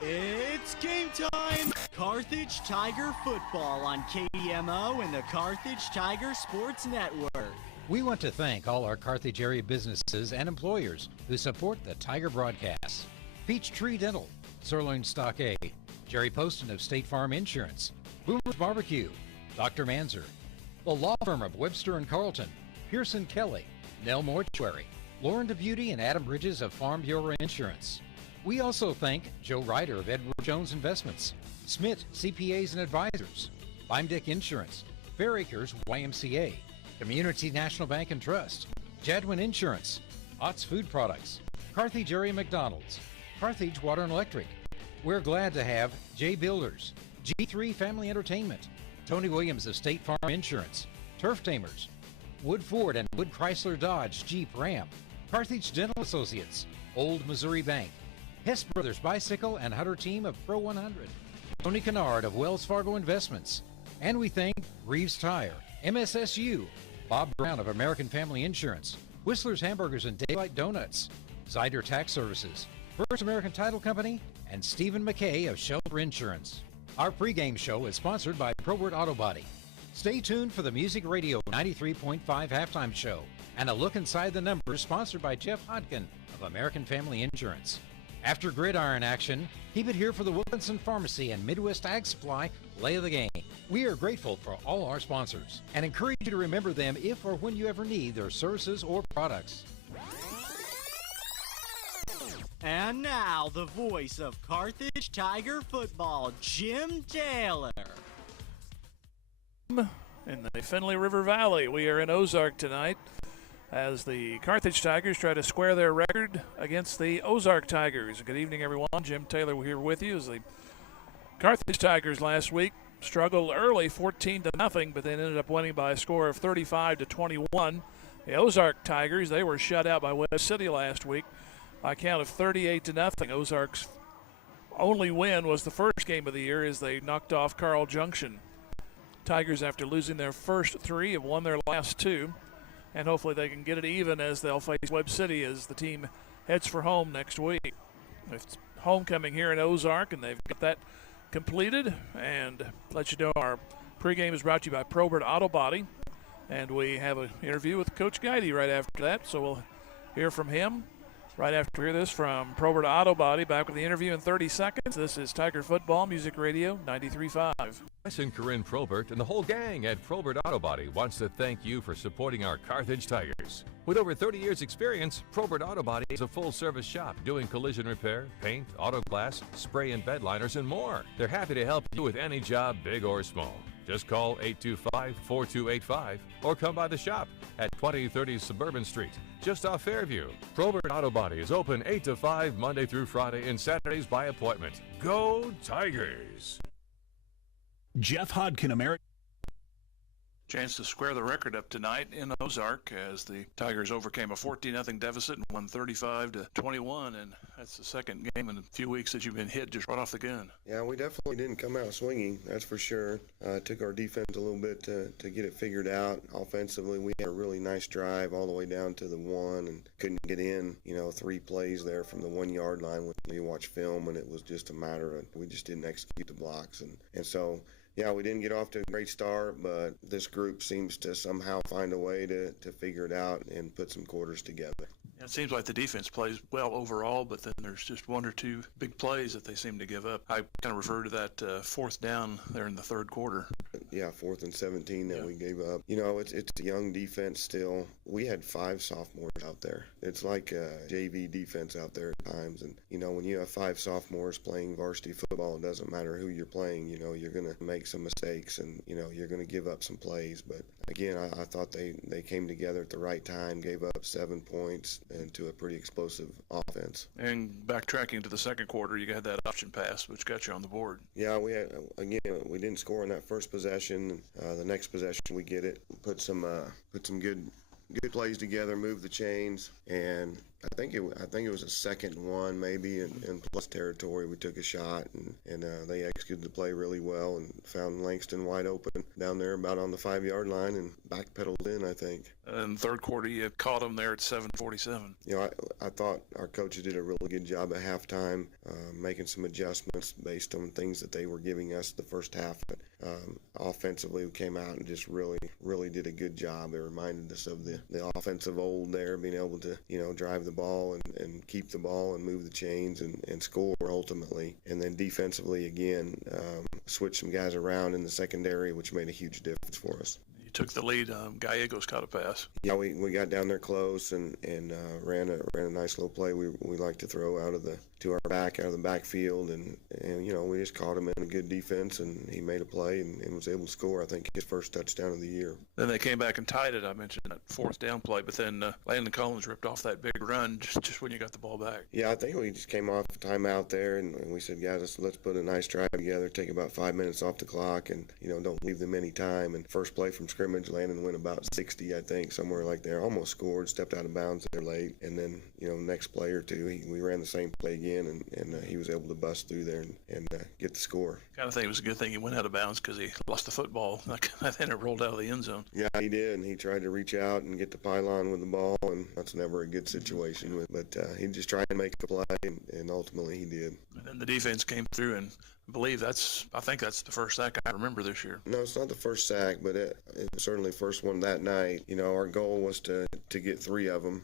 It's game time! Carthage Tiger football on KDMO and the Carthage Tiger Sports Network. We want to thank all our Carthage area businesses and employers who support the Tiger broadcasts. Peachtree Dental, Sirloin Stockade, Jerry Poston of State Farm Insurance, Boomer's Barbecue, Dr. Manzer, the law firm of Webster and Carlton, Pearson Kelly, Nell Mortuary, Lauren DeBeauty and Adam Bridges of Farm Bureau Insurance. We also thank Joe Ryder of Edward Jones Investments, Smith CPAs and Advisors, Limedick Insurance, Fair Acres YMCA, Community National Bank and Trust, Jadwin Insurance, Ott's Food Products, Carthage Area McDonald's, Carthage Water and Electric. We're glad to have J Builders, G3 Family Entertainment, Tony Williams of State Farm Insurance, Turf Tamers, Wood Ford and Wood Chrysler Dodge Jeep Ram, Carthage Dental Associates, Old Missouri Bank, Hess Brothers Bicycle and Hutter Team of Pro 100, Tony Kennard of Wells Fargo Investments, and we thank Reeves Tire, MSSU, Bob Brown of American Family Insurance, Whistler's Hamburgers and Daylight Donuts, Zyder Tax Services, First American Title Company, and Stephen McKay of Shelter Insurance. Our pregame show is sponsored by Probert Auto Body. Stay tuned for the Music Radio 93.5 halftime show and a look inside the numbers sponsored by Jeff Hodkin of American Family Insurance. After gridiron action, keep it here for the Wilkinson Pharmacy and Midwest Ag Supply Play of the Game. We are grateful for all our sponsors and encourage you to remember them if or when you ever need their services or products. And now, the voice of Carthage Tiger football, Jim Taylor. In the Findlay River Valley, we are in Ozark tonight as the Carthage Tigers try to square their record against the Ozark Tigers. Good evening, everyone. Jim Taylor here with you as the Carthage Tigers last week struggled early, 14-0, but then ended up winning by a score of 35-21. The Ozark Tigers, they were shut out by West City last week by a count of 38-0. Ozark's only win was the first game of the year as they knocked off Carl Junction. Tigers, after losing their first three, have won their last two, and hopefully they can get it even as they'll face Webb City as the team heads for home next week. It's homecoming here in Ozark, and they've got that completed. And let you know, our pregame is brought to you by Probert Auto Body, and we have an interview with Coach Guidey right after that, so we'll hear from him right after we hear this from Probert Auto Body. Back with the interview in 30 seconds. This is Tiger Football Music Radio 93.5. Wes and Corinne Probert and the whole gang at Probert Auto Body wants to thank you for supporting our Carthage Tigers. With over 30 years experience, Probert Auto Body is a full-service shop doing collision repair, paint, auto glass, spray and bed liners, and more. They're happy to help you with any job, big or small. Just call 825-4285 or come by the shop at 2030 Suburban Street, just off Fairview. Probert Auto Body is open 8 to 5 Monday through Friday and Saturdays by appointment. Go Tigers! Jeff Hodkin, American. Chance to square the record up tonight in Ozark as the Tigers overcame a 14-0 deficit and won 35-21, and that's the second game in a few weeks that you've been hit just right off the gun. Yeah, we definitely didn't come out swinging, that's for sure. It took our defense a little bit to get it figured out. Offensively, we had a really nice drive all the way down to the one and couldn't get in, 3 plays there from the 1 yard line when you watch film, and it was just a matter of we just didn't execute the blocks. And so, yeah, we didn't get off to a great start, but this group seems to somehow find a way to figure it out and put some quarters together. It seems like the defense plays well overall, but then there's just 1 or 2 big plays that they seem to give up. I kind of refer to that fourth down there in the third quarter. Yeah, 4th and 17 that we gave up. It's a young defense still. We had 5 sophomores out there. It's like a JV defense out there at times. And, when you have 5 sophomores playing varsity football, it doesn't matter who you're playing. You're going to make some mistakes and, you're going to give up some plays. But, again, I thought they came together at the right time, gave up 7 points into a pretty explosive offense. And backtracking to the second quarter, you got that option pass, which got you on the board. Yeah, we didn't score in that first possession. The next possession, we get it, put some good plays together, move the chains, and I think it was a second one maybe in plus territory. We took a shot and they executed the play really well and found Langston wide open down there about on the 5-yard line and backpedaled in, I think. In the third quarter, you caught them there at 7:47. You know, I thought our coaches did a really good job at halftime, making some adjustments based on things that they were giving us the first half. But offensively, we came out and just really did a good job. It reminded us of the offensive old there, being able to, drive the ball and keep the ball and move the chains and score ultimately. And then defensively, again, switch some guys around in the secondary, which made a huge difference for us. Took the lead. Gallegos caught a pass. Yeah, we got down there close and ran a nice little play. We like to throw out of the backfield and we just caught him in a good defense and he made a play and was able to score. I think his first touchdown of the year. Then they came back and tied it. I mentioned that fourth down play, but then Landon Collins ripped off that big run just when you got the ball back. Yeah, I think we just came off a timeout there and we said, guys, let's put a nice drive together. Take about 5 minutes off the clock and don't leave them any time. And first play from scrimmage, Landon went about 60, I think, somewhere like there. Almost scored, stepped out of bounds there late, and then next play or two, we ran the same play again, and he was able to bust through there and get the score. Kind of think it was a good thing he went out of bounds because he lost the football. Then it rolled out of the end zone. Yeah, he did, and he tried to reach out and get the pylon with the ball, and that's never a good situation. But he just tried to make a play, and ultimately he did. And then the defense came through, and I think that's the first sack I remember this year. No, it's not the first sack, but it was certainly the first one that night. Our goal was to get 3 of them.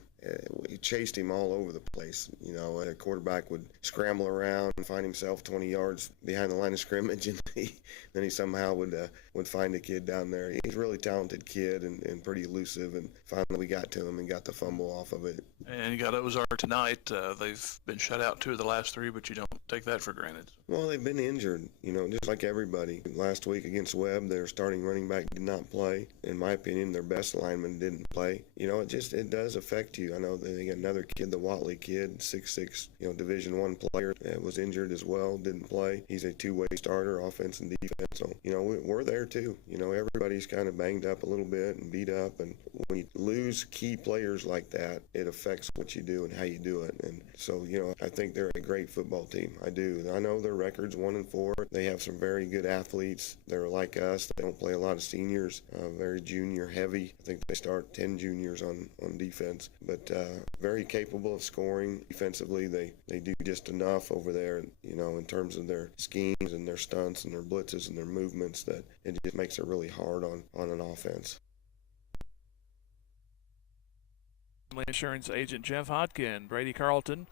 He chased him all over the place. A quarterback would scramble around and find himself 20 yards behind the line of scrimmage, and then he somehow would find a kid down there. He's a really talented kid and pretty elusive, and finally we got to him and got the fumble off of it. And you got Ozark tonight. They've been shut out 2 of the last 3, but you don't take that for granted. Well, they've been injured, just like everybody. Last week against Webb, their starting running back did not play. In my opinion, their best lineman didn't play. It does affect you. I know they got another kid, the Watley kid, 6'6", Division I player, was injured as well, didn't play. He's a 2-way starter, offense and defense. So, we're there too. Everybody's kind of banged up a little bit and beat up. And when you lose key players like that, it affects what you do and how you do it. And so, I think they're a great football team. I do. I know their record's 1-4. They have some very good athletes. They're like us. They don't play a lot of seniors, very junior heavy. I think they start 10 juniors on defense. But very capable of scoring. Defensively, they do just enough over there, in terms of their schemes and their stunts and their blitzes and their movements that it just makes it really hard on an offense. Insurance agent Jeff Hodkin, Brady Carlton,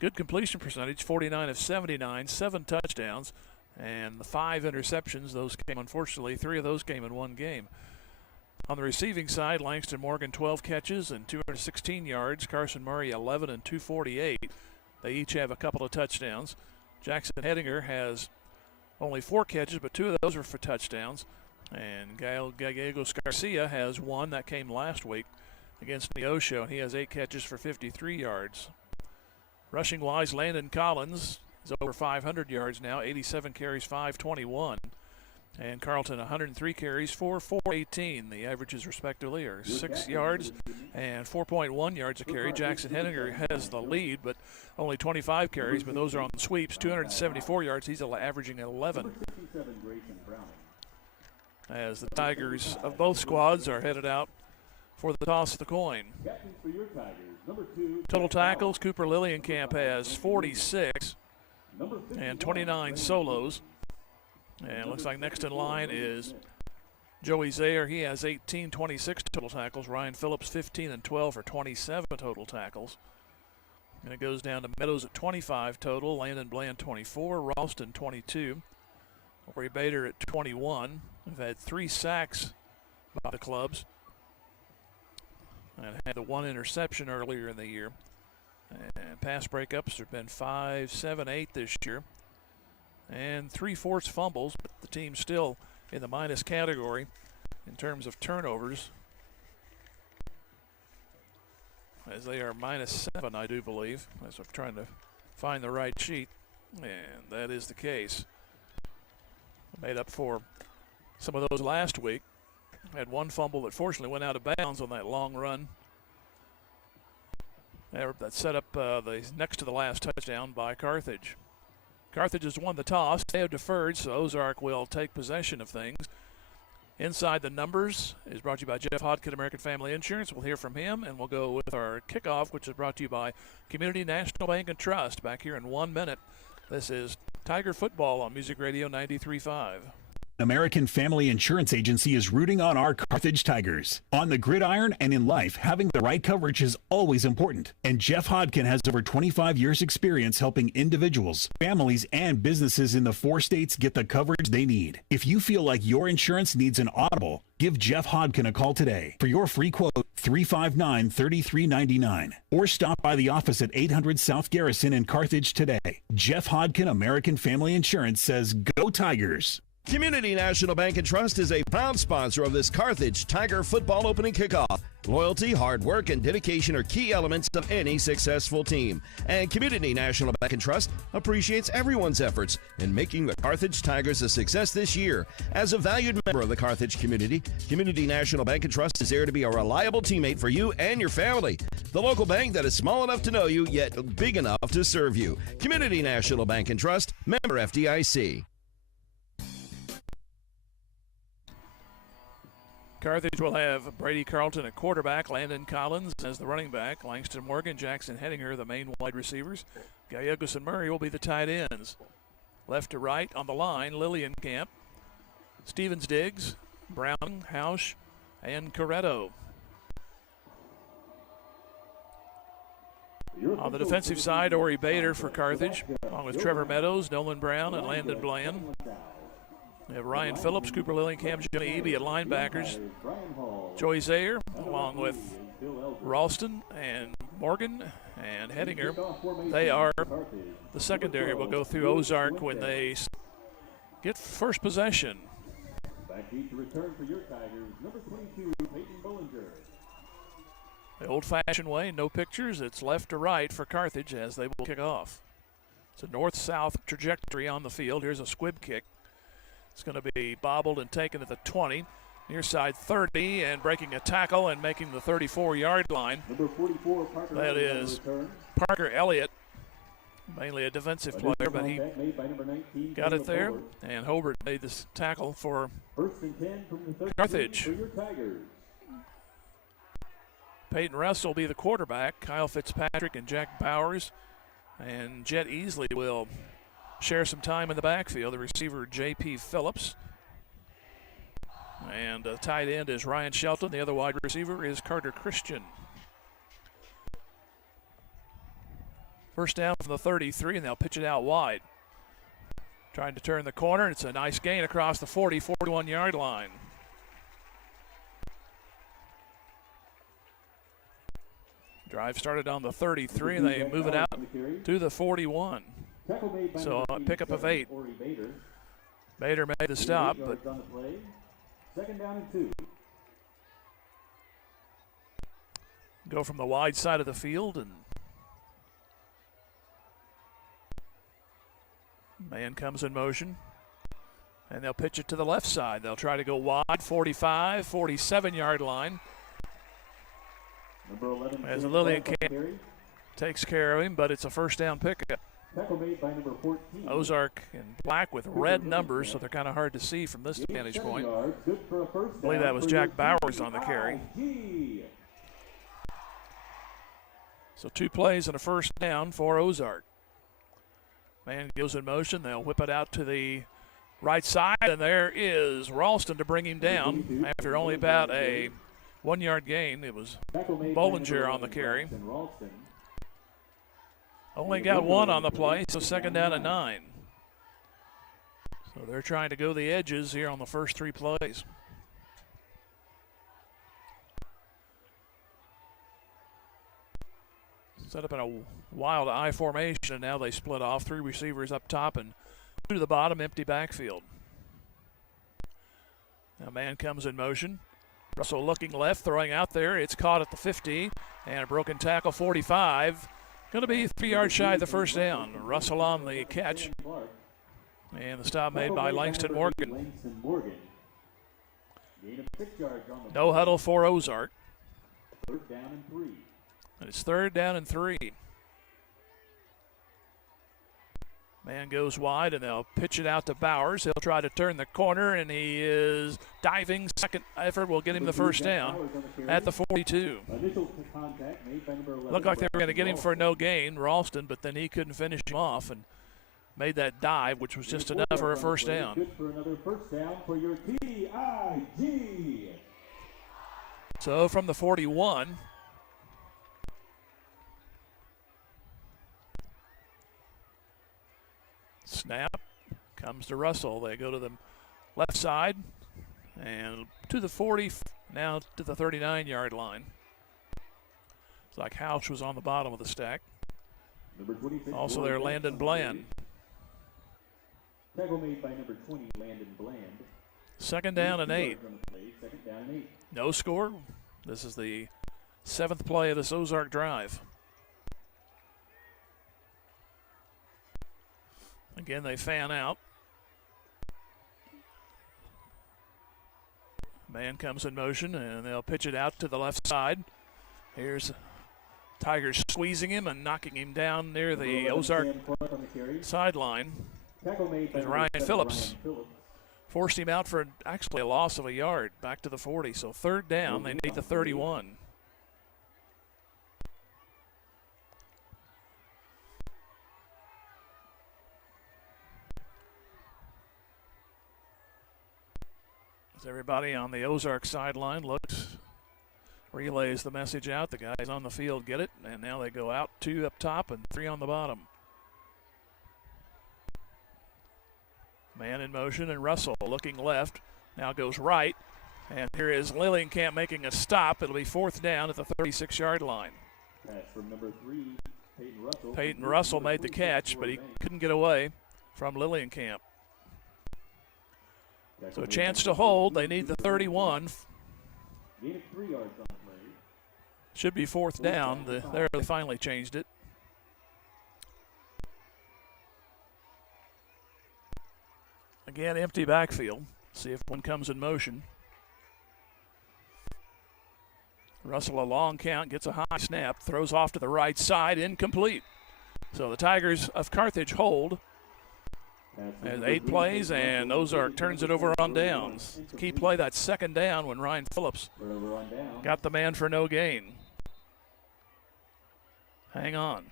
good completion percentage, 49 of 79, 7 touchdowns, and the 5 interceptions. Those came, unfortunately, 3 of those came in one game. On the receiving side, Langston Morgan 12 catches and 216 yards. Carson Murray 11 and 248. They each have a couple of touchdowns. Jackson Hedinger has only 4 catches, but 2 of those were for touchdowns. And Gallegos Garcia has 1 that came last week against Neosho, and he has 8 catches for 53 yards. Rushing-wise, Landon Collins is over 500 yards now, 87 carries, 521. And Carlton, 103 carries for 418. The averages, respectively, are 6 yards and 4.1 yards a carry. Jackson Henninger has the lead, but only 25 carries, but those are on sweeps. 274 yards. He's averaging 11. As the Tigers of both squads are headed out for the toss of the coin. Total tackles, Cooper Lillienkamp has 46 and 29 solos. And looks like next in line is Joey Zayer. He has 18, 26 total tackles. Ryan Phillips, 15 and 12 for 27 total tackles. And it goes down to Meadows at 25 total. Landon Bland, 24. Ralston, 22. Corey Bader at 21. We've had 3 sacks by the clubs. And had the 1 interception earlier in the year. And pass breakups, there have been 5, 7, 8 this year. And 3 forced fumbles, but the team's still in the minus category in terms of turnovers, as they are -7, I do believe, as I'm trying to find the right sheet, and that is the case. Made up for some of those last week. Had 1 fumble that fortunately went out of bounds on that long run That set up the next to the last touchdown by Carthage. Carthage has won the toss. They have deferred, so Ozark will take possession of things. Inside the Numbers is brought to you by Jeff Hodkin, American Family Insurance. We'll hear from him, and we'll go with our kickoff, which is brought to you by Community National Bank and Trust. Back here in 1 minute. This is Tiger Football on Music Radio 93.5. American Family Insurance Agency is rooting on our Carthage Tigers. On the gridiron and in life, having the right coverage is always important. And Jeff Hodkin has over 25 years experience helping individuals, families, and businesses in the 4 states get the coverage they need. If you feel like your insurance needs an audible, give Jeff Hodkin a call today. For your free quote, 359-3399. Or stop by the office at 800 South Garrison in Carthage today. Jeff Hodkin, American Family Insurance says, go Tigers. Community National Bank and Trust is a proud sponsor of this Carthage Tiger football opening kickoff. Loyalty, hard work, and dedication are key elements of any successful team. And Community National Bank and Trust appreciates everyone's efforts in making the Carthage Tigers a success this year. As a valued member of the Carthage community, Community National Bank and Trust is there to be a reliable teammate for you and your family. The local bank that is small enough to know you, yet big enough to serve you. Community National Bank and Trust, member FDIC. Carthage will have Brady Carlton at quarterback, Landon Collins as the running back, Langston Morgan, Jackson Henninger, the main wide receivers. Gallegos and Murray will be the tight ends. Left to right on the line, Lillienkamp, Stevens Diggs, Brown, Hausch, and Corretto. On the defensive side, Ori Bader for Carthage, along with Trevor Meadows, Nolan Brown, and Landon Bland. We have Ryan Phillips, Cooper Lillienkamp, Johnny Eby at linebackers. Joey Zayer, along with Ralston and Morgan and Henninger. They are the secondary. Will go through Ozark when they get first possession. The old-fashioned way, no pictures. It's left to right for Carthage as they will kick off. It's a north-south trajectory on the field. Here's a squib kick. It's going to be bobbled and taken at the 20, near side 30, and breaking a tackle and making the 34-yard line. That is Parker Elliott, mainly a defensive player, but he got it there, and Hobart made this tackle for Carthage. Peyton Russ will be the quarterback, Kyle Fitzpatrick and Jack Bowers, and Jet Easley will share some time in the backfield. The receiver, J.P. Phillips. And the tight end is Ryan Shelton. The other wide receiver is Carter Christian. First down from the 33, and they'll pitch it out wide. Trying to turn the corner. It's a nice gain across the 41-yard line. Drive started on the 33, and they move it out to the 41. So a pickup of 8. Bader made the stop, but go from the wide side of the field, and man comes in motion, and they'll pitch it to the left side. They'll try to go wide, 45, 47-yard line. As Lillienkamp takes care of him, but it's a first down pickup. Ozark in black with red numbers, so they're kind of hard to see from this vantage point. I believe that was Jack Bowers on the carry. So 2 plays and a first down for Ozark. Man goes in motion. They'll whip it out to the right side, and there is Ralston to bring him down after only about a 1-yard gain. It was Bollinger on the carry. Only got 1 on the play, so second down and 9. So they're trying to go the edges here on the first 3 plays. Set up in a wild I formation, and now they split off. 3 receivers up top and 2 to the bottom, empty backfield. Now man comes in motion. Russell looking left, throwing out there. It's caught at the 50, and a broken tackle, 45. Going to be 3 yards shy of the first down. Russell on the catch. And the stop made by Langston Morgan. No huddle for Ozark. And it's 3rd down and 3. Man goes wide, and they'll pitch it out to Bowers. He'll try to turn the corner, and he is diving. Second effort will get him the first down at the 42. Looked like they were going to get him for no gain, Ralston, but then he couldn't finish him off and made that dive, which was just enough for a first down. Good for another first down for your TIG. So from the 41, snap comes to Russell. They go to the left side and to the 40, now to the 39-yard line. It's like Houch was on the bottom of the stack. Also there, Landon Bland. Tackle made by number 20, Landon Bland. 2nd down and 8. 2nd down and 8. No score. This is the 7th play of this Ozark drive. Again, they fan out. Man comes in motion, and they'll pitch it out to the left side. Here's Tigers squeezing him and knocking him down near the Ozark sideline. As Ryan Phillips forced him out for actually a loss of a yard back to the 40. So 3rd down, they need the 31. As everybody on the Ozark sideline looks, relays the message out. The guys on the field get it, and now they go out 2 up top and 3 on the bottom. Man in motion, and Russell looking left, now goes right, and here is Lillienkamp making a stop. It'll be 4th down at the 36-yard line. Pass from number 3, Peyton Russell. Peyton Russell made the catch, but he couldn't get away from Lillienkamp. So a chance to hold. They need the 31. Gain of 3 yards on the play. Should be 4th down. There they finally changed it. Again, empty backfield. See if one comes in motion. Russell, a long count, gets a high snap, throws off to the right side, incomplete. So the Tigers of Carthage hold. There's 8 plays, and Ozark turns it over on downs. Key play, that 2nd down when Ryan Phillips got the man for no gain. Hang on.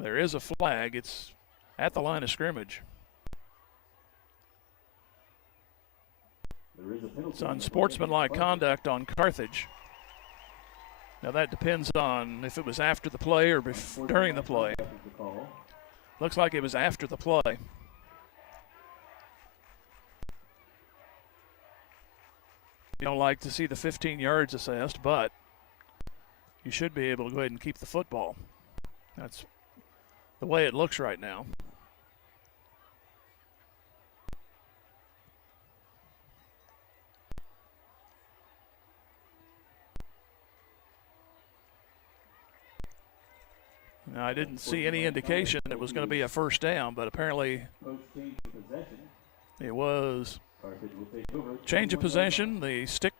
There is a flag. It's at the line of scrimmage. It's unsportsmanlike conduct on Carthage. Now that depends on if it was after the play or during the play. Looks like it was after the play. You don't like to see the 15 yards assessed, but you should be able to go ahead and keep the football. That's the way it looks right now. Now, I didn't see any indication that it was going to be a first down, but apparently it was. Change of possession. The stick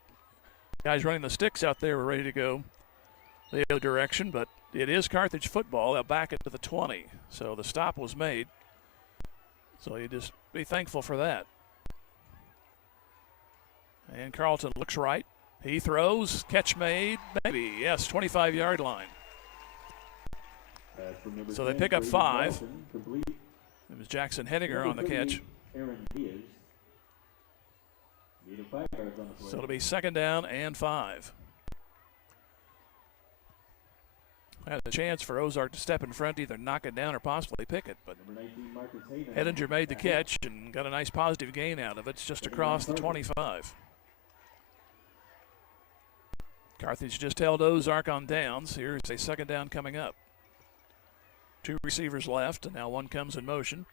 guys running the sticks out there were ready to go the other direction, but it is Carthage football. They'll back it to the 20. So the stop was made. So you just be thankful for that. And Carlton looks right. He throws. Catch made. Maybe. Yes, 25-yard line. So they pick up 5. It was Jackson Hedinger on the catch. So it'll be 2nd down and 5. Had a chance for Ozark to step in front, either knock it down or possibly pick it, but Hedinger made the catch and got a nice positive gain out of it. It's just across the 25. Carthage just held Ozark on downs. Here's a 2nd down coming up. 2 receivers left, and now one comes in motion.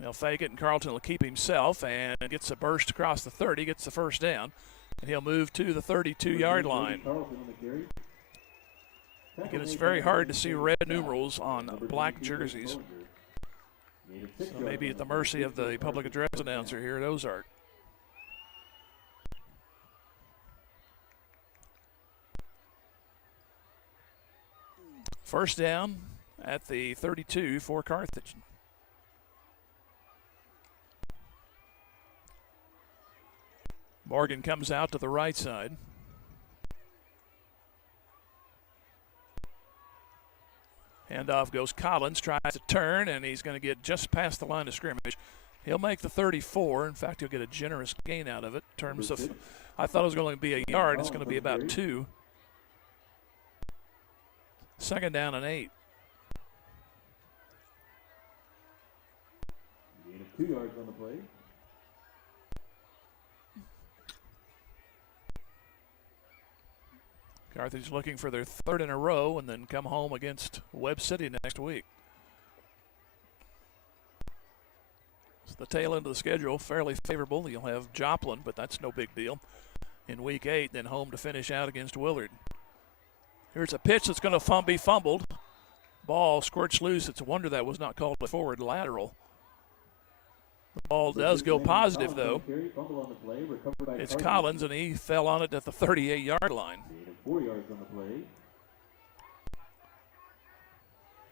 They'll fake it, and Carlton will keep himself and gets a burst across the 30, gets the first down, and he'll move to the 32-yard line. Again, it's very hard to see red numerals on black jerseys. So maybe at the mercy of the public address announcer here at Ozark. First down at the 32 for Carthage. Morgan comes out to the right side. Handoff goes Collins, tries to turn, and he's going to get just past the line of scrimmage. He'll make the 34. In fact, he'll get a generous gain out of it. In terms of, I thought it was going to be a yard. It's going to be about 2. Second down and 8. Gain of 2 yards on the play. Carthage looking for their 3rd in a row and then come home against Webb City next week. So the tail end of the schedule, fairly favorable. You'll have Joplin, but that's no big deal, in week 8, then home to finish out against Willard. Here's a pitch that's going to be fumbled. Ball squirts loose. It's a wonder that was not called a forward lateral. The ball does go positive, though. It's Collins, and he fell on it at the 38-yard line. 4 yards on the play.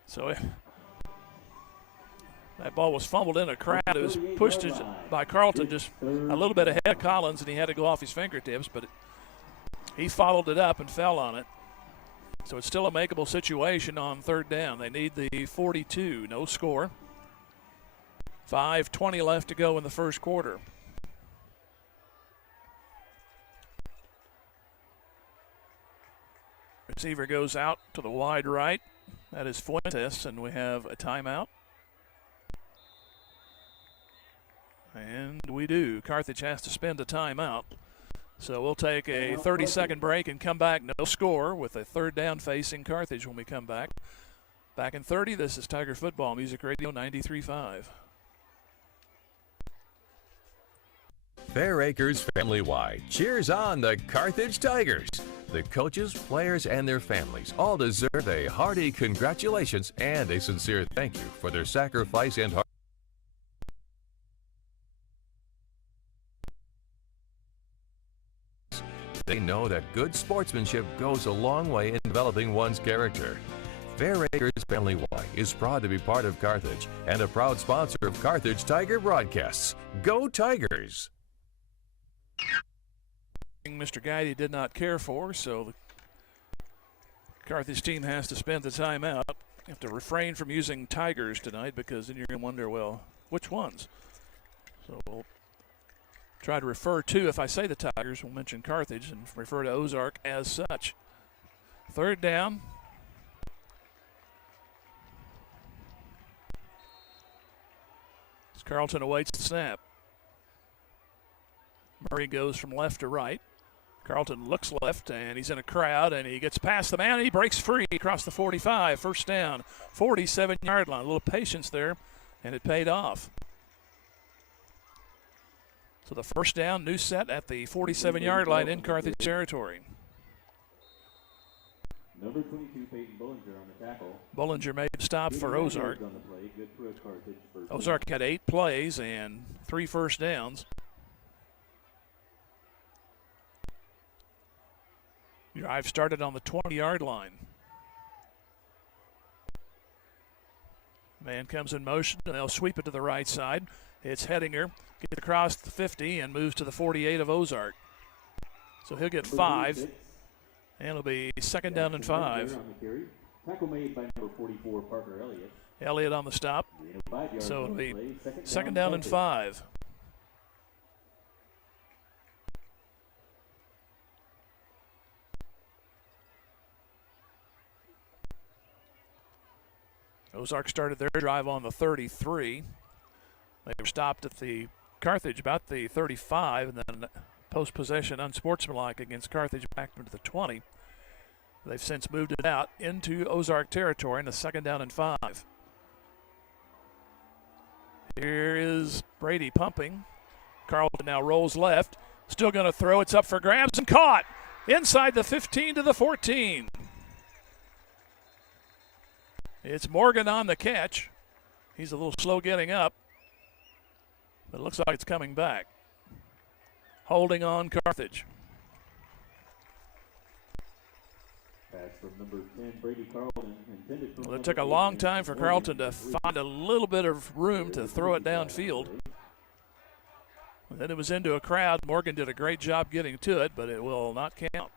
So that ball was fumbled in a crowd. It was pushed by Carlton just a little bit ahead of Collins, and he had to go off his fingertips, but he followed it up and fell on it. So it's still a makeable situation on 3rd down. They need the 42, no score. 5:20 left to go in the first quarter. Receiver goes out to the wide right. That is Fuentes, and we have a timeout. And we do. Carthage has to spend a timeout. So we'll take a 30-second break and come back, no score, with a 3rd down facing Carthage when we come back. Back in 30, this is Tiger Football Music Radio 93.5. Fair Acres Family-Wide cheers on the Carthage Tigers. The coaches, players, and their families all deserve a hearty congratulations and a sincere thank you for their sacrifice and hard. They know that good sportsmanship goes a long way in developing one's character. Fair Acres Family-Wide is proud to be part of Carthage and a proud sponsor of Carthage Tiger broadcasts. Go Tigers! Mr. Guidey did not care for, so the Carthage team has to spend the timeout. You have to refrain from using Tigers tonight because then you're going to wonder, well, which ones? So we'll try to refer to, if I say the Tigers, we'll mention Carthage and refer to Ozark as such. 3rd down. As Carlton awaits the snap. Murray goes from left to right. Carlton looks left, and he's in a crowd, and he gets past the man, and he breaks free across the 45. First down, 47-yard line. A little patience there, and it paid off. So the first down, new set at the 47-yard line in Carthage territory. Number 22, Peyton Bullinger on the tackle. Bullinger made the stop for Ozark. Ozark had 8 plays and 3 first downs. Drive started on the 20-yard line. Man comes in motion, and they'll sweep it to the right side. It's Hedinger, gets across the 50 and moves to the 48 of Ozark. So he'll get 5, and it'll be 2nd down and 5. Tackle made by number 44, Parker Elliott. Elliott on the stop, so it'll be 2nd down and 5. Ozark started their drive on the 33. They were stopped at the Carthage about the 35, and then post-possession unsportsmanlike against Carthage back into the 20. They've since moved it out into Ozark territory in the 2nd down and 5. Here is Brady pumping. Carlton now rolls left. Still going to throw. It's up for grabs and caught inside the 15 to the 14. It's Morgan on the catch. He's a little slow getting up, but it looks like it's coming back. Holding on Carthage. Well, it took a long time for Carlton to find a little bit of room to throw it downfield. And then it was into a crowd. Morgan did a great job getting to it, but it will not count.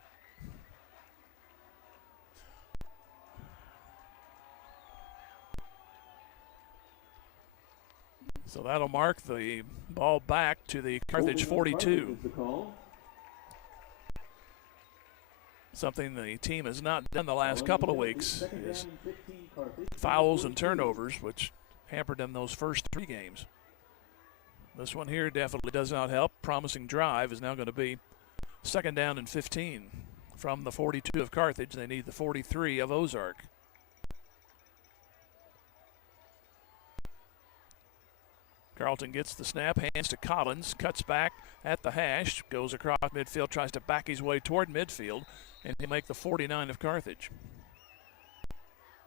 So that'll mark the ball back to the Carthage 42. Something the team has not done the last couple of weeks is fouls and turnovers, which hampered them those first 3 games. This one here definitely does not help. Promising drive is now going to be 2nd down and 15 from the 42 of Carthage. They need the 43 of Ozark. Carlton gets the snap, hands to Collins, cuts back at the hash, goes across midfield, tries to back his way toward midfield, and he'll make the 49 of Carthage.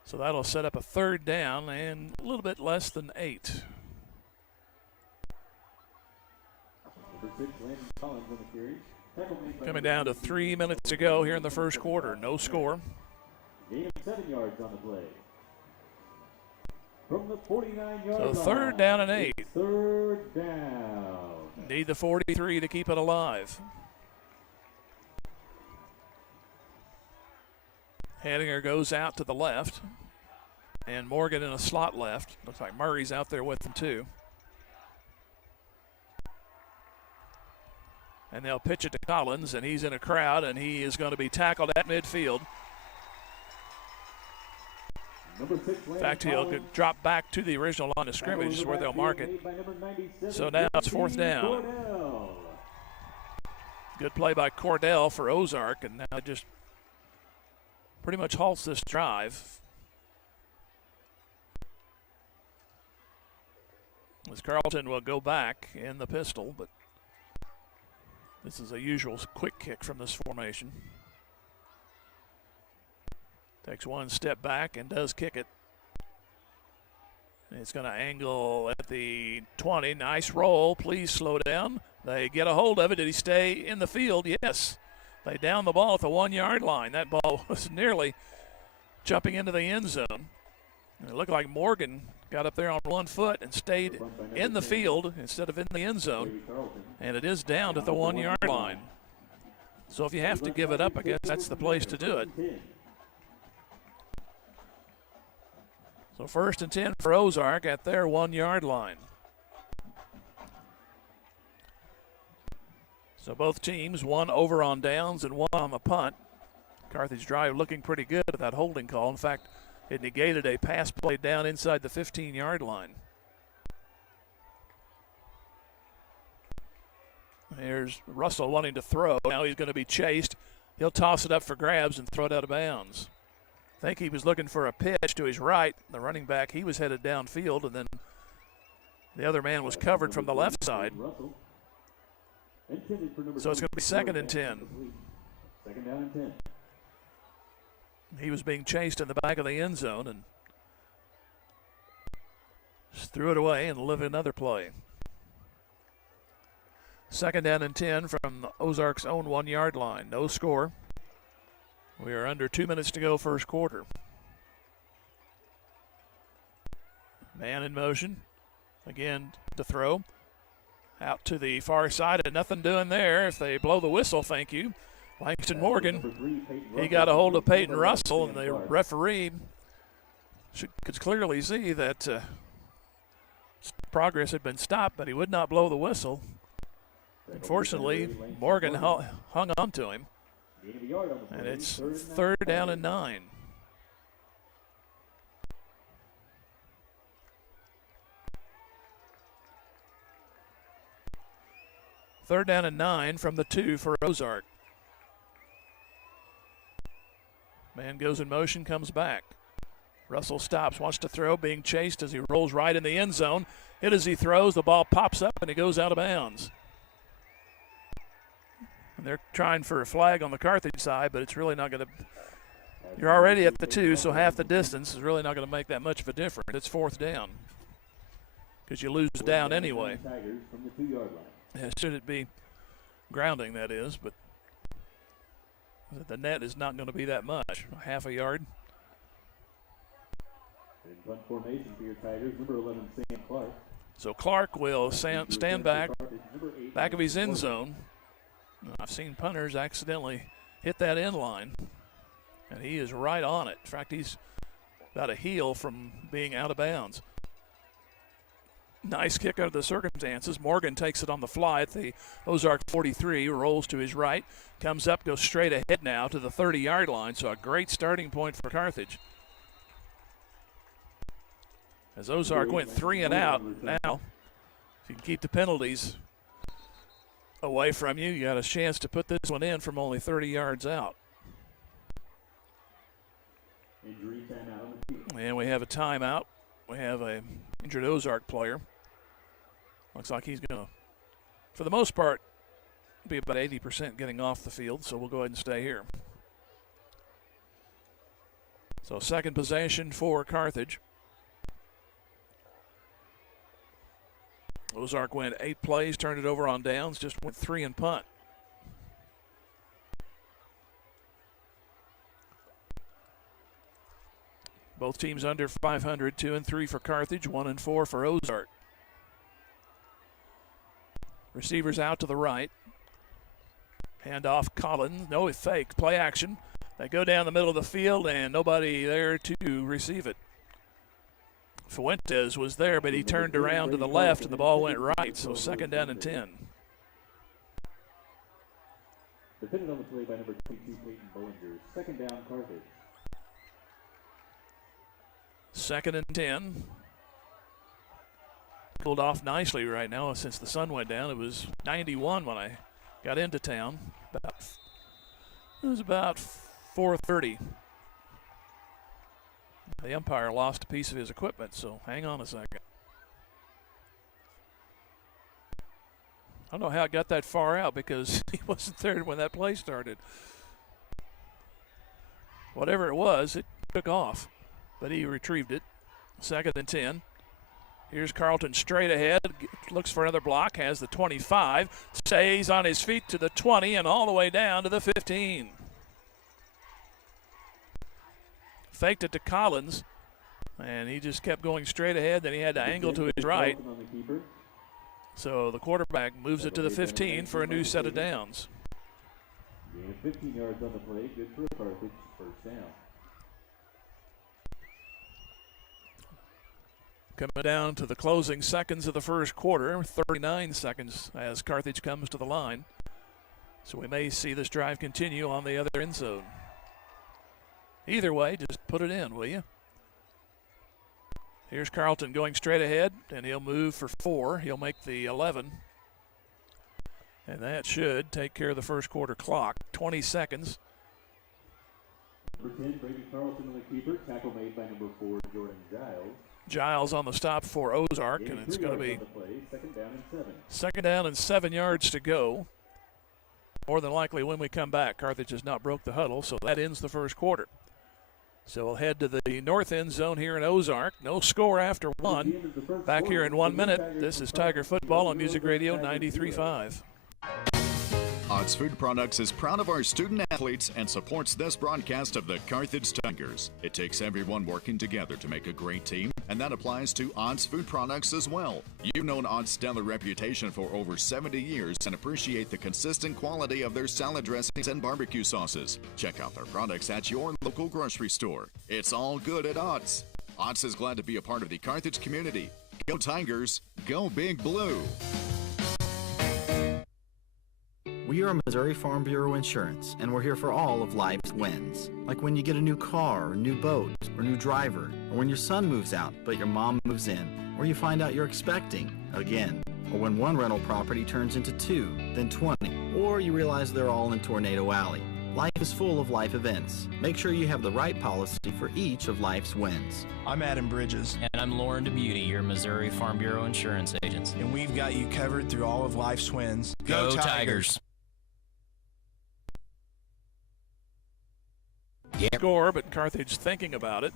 So that'll set up a 3rd down and a little bit less than 8. Coming down to 3 minutes to go here in the first quarter. No score. Gain of 7 yards on the play. From the 49-yard So 3rd down and 8. 3rd down. Need the 43 to keep it alive. Hedinger goes out to the left. And Morgan in a slot left. Looks like Murray's out there with him too. And they'll pitch it to Collins, and he's in a crowd, and he is going to be tackled at midfield. In fact, he'll drop back to the original line of scrimmage where they'll mark it. So now it's 4th down. Good play by Cordell for Ozark, and now it just pretty much halts this drive. As Carlton will go back in the pistol, but this is a usual quick kick from this formation. Takes one step back and does kick it. It's going to angle at the 20. Nice roll. Please slow down. They get a hold of it. Did he stay in the field? Yes. They down the ball at the 1-yard line. That ball was nearly jumping into the end zone. And it looked like Morgan got up there on 1 foot and stayed in the field instead of in the end zone. And it is down at the 1-yard line. So if you have to give it up, I guess that's the place to do it. So 1st and 10 for Ozark at their 1-yard line. So both teams, one over on downs and one on the punt. Carthage drive looking pretty good at that holding call. In fact, it negated a pass play down inside the 15-yard line. Here's Russell wanting to throw. Now he's going to be chased. He'll toss it up for grabs and throw it out of bounds. I think he was looking for a pitch to his right. The running back, he was headed downfield, and then the other man was covered from the left side. So it's going to be 2nd and 10. 2nd down and 10. He was being chased in the back of the end zone and just threw it away and lived another play. 2nd down and 10 from Ozark's own 1-yard line. No score. We are under 2 minutes to go first quarter. Man in motion. Again to throw. Out to the far side and nothing doing there. If they blow the whistle, thank you. Langston Morgan, he got a hold of Peyton Russell, and the referee could clearly see that progress had been stopped, but he would not blow the whistle. Unfortunately, Morgan hung on to him. And it's 3rd down and 9. Third down and 9 from the 2 for Ozark. Man goes in motion, comes back. Russell stops, wants to throw, being chased as he rolls right in the end zone. Hit as he throws, the ball pops up and he goes out of bounds. And they're trying for a flag on the Carthage side, but it's really not going to. You're already at the 2, so half the distance is really not going to make that much of a difference. It's 4th down because you lose down anyway. Yeah, should it be grounding, that is, but The net is not going to be that much, half a yard. In punt formation for your Tigers, number 11, Sam Clark. So Clark will stand back of his end zone. I've seen punters accidentally hit that end line, and he is right on it. In fact, he's about a heel from being out of bounds. Nice kick under the circumstances. Morgan takes it on the fly at the Ozark 43, rolls to his right, comes up, goes straight ahead now to the 30-yard line, so a great starting point for Carthage. As Ozark went 3 and out, now if you can keep the penalties away from you, you got a chance to put this one in from only 30 yards out. And we have a timeout. We have a injured Ozark player. Looks like he's going to, for the most part, be about 80% getting off the field, so we'll go ahead and stay here. So second possession for Carthage. Ozark went 8 plays, turned it over on downs, just went 3 and punt. Both teams under 500, 2 and 3 for Carthage, 1 and 4 for Ozark. Receivers out to the right. Handoff Collins, no fake, play action. They go down the middle of the field and nobody there to receive it. Fuentes was there, but he turned around to the left and the ball went right, so second down and 10. Defended on the play by number 22, Peyton Bollinger. Second down, Carthage. Second and 10. Pulled off nicely right now since the sun went down. It was 91 when I got into town. It was about 4:30. The umpire lost a piece of his equipment, so hang on a second. I don't know how it got that far out because he wasn't there when that play started. Whatever it was, it took off, but he retrieved it. Second and 10. Here's Carlton straight ahead, looks for another block, has the 25, stays on his feet to the 20 and all the way down to the 15. Faked it to Collins, and he just kept going straight ahead. Then he had to angle to his right. So the quarterback moves it to the 15 for a new set of downs. 15 yards on the play, good for Carthage, first down. Coming down to the closing seconds of the first quarter, 39 seconds as Carthage comes to the line. So we may see this drive continue on the other end zone. Either way, just put it in, will you? Here's Carlton going straight ahead, and he'll move for 4. He'll make the 11. And that should take care of the first quarter clock. 20 seconds. Number 10, Brady Carlton on the keeper. Tackle made by number 4, Jordan Giles. Giles on the stop for Ozark, and it's going to be second down and 7. Second down and 7 yards to go. More than likely when we come back, Carthage has not broke the huddle, so that ends the first quarter. So we'll head to the north end zone here in Ozark. No score after 1. Back here in 1 minute. This is Tiger Football on Music Radio 93.5. Odds Food Products is proud of our student athletes and supports this broadcast of the Carthage Tigers. It takes everyone working together to make a great team, and that applies to Odds Food Products as well. You've known Odds' stellar reputation for over 70 years and appreciate the consistent quality of their salad dressings and barbecue sauces. Check out their products at your local grocery store. It's all good at Odds. Odds is glad to be a part of the Carthage community. Go Tigers, go Big Blue. We are Missouri Farm Bureau Insurance, and we're here for all of life's wins. Like when you get a new car, or new boat, or new driver, or when your son moves out, but your mom moves in, or you find out you're expecting again, or when one rental property turns into 2, then 20, or you realize they're all in Tornado Alley. Life is full of life events. Make sure you have the right policy for each of life's wins. I'm Adam Bridges. And I'm Lauren DeBeauty, your Missouri Farm Bureau Insurance agency. And we've got you covered through all of life's wins. Go Tigers! Score, but Carthage thinking about it.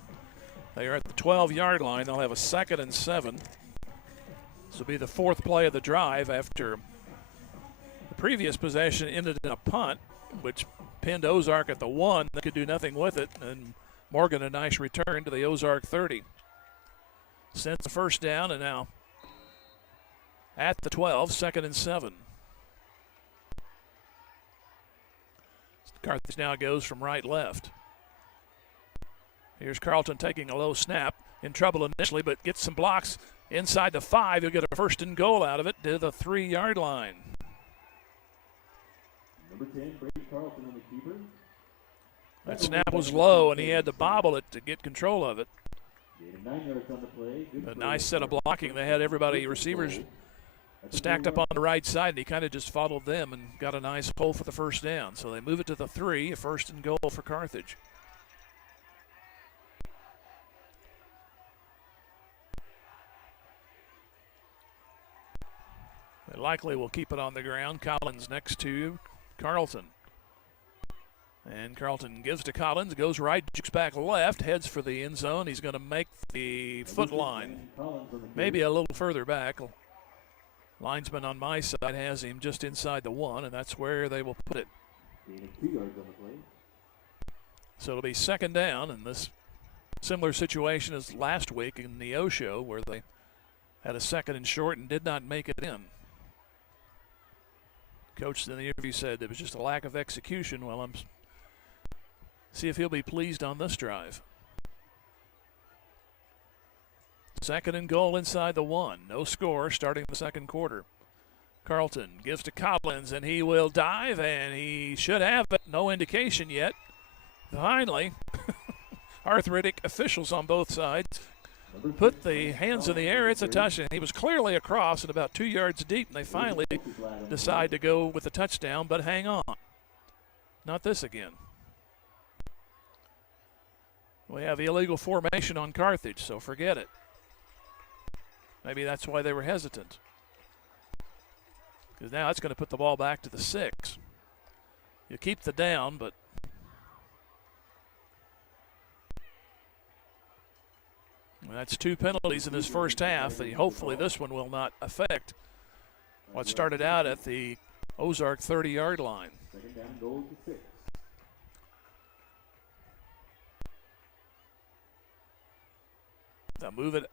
They are at the 12-yard line. They'll have a 2nd and 7. This will be the 4th play of the drive after the previous possession ended in a punt, which pinned Ozark at the 1. They could do nothing with it, and Morgan a nice return to the Ozark 30. Since the first down, and now at the 12, 2nd and 7. Carthage now goes from right left. Here's Carlton taking a low snap. In trouble initially, but gets some blocks inside the 5. He'll get a 1st and goal out of it to the 3-yard line. Number 10, Brady Carlton on the keeper. That snap was low, and he had to bobble it to get control of it. 9 yards on the play. A nice set of blocking. They had everybody, receivers, stacked up on the right side, and he kind of just followed them and got a nice pull for the 1st down. So they move it to the 3, a 1st and goal for Carthage. They likely will keep it on the ground. Collins next to Carlton. And Carlton gives to Collins, goes right, jukes back left, heads for the end zone. He's going to make the foot line, maybe a little further back. Linesman on my side has him just inside the 1, and that's where they will put it. So it'll be 2nd down, and this similar situation as last week in the O show, where they had a 2nd and short and did not make it in. Coach in the interview said it was just a lack of execution. Well, I'm see if he'll be pleased on this drive. 2nd and goal inside the 1. No score starting the 2nd quarter. Carlton gives to Collins, and he will dive, and he should have it. No indication yet. Finally, arthritic officials on both sides put the hands in the air. It's a touchdown. He was clearly across and about 2 yards deep, and they finally decide to go with the touchdown, but hang on. Not this again. We have illegal formation on Carthage, so forget it. Maybe that's why they were hesitant. Because now it's going to put the ball back to the 6. You keep the down, but that's 2 penalties in this first half. Hopefully this one will not affect what started out at the Ozark 30-yard line. 2nd down, goal to 6. They'll move it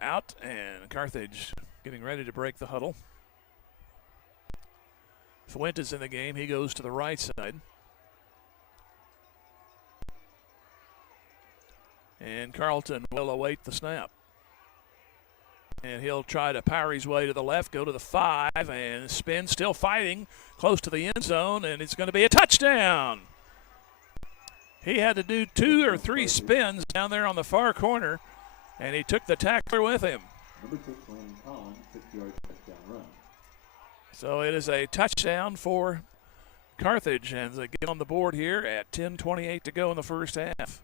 out, and Carthage getting ready to break the huddle. Fuentes in the game. He goes to the right side. And Carlton will await the snap. And he'll try to power his way to the left, go to the 5, and spin, still fighting, close to the end zone, and it's going to be a touchdown. He had to do 2 or 3 spins down there on the far corner, and he took the tackler with him. Number 6, Landon Collins, 6-yard touchdown run. So it is a touchdown for Carthage, and they get on the board here at 10:28 to go in the first half.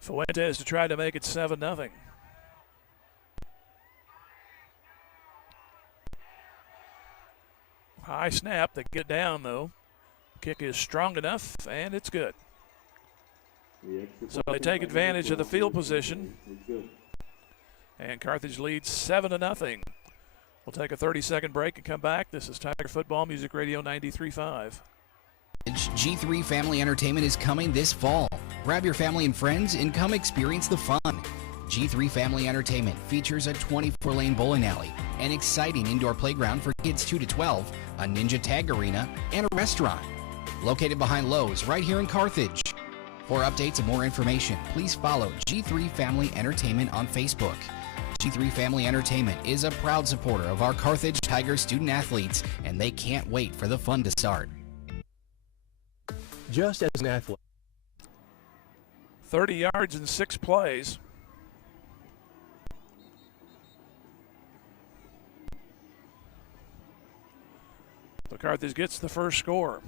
Fuentes to try to make it 7-0. High snap. They get down, though. Kick is strong enough, and it's good. So they take advantage of the field position. And Carthage leads 7-0. We'll take a 30-second break and come back. This is Tiger Football Music Radio 93.5. G3 Family Entertainment is coming this fall. Grab your family and friends and come experience the fun. G3 Family Entertainment features a 24-lane bowling alley, an exciting indoor playground for kids 2 to 12, a ninja tag arena, and a restaurant. Located behind Lowe's right here in Carthage. For updates and more information, please follow G3 Family Entertainment on Facebook. G3 Family Entertainment is a proud supporter of our Carthage Tiger student athletes, and they can't wait for the fun to start. Just as an athlete. 30 yards in 6 plays. So Carthage gets the first score.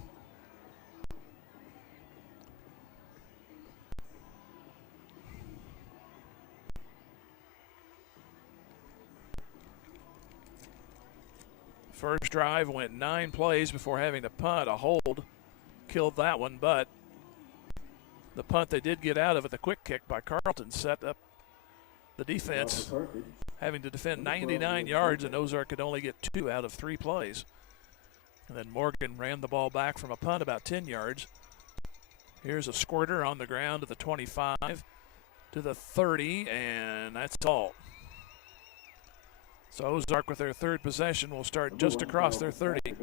First drive went 9 plays before having to punt. A hold killed that one, but the punt they did get out of it, the quick kick by Carlton, set up the defense having to defend 99 yards, and Ozark could only get 2 out of 3 plays. And then Morgan ran the ball back from a punt about 10 yards. Here's a squirter on the ground to the 25, to the 30, and that's all. So Ozark with their third possession will start just across their 30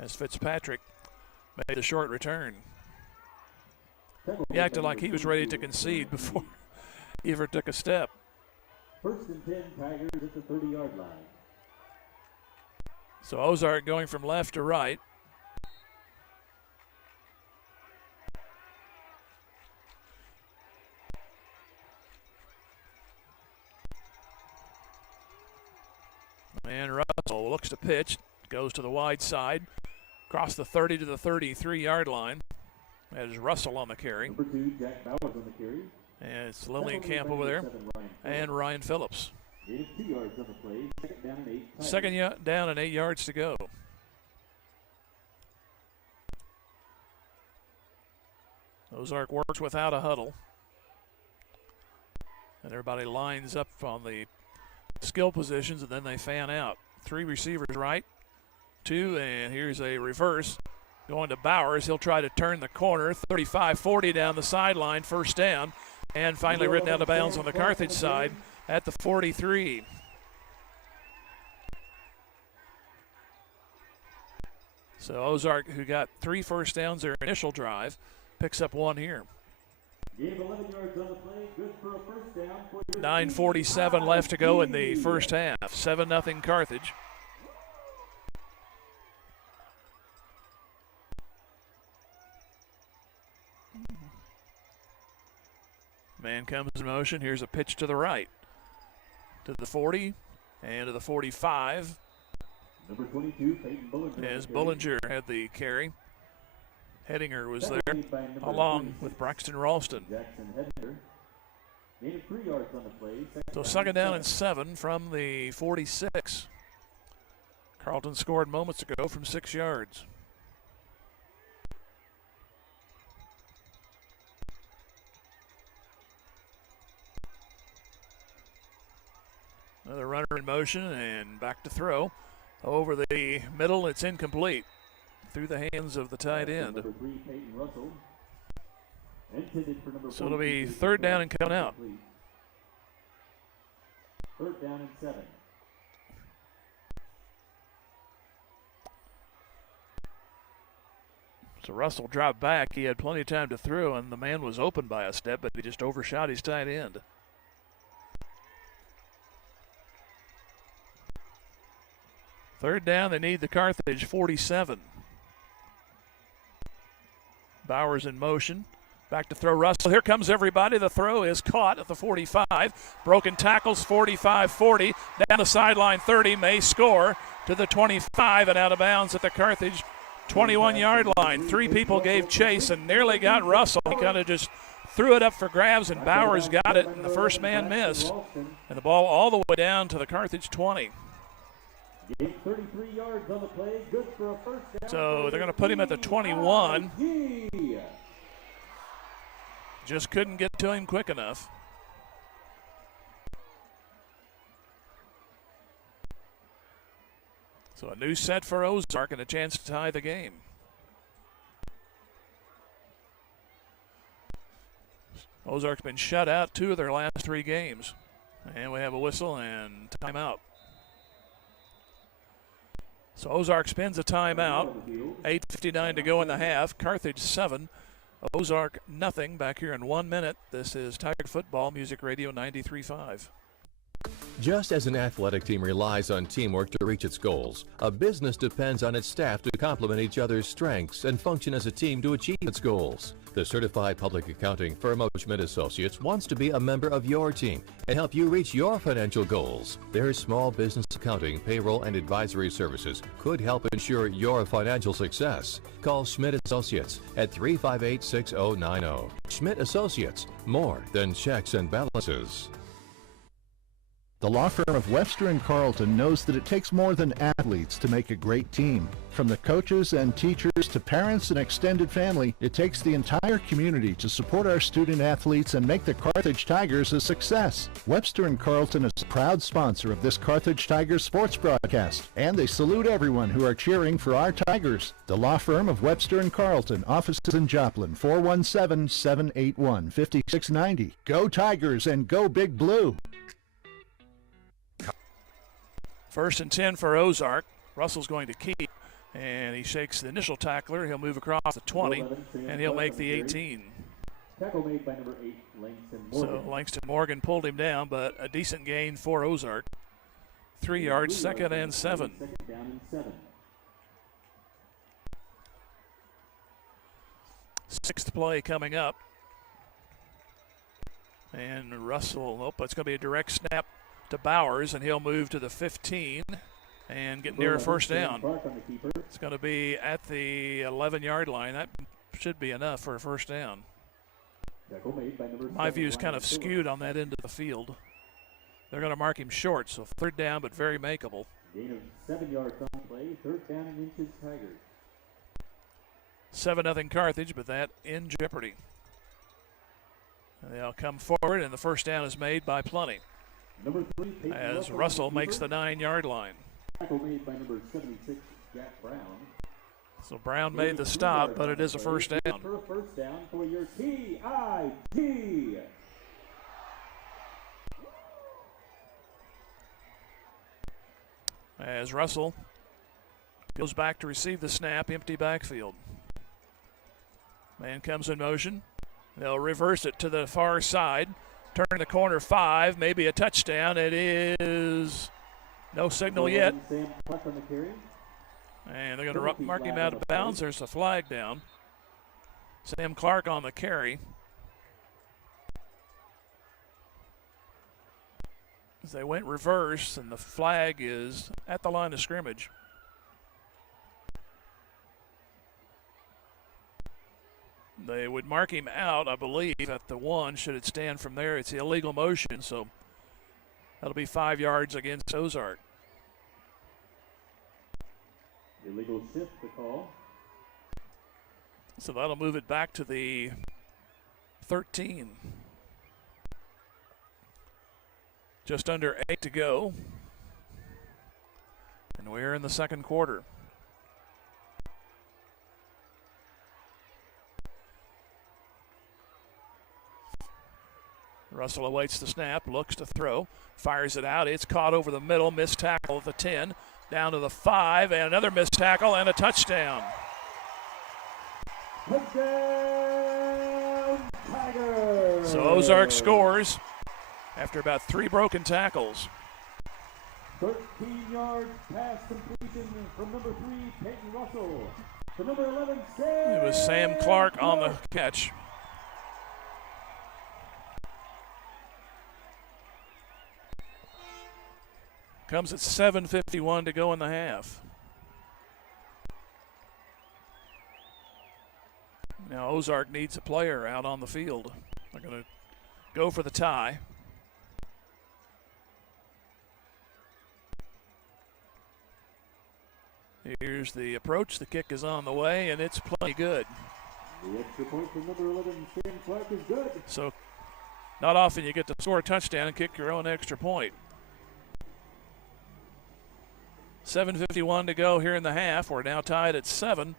as Fitzpatrick made a short return. He acted like he was ready to concede before he ever took a step. 1st and 10, Tigers at the 30-yard line. So Ozark going from left to right. And Russell looks to pitch, goes to the wide side, across the 30 to the 33-yard line. That is Russell on the carry. Number 2, Jack Bowers on the carry. And it's Lillienkamp over there. And Ryan Phillips. 2 yards on the play. Second down and 8. Second down and 8 yards to go. Ozark works without a huddle. And everybody lines up on the skill positions, and then they fan out. 3 receivers right, 2, and here's a reverse. Going to Bowers. He'll try to turn the corner. 35-40 down the sideline. First down. And finally ridden out of bounds on the Carthage side at the 43. So Ozark, who got 3 first downs their initial drive, picks up 1 here. 11 yards on the play. Good for a first down. 9:47 left to go in the first half. 7-0 Carthage. Man comes in motion. Here's a pitch to the right. To the 40 and to the 45. Number 22, Peyton Bullinger. As Bullinger had the carry. Hedinger was there, along with Braxton Ralston. Jackson Hedinger. Gained 3 yards on the play. So second down and 7 from the 46. Carlton scored moments ago from 6 yards. Another runner in motion and back to throw. Over the middle, it's incomplete. Through the hands of the tight end. Number 3, Peyton Russell. Intended for number So it'll be third down and coming out. 3rd down and 7. So Russell dropped back. He had plenty of time to throw, and the man was open by a step, but he just overshot his tight end. Third down, they need the Carthage 47. Bowers in motion. Back to throw Russell. Here comes everybody. The throw is caught at the 45. Broken tackles 45-40. Down the sideline 30. May score to the 25 and out of bounds at the Carthage 21-yard line. 3 people gave chase and nearly got Russell. He kind of just threw it up for grabs, and Bowers got it, and the first man missed. And the ball all the way down to the Carthage 20. 33 yards on the play. Good for a first down. So they're going to put him at the 21. Just couldn't get to him quick enough. So a new set for Ozark and a chance to tie the game. Ozark's been shut out 2 of their last 3 games. And we have a whistle and timeout. So Ozark spins a timeout. 8:59 to go in the half. Carthage 7. Ozark nothing. Back here in 1 minute. This is Tiger Football Music Radio 93.5. Just as an athletic team relies on teamwork to reach its goals, a business depends on its staff to complement each other's strengths and function as a team to achieve its goals. The certified public accounting firm of Schmidt Associates wants to be a member of your team and help you reach your financial goals. Their small business accounting, payroll, and advisory services could help ensure your financial success. Call Schmidt Associates at 358-6090. Schmidt Associates, more than checks and balances. The law firm of Webster and Carlton knows that it takes more than athletes to make a great team. From the coaches and teachers to parents and extended family, it takes the entire community to support our student athletes and make the Carthage Tigers a success. Webster and Carlton is a proud sponsor of this Carthage Tigers sports broadcast, and they salute everyone who are cheering for our Tigers. The law firm of Webster and Carlton, offices in Joplin, 417-781-5690. Go Tigers and go Big Blue! 1st and 10 for Ozark. Russell's going to keep, and he shakes the initial tackler. He'll move across the 20, and he'll make the 18. Tackle made by number 8, Langston Morgan. So Langston Morgan pulled him down, but a decent gain for Ozark. 3 yards, 2nd and 7. Second down and 7. 6th play coming up. And Russell, it's going to be a direct snap to Bowers, and he'll move to the 15 and get near a first down. It's going to be at the 11-yard line. That should be enough for a first down. My view is kind of skewed on that end of the field. They're going to mark him short, so 3rd down, but very makeable. Gain of 7 yards on play, 3rd down and inches Tigers. 7-0 Carthage, but that in jeopardy. They'll come forward, and the first down is made by Plenty. Number 3, as Russell makes the 9-yard line. Tackle made by number 76, Jack Brown. So Brown made the stop, but it is a first down. For a first down for your TIG. As Russell goes back to receive the snap, empty backfield. Man comes in motion. They'll reverse it to the far side. Turn the corner 5, maybe a touchdown. It is no signal yet. And they're going to mark him out of bounds. There's a flag down. Sam Clark on the carry. As they went reverse, and the flag is at the line of scrimmage. They would mark him out, I believe, at the 1. Should it stand from there, it's illegal motion, so that'll be 5 yards against Ozark. Illegal shift to call. So that'll move it back to the 13. Just under 8 to go. And we're in the second quarter. Russell awaits the snap, looks to throw, fires it out. It's caught over the middle, missed tackle at the 10, down to the 5, and another missed tackle and a touchdown. Touchdown, Tigers! So Ozark scores after about 3 broken tackles. 13-yard pass completion from number 3, Peyton Russell. To number 11, It was Sam Clark on the catch. Comes at 7:51 to go in the half. Now Ozark needs a player out on the field. They're going to go for the tie. Here's the approach. The kick is on the way, and it's plenty good. The extra point from number 11, Sam Clark, is good. So not often you get to score a touchdown and kick your own extra point. 7:51 to go here in the half. We're now tied at 7.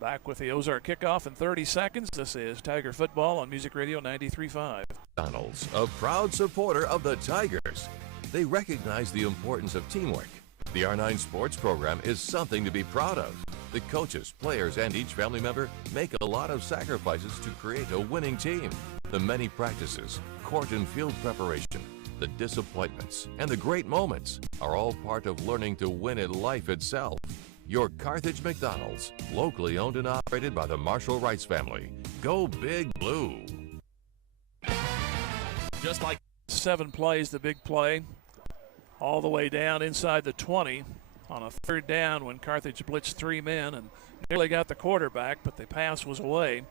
Back with the Ozark kickoff in 30 seconds. This is Tiger Football on Music Radio 93.5. McDonald's, a proud supporter of the Tigers. They recognize the importance of teamwork. The R9 sports program is something to be proud of. The coaches, players, and each family member make a lot of sacrifices to create a winning team. The many practices, court and field preparation, the disappointments, and the great moments are all part of learning to win at life itself. Your Carthage McDonald's, locally owned and operated by the Marshall Rice family. Go Big Blue. Just like 7 plays, the big play, all the way down inside the 20 on a 3rd down when Carthage blitzed 3 men and nearly got the quarterback, but the pass was away.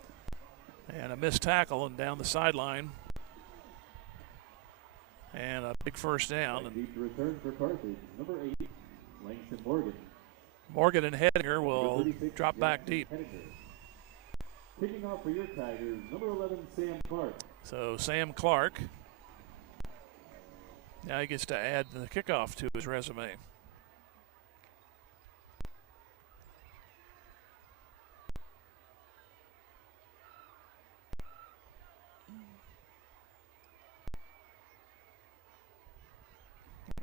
And a missed tackle and down the sideline. And a big first down. And Deep return for Carthage, number 8, Langston Morgan. Morgan and Hedinger will drop back deep. Kicking off for your Tigers, number 11, Sam Clark. So Sam Clark, now he gets to add the kickoff to his resume.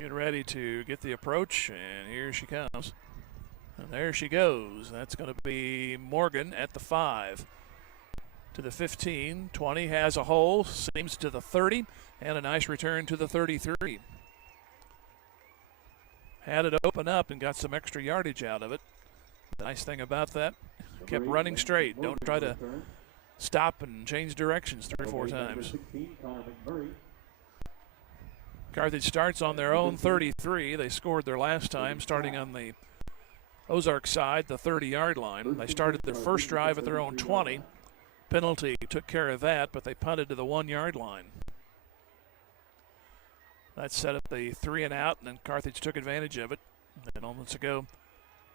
Get ready to get the approach, and here she comes. And there she goes. That's going to be Morgan at the 5. To the 15, 20, has a hole, seems to the 30, and a nice return to the 33. Had it open up and got some extra yardage out of it. The nice thing about that, kept running straight. Don't try to stop and change directions 3 or 4 times. Carthage starts on their own 33. They scored their last time, starting on the Ozark side, the 30-yard line. They started their first drive at their own 20. Penalty took care of that, but they punted to the 1-yard line. That set up the 3 and out, and then Carthage took advantage of it. And moments ago,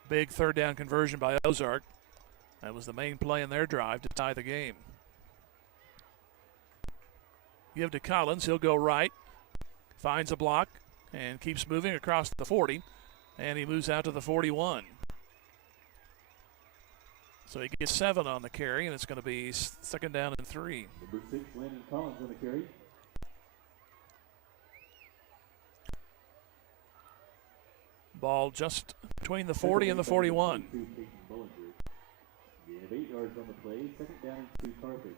big third down conversion by Ozark. That was the main play in their drive to tie the game. Give to Collins. He'll go right. Finds a block and keeps moving across the 40. And he moves out to the 41. So he gets 7 on the carry, and it's going to be second down and 3. Number 6, Landon Collins on the carry. Ball just between the 40 and the 41. You have 8 yards on the play, second down and 2 Carthage.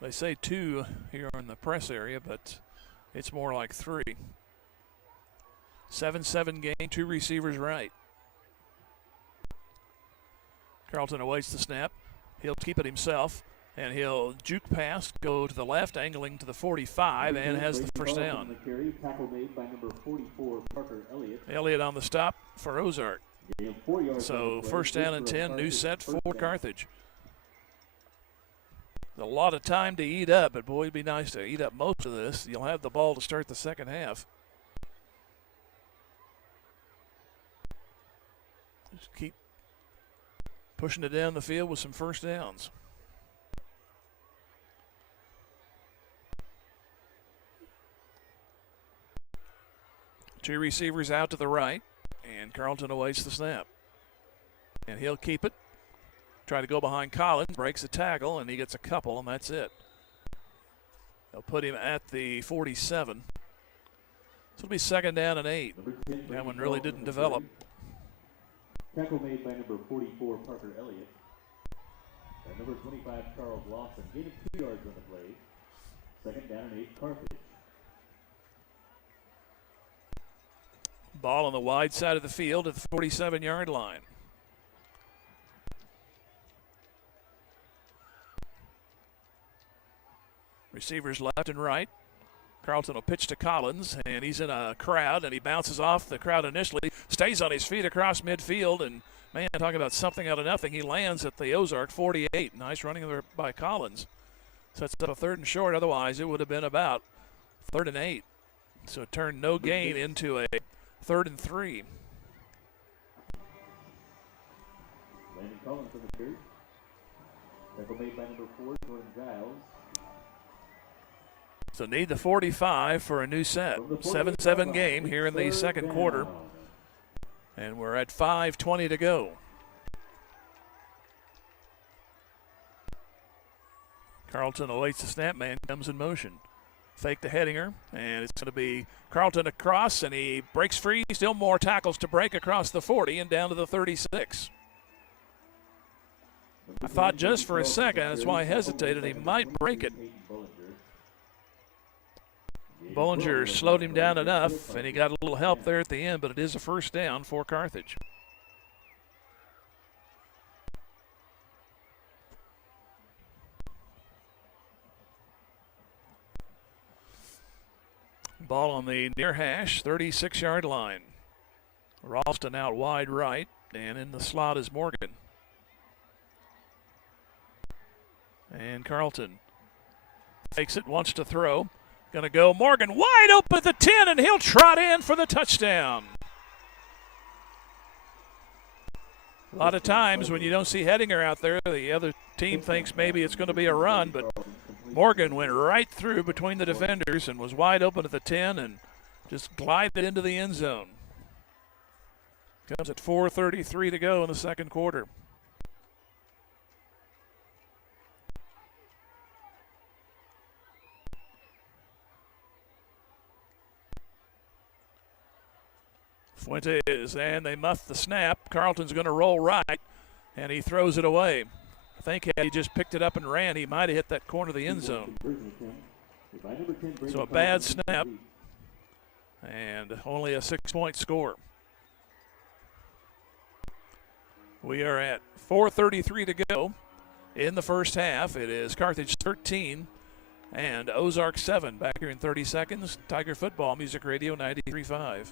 They say 2 here in the press area, but it's more like 3. 7-7 game, 2 receivers right. Carlton awaits the snap. He'll keep it himself, and he'll juke past, go to the left, angling to the 45, and has the first down. Tackle made by number 44, Parker Elliott. Elliott on the stop for Ozark. So first down and 10, new set for Carthage. A lot of time to eat up, but boy, it'd be nice to eat up most of this. You'll have the ball to start the second half. Just keep pushing it down the field with some first downs. Two receivers out to the right, and Carlton awaits the snap. And he'll keep it. Try to go behind Collins, breaks a tackle, and he gets a couple, and that's it. They'll put him at the 47. So it'll be second down and 8. That one really didn't develop. Tackle made by number 44, Parker Elliott. And number 25, Charles Lawson. Gain of 2 yards on the play. Second down and 8, Carthage. Ball on the wide side of the field at the 47-yard line. Receivers left and right. Carlton will pitch to Collins, and he's in a crowd, and he bounces off the crowd initially, stays on his feet across midfield, and man, talking about something out of nothing, he lands at the Ozark 48. Nice running there by Collins. Sets up a 3rd and short, otherwise it would have been about 3rd and 8. So it turned no gain into a 3rd and 3. Landon Collins on the carry. Tackle made by number 4, Jordan Giles. So need the 45 for a new set. 7-7 game here in the second quarter. And we're at 5:20 to go. Carlton awaits the snap. Man comes in motion. Fake to Hedinger, and it's going to be Carlton across, and he breaks free. Still more tackles to break across the 40 and down to the 36. I thought just for a second, that's why I hesitated, he might break it. Bollinger slowed him down enough, and he got a little help there at the end, but it is a first down for Carthage. Ball on the near hash, 36-yard line. Ralston out wide right, and in the slot is Morgan. And Carlton fakes it, wants to throw. Going to go Morgan wide open at the 10, and he'll trot in for the touchdown. A lot of times when you don't see Hedinger out there, the other team thinks maybe it's going to be a run, but Morgan went right through between the defenders and was wide open at the 10 and just glided into the end zone. Comes at 4:33 to go in the second quarter. Fuentes, and they muff the snap. Carlton's going to roll right, and he throws it away. I think had he just picked it up and ran, he might have hit that corner of the end zone. So a bad snap, and only a 6-point score. We are at 4:33 to go in the first half. It is Carthage 13 and Ozark 7. Back here in 30 seconds. Tiger Football, Music Radio 93.5.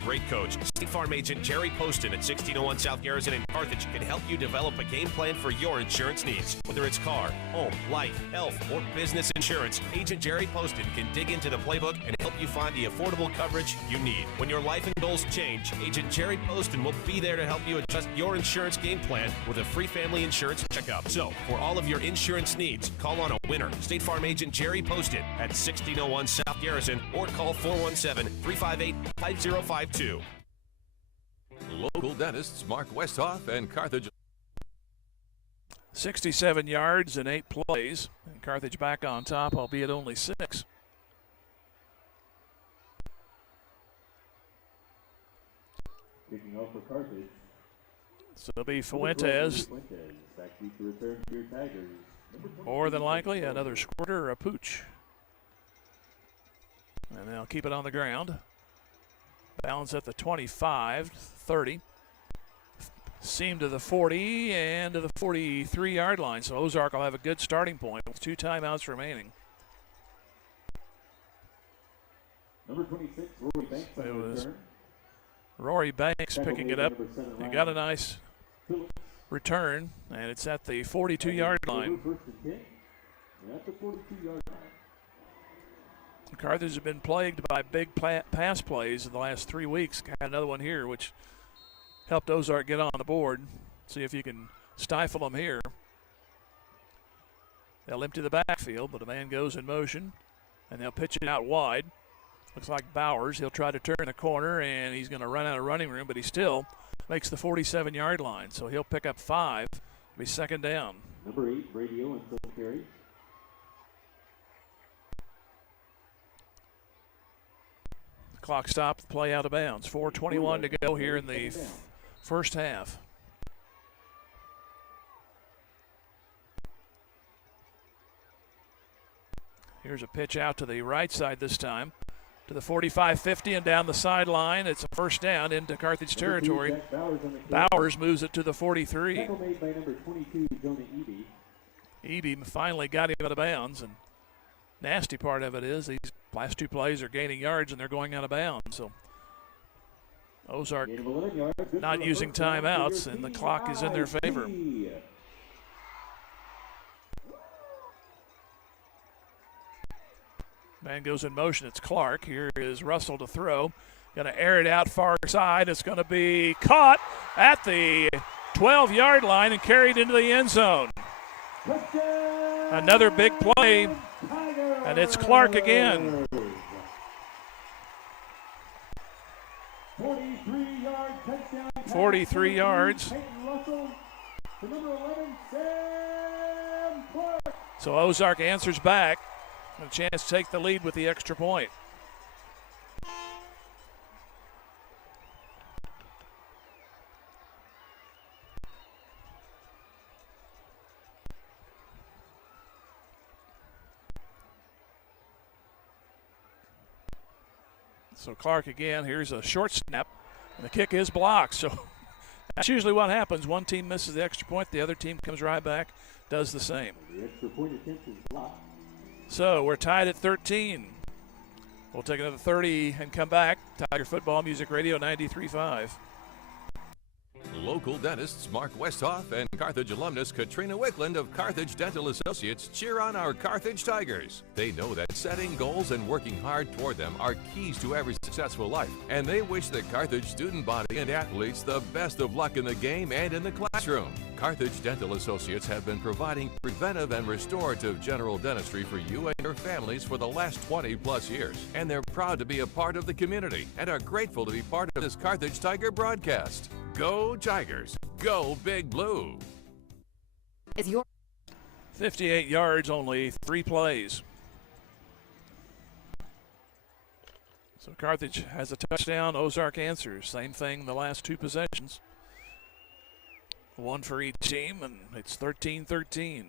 Great coach, State Farm agent Jerry Poston at 1601 South Garrison in Carthage can help you develop a game plan for your insurance needs. Whether it's car, home, life, health, or business insurance, Agent Jerry Poston can dig into the playbook and help you find the affordable coverage you need. When your life and goals change, Agent Jerry Poston will be there to help you adjust your insurance game plan with a free family insurance checkup. So, for all of your insurance needs, call on a winner. State Farm agent Jerry Poston at 1601 South Garrison or call 417-358-5052. Local dentists Mark Westhoff and Carthage. 67 yards and 8 plays. And Carthage back on top, albeit only 6. Kicking off for Carthage. So it'll be Fuentes. Back to return to your Tigers. More than likely, another squirter or a pooch. And they'll keep it on the ground. Balance at the 25, 30. Seam to the 40 and to the 43-yard line. So Ozark will have a good starting point with 2 timeouts remaining. Number 26, Rory Banks. It was Rory Banks picking it up. He got a nice return, and it's at the 42-yard line. At the 42-yard line. Carthage has been plagued by big pass plays in the last 3 weeks. Got another one here, which helped Ozark get on the board. See if you can stifle them here. They'll empty the backfield, but a man goes in motion, and they'll pitch it out wide. Looks like Bowers. He'll try to turn the corner, and he's going to run out of running room, but he still makes the 47-yard line. So he'll pick up 5. It'll be second down. Number 8, Radio and Phil Carey. Clock stopped, play out of bounds. 4:21 to go here in the first half. Here's a pitch out to the right side this time, to the 45-50 and down the sideline. It's a first down into Carthage territory. Bowers moves it to the 43. Tackle made by number 22, Jonah Eby. Eby finally got him out of bounds, and nasty part of it is these last 2 plays are gaining yards and they're going out of bounds. So Ozark not using timeouts, and the clock is in their favor. Man goes in motion. It's Clark. Here is Russell to throw. Going to air it out far side. It's going to be caught at the 12-yard line and carried into the end zone. Another big play, and it's Clark again. 43 yards. So Ozark answers back. A chance to take the lead with the extra point. So Clark again. Here's a short snap, and the kick is blocked. So that's usually what happens. One team misses the extra point, the other team comes right back, does the same. The extra point attempt is blocked. So we're tied at 13. We'll take another 30 and come back. Tiger Football, Music Radio 93.5. local dentists Mark Westhoff and Carthage alumnus Katrina Wickland of Carthage Dental Associates cheer on our Carthage Tigers. They know that setting goals and working hard toward them are keys to every successful life, and they wish the Carthage student body and athletes the best of luck in the game and in the classroom. Carthage Dental Associates have been providing preventive and restorative general dentistry for you and your families for the last 20-plus years, and they're proud to be a part of the community and are grateful to be part of this Carthage Tiger broadcast. Go Tigers! Go Big Blue! Is your 58 yards, only 3 plays. So Carthage has a touchdown. Ozark answers. Same thing the last 2 possessions. 1 for each team, and it's 13-13.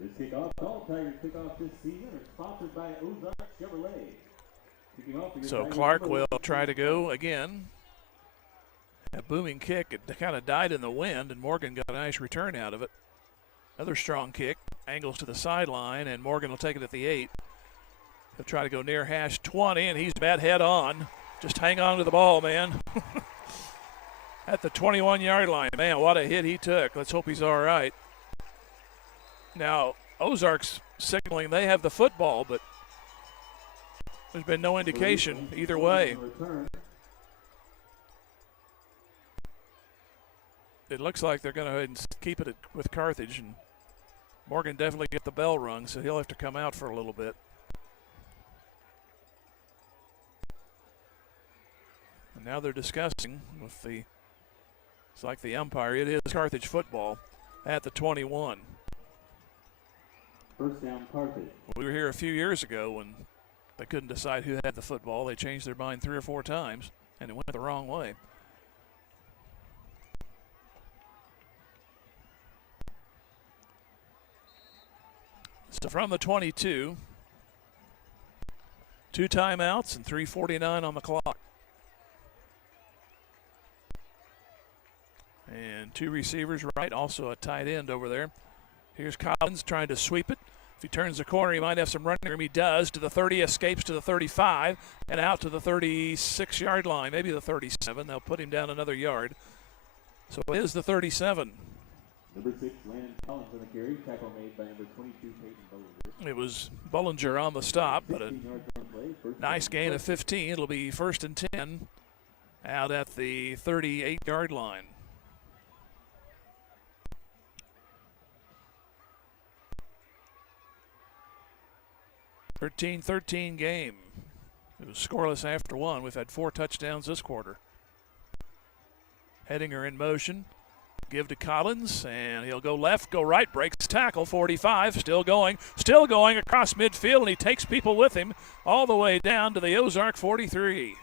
This kickoff, all Tigers kickoff this season are sponsored by Ozark Chevrolet. So Clark will try to go again. A booming kick. It kind of died in the wind, and Morgan got a nice return out of it. Another strong kick. Angles to the sideline, and Morgan will take it at the 8. He'll try to go near hash 20, and he's bat head on. Just hang on to the ball, man. At the 21-yard line. Man, what a hit he took. Let's hope he's all right. Now, Ozark's signaling they have the football, but there's been no indication either way. It looks like they're going to go ahead and keep it with Carthage, and Morgan definitely get the bell rung, so he'll have to come out for a little bit. And now they're discussing with it's like the umpire. It is Carthage football at the 21. First down, Carthage. We were here a few years ago when they couldn't decide who had the football. They changed their mind 3 or 4 times, and it went the wrong way. So from the 22, 2 timeouts and 3:49 on the clock. And 2 receivers right, also a tight end over there. Here's Collins trying to sweep it. If he turns the corner, he might have some running room. He does. To the 30, escapes to the 35, and out to the 36-yard line, maybe the 37. They'll put him down another yard. So it is the 37. Number 6, Landon Collins on the carry. Tackle made by number 22, Peyton Bollinger. It was Bollinger on the stop, but a nice gain of 15. It'll be 1st and 10 out at the 38-yard line. 13-13 game. It was scoreless after 1. We've had 4 touchdowns this quarter. Hedinger in motion. Give to Collins, and he'll go left, go right, breaks tackle, 45, still going across midfield, and he takes people with him all the way down to the Ozark 43.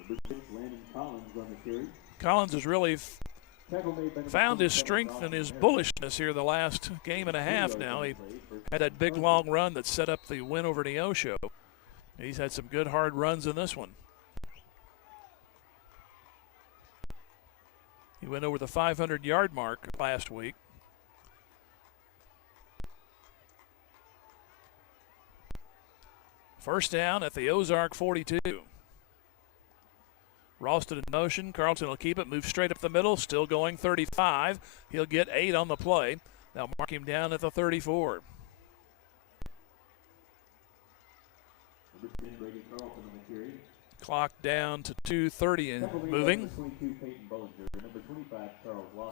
Number 6, Landon Collins on the carry. Collins has really found his strength and his bullishness here the last game and a half now. He had that big long run that set up the win over Neosho. He's had some good hard runs in this one. He went over the 500-yard mark last week. First down at the Ozark 42. Ralston in motion. Carlton will keep it, move straight up the middle, still going 35. He'll get 8 on the play. They'll mark him down at the 34. Clock down to 2:30 and moving.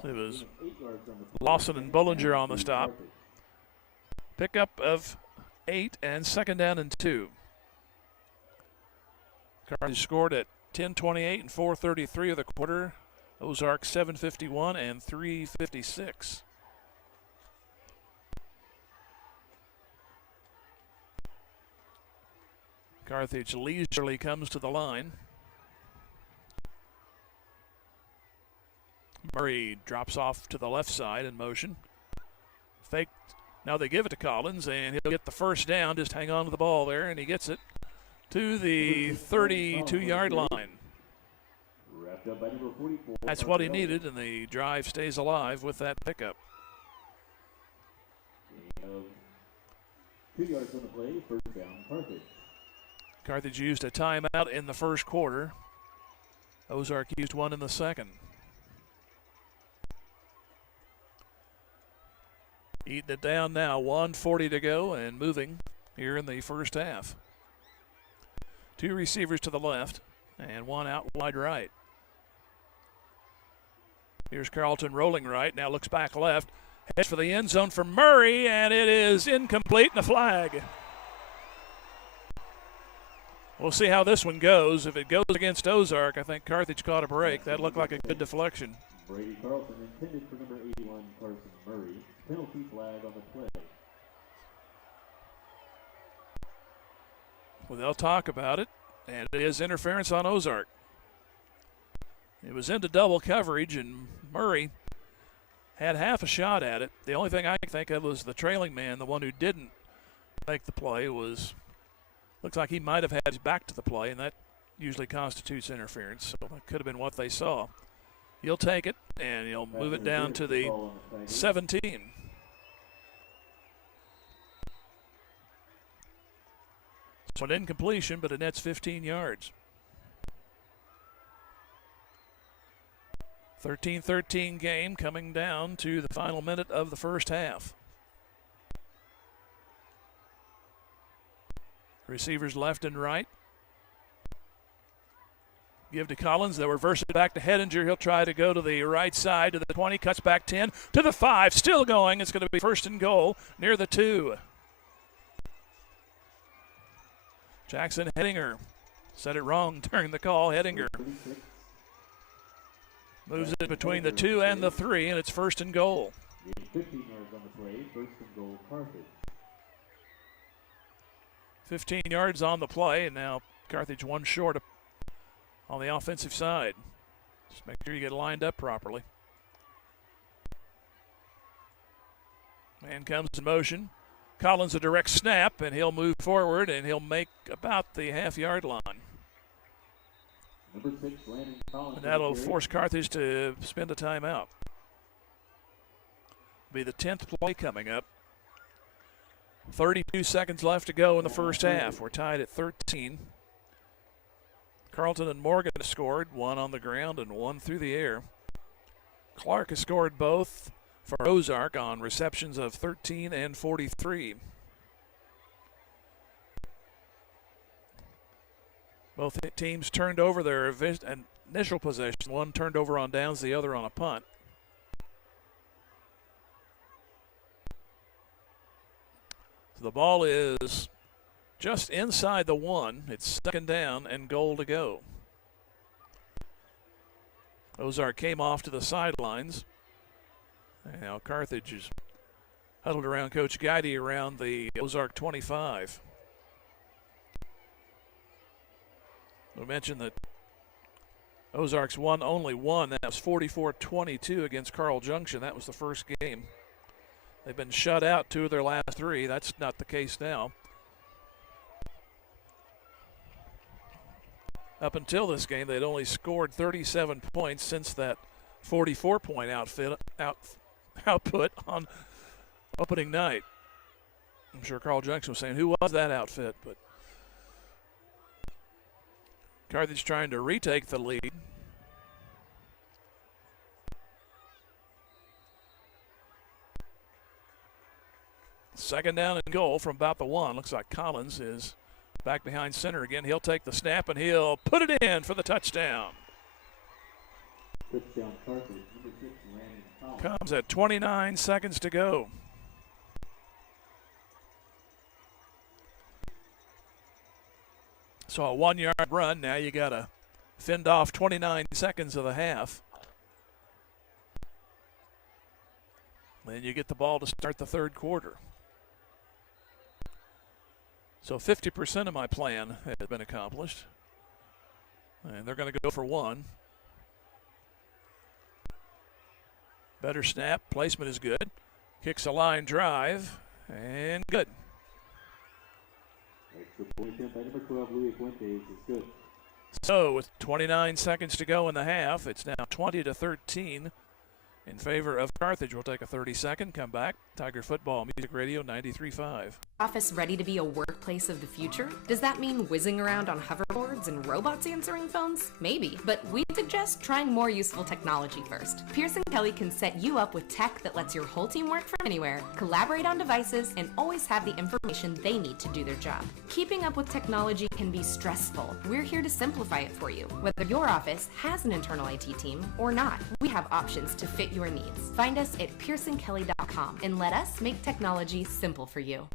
It was Lawson and Bollinger on the stop. Pickup of 8 and 2nd down and 2. Carthage scored at 10:28 and 4:33 of the quarter. Ozark 7:51 and 3:56. Carthage leisurely comes to the line. Murray drops off to the left side in motion. Faked. Now they give it to Collins, and he'll get the first down. Just hang on to the ball there, and he gets it to the 32-yard line. That's what he needed, and the drive stays alive with that pickup. 2 yards on the play, first down, Carthage. Carthage used a timeout in the first quarter. Ozark used one in the second. Eating it down now, 1:40 to go and moving here in the first half. Two receivers to the left and one out wide right. Here's Carlton rolling right, now looks back left. Heads for the end zone for Murray, and it is incomplete and a flag. We'll see how this one goes. If it goes against Ozark, I think Carthage caught a break. That looked like a good deflection. Brady Carlton intended for number 81, Carson Murray. Penalty flag on the play. Well, they'll talk about it, and it is interference on Ozark. It was into double coverage, and Murray had half a shot at it. The only thing I can think of was the trailing man, the one who didn't make the play, looks like he might have had his back to the play, and that usually constitutes interference. So that could have been what they saw. He'll take it, and he'll move it down to the 17. So an incompletion, but it nets 15 yards. 13-13 game coming down to the final minute of the first half. Receivers left and right. Give to Collins. They'll reverse it back to Hedinger. He'll try to go to the right side to the 20. Cuts back 10 to the 5. Still going. It's going to be first and goal near the 2. Jackson Hedinger said it wrong during the call. Hedinger moves it between the 2 and the 3, and it's first and goal. 15 yards on the play. First and goal, Carthage. 15 yards on the play, and now Carthage one short on the offensive side. Just make sure you get lined up properly. Man comes in motion. Collins a direct snap, and he'll move forward, and he'll make about the half-yard line. Number 6, Landon Collins. And that'll force Carthage to spend a timeout. Be the 10th play coming up. 32 seconds left to go in the first half. We're tied at 13. Carlton and Morgan have scored, one on the ground and one through the air. Clark has scored both for Ozark on receptions of 13 and 43. Both teams turned over their initial possession. One turned over on downs, the other on a punt. The ball is just inside the 1. It's second down and goal to go. Ozark came off to the sidelines. And now Carthage is huddled around Coach Guidey around the Ozark 25. We mentioned that Ozark's won only one. That was 44-22 against Carl Junction. That was the first game. They've been shut out 2 of their last 3. That's not the case now. Up until this game, they'd only scored 37 points since that 44-point output on opening night. I'm sure Carl Junction was saying, who was that outfit? But Carthage trying to retake the lead. Second down and goal from about the 1. Looks like Collins is back behind center again. He'll take the snap and he'll put it in for the touchdown. Touchdown Carthage, number 6, Landon Collins. Comes at 29 seconds to go. So a 1-yard run. Now you got to fend off 29 seconds of the half. Then you get the ball to start the third quarter. So 50% of my plan has been accomplished. And they're going to go for 1. Better snap. Placement is good. Kicks a line drive. And good. Extra point attempt by number 12, Louis Fuentes, is good. So with 29 seconds to go in the half, it's now 20-13. in favor of Carthage. We'll take a 30-second, come back. Tiger Football Music Radio 93.5. Office ready to be a workplace of the future? Does that mean whizzing around on hoverboards and robots answering phones? Maybe, but we suggest trying more useful technology first. Pearson Kelly can set you up with tech that lets your whole team work from anywhere, collaborate on devices, and always have the information they need to do their job. Keeping up with technology can be stressful. We're here to simplify it for you. Whether your office has an internal IT team or not, we have options to fit your needs. Find us at pearsonkelly.com and let us make technology simple for you.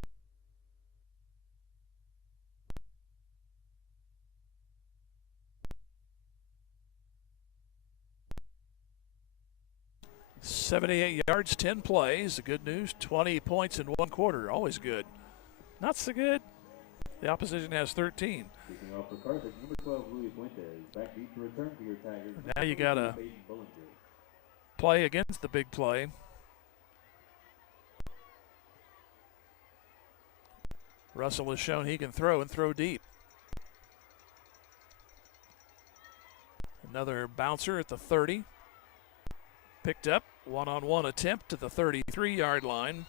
.78 yards, 10 plays. The good news, 20 points in one quarter. Always good. Not so good. The opposition has 13. Now you got to play against the big play. Russell has shown he can throw and throw deep. Another bouncer at the 30. Picked up, one-on-one attempt to the 33-yard line.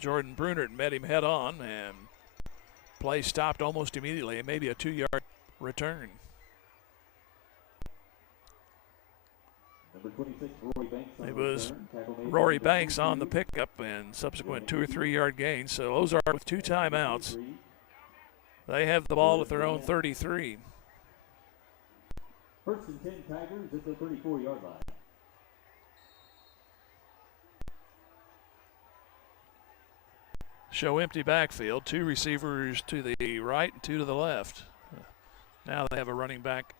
Jordan Brunert met him head on, and play stopped almost immediately. Maybe a 2-yard return. It was Rory Banks on the pickup and subsequent 2 or 3 yard gain. So Ozark with 2 timeouts. They have the ball at their own 33. First and 10 Tigers at the 34-yard line. Show empty backfield. 2 receivers to the right and 2 to the left. Now they have a running back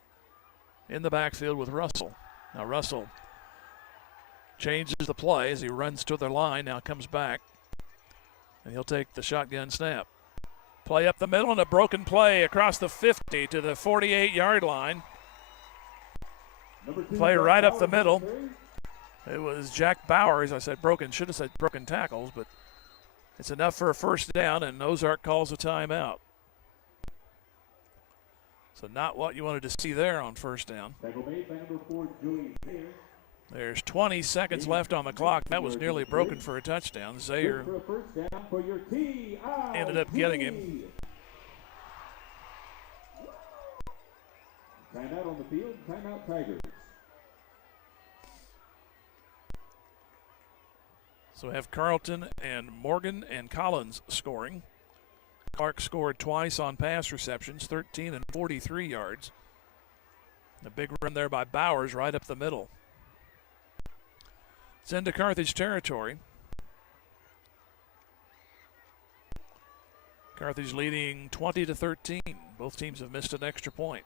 in the backfield with Russell. Now Russell changes the play as he runs to the line. Now comes back. And he'll take the shotgun snap. Play up the middle and a broken play across the 50 to the 48-yard line. Play right up the middle. It was Jack Bowers. I said broken, should have said broken tackles, but it's enough for a first down, and Ozark calls a timeout. So not what you wanted to see there on first down. There's 20 seconds left on the clock. That was nearly broken for a touchdown. Zaire ended up getting him. Timeout on the field, timeout Tigers. So we have Carlton and Morgan and Collins scoring. Clark scored twice on pass receptions, 13 and 43 yards. A big run there by Bowers right up the middle. It's into Carthage territory. Carthage leading 20-13. Both teams have missed an extra point.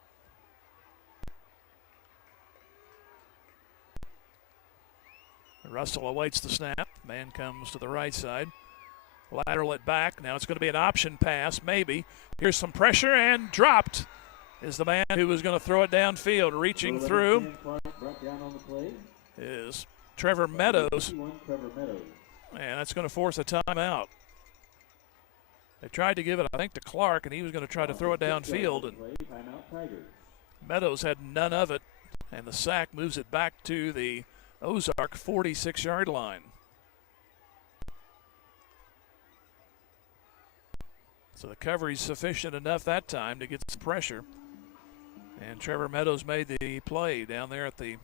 Russell awaits the snap. Man comes to the right side. Lateral it back. Now it's going to be an option pass, maybe. Here's some pressure, and dropped is the man who was going to throw it downfield. Reaching through is Trevor Meadows. And that's going to force a timeout. They tried to give it, I think, to Clark, and he was going to try to throw it downfield. And Meadows had none of it, and the sack moves it back to the Ozark 46-yard line. So the coverage sufficient enough that time to get some pressure. And Trevor Meadows made the play down there at the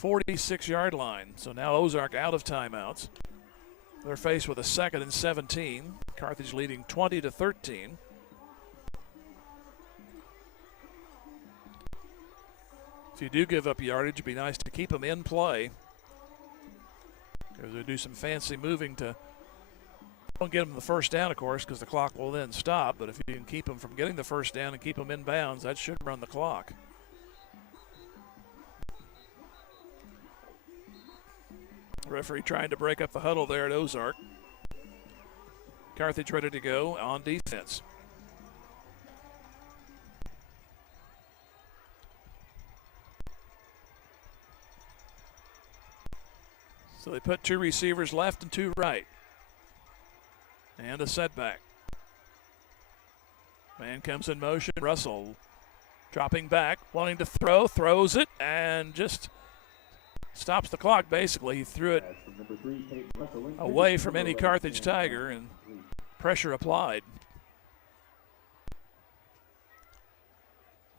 46-yard line. So now Ozark out of timeouts. They're faced with a 2nd and 17. Carthage leading 20-13. If you do give up yardage, it'd be nice to keep them in play. Because they do some fancy moving to don't get them the first down, of course, because the clock will then stop. But if you can keep them from getting the first down and keep them in bounds, that should run the clock. Referee trying to break up the huddle there at Ozark. Carthage ready to go on defense. So they put 2 receivers left and 2 right. And a setback. Man comes in motion. Russell dropping back, wanting to throw, throws it, and just stops the clock, basically. He threw it away from any Carthage Tiger, and pressure applied.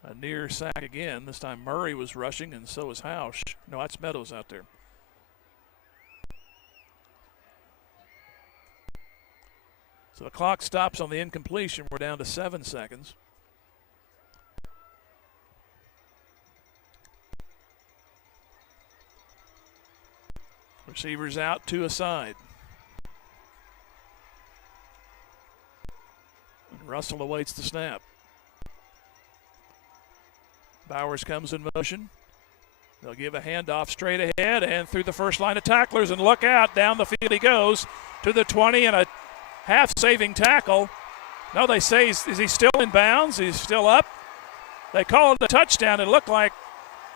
A near sack again. This time Murray was rushing, and so was Hausch. No, that's Meadows out there. So the clock stops on the incompletion. We're down to 7 seconds. Receivers out, 2 aside. And Russell awaits the snap. Bowers comes in motion. They'll give a handoff straight ahead and through the first line of tacklers, and look out, down the field he goes to the 20 and a half-saving tackle. No, they say, is he still in bounds? He's still up. They call it a touchdown. It looked like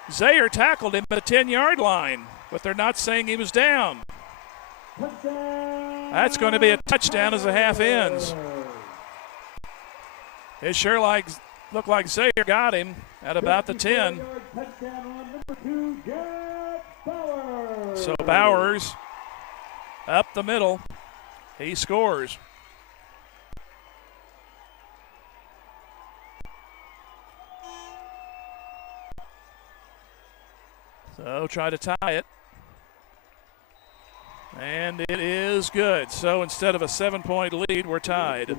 Zayer tackled him at the 10-yard line, but they're not saying he was down. That's going to be a touchdown as the half ends. It sure looked like Zayer got him at about the 10. So Bowers up the middle. He scores. So try to tie it. And it is good. So instead of a 7-point lead, we're tied.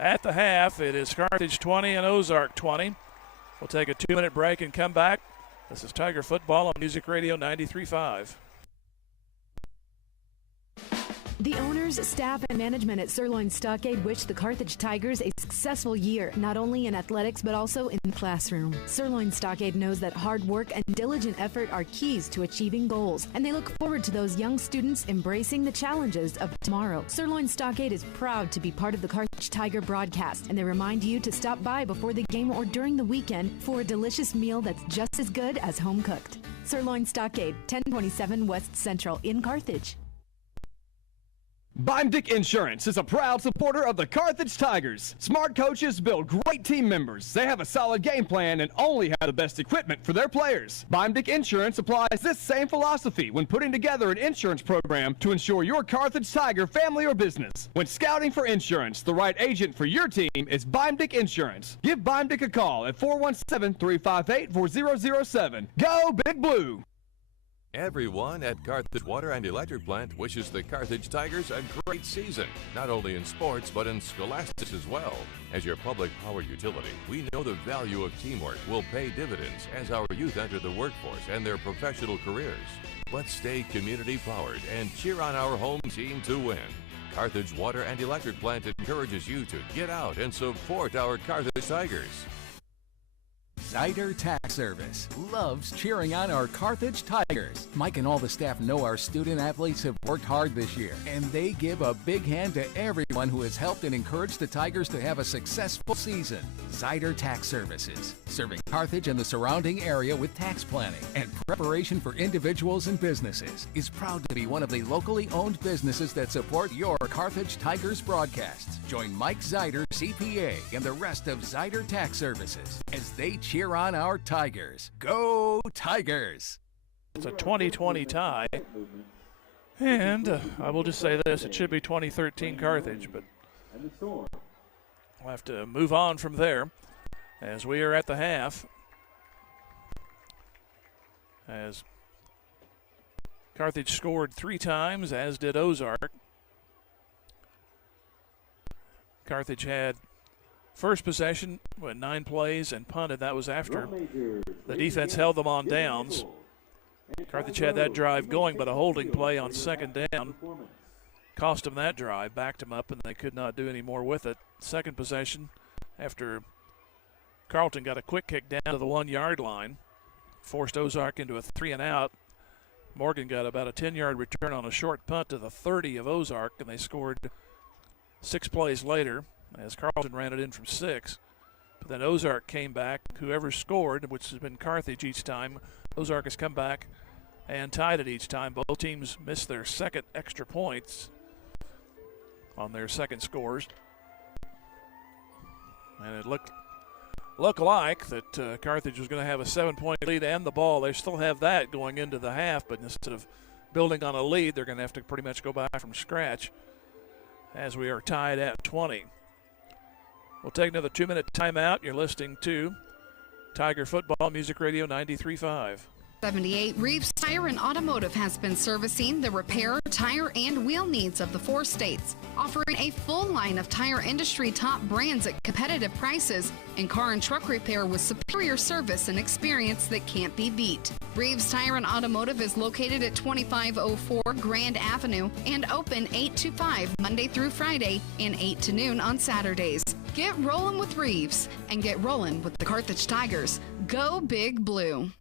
At the half, it is Carthage 20 and Ozark 20. We'll take a 2-minute break and come back. This is Tiger Football on Music Radio 93.5. The owners, staff, and management at Sirloin Stockade wish the Carthage Tigers a successful year, not only in athletics but also in the classroom. Sirloin Stockade knows that hard work and diligent effort are keys to achieving goals, and they look forward to those young students embracing the challenges of tomorrow. Sirloin Stockade is proud to be part of the Carthage Tiger broadcast, and they remind you to stop by before the game or during the weekend for a delicious meal that's just as good as home cooked. Sirloin Stockade, 1027 West Central in Carthage. Bimdick Insurance is a proud supporter of the Carthage Tigers. Smart coaches build great team members. They have a solid game plan and only have the best equipment for their players. Bimdick Insurance applies this same philosophy when putting together an insurance program to ensure your Carthage Tiger family or business. When scouting for insurance, the right agent for your team is Bimdick Insurance. Give Bimdick a call at 417-358-4007. Go Big Blue! Everyone at Carthage Water and Electric Plant wishes the Carthage Tigers a great season, not only in sports but in scholastics as well. As your public power utility, we know the value of teamwork will pay dividends as our youth enter the workforce and their professional careers. Let's stay community powered and cheer on our home team to win. Carthage Water and Electric Plant encourages you to get out and support our Carthage Tigers. Zyder Tax Service loves cheering on our Carthage Tigers. Mike and all the staff know our student athletes have worked hard this year, and they give a big hand to everyone who has helped and encouraged the Tigers to have a successful season. Zyder Tax Services, serving Carthage and the surrounding area with tax planning and preparation for individuals and businesses, is proud to be one of the locally owned businesses that support your Carthage Tigers broadcasts. Join Mike Zyder, CPA, and the rest of Zyder Tax Services as they cheer on our Tigers. Go Tigers! It's a 2020 tie. And I will just say this, it should be 2013 Carthage, but we'll have to move on from there as we are at the half. As Carthage scored 3 times, as did Ozark. Carthage had first possession with 9 plays and punted. That was after the defense held them on downs. Carthage had that drive going, but a holding play on second down cost them that drive, backed them up, and they could not do any more with it. Second possession, after Carlton got a quick kick down to the 1-yard line, forced Ozark into a 3-and-out. Morgan got about a 10-yard return on a short punt to the 30 of Ozark, and they scored 6 plays later, as Carlton ran it in from 6. But then Ozark came back. Whoever scored, which has been Carthage each time, Ozark has come back and tied it each time. Both teams missed their second extra points on their second scores. And it looked look like that Carthage was going to have a 7-point lead and the ball. They still have that going into the half, but instead of building on a lead, they're going to have to pretty much go back from scratch as we are tied at 20. We'll take another 2-minute timeout. You're listening to Tiger Football, Music Radio 93.5. 78 Reeves Tire and Automotive has been servicing the repair, tire, and wheel needs of the 4 states, offering a full line of tire industry top brands at competitive prices and car and truck repair with superior service and experience that can't be beat. Reeves Tire and Automotive is located at 2504 Grand Avenue and open 8 to 5 Monday through Friday and 8 to noon on Saturdays. Get rolling with Reeves and get rolling with the Carthage Tigers. Go Big Blue.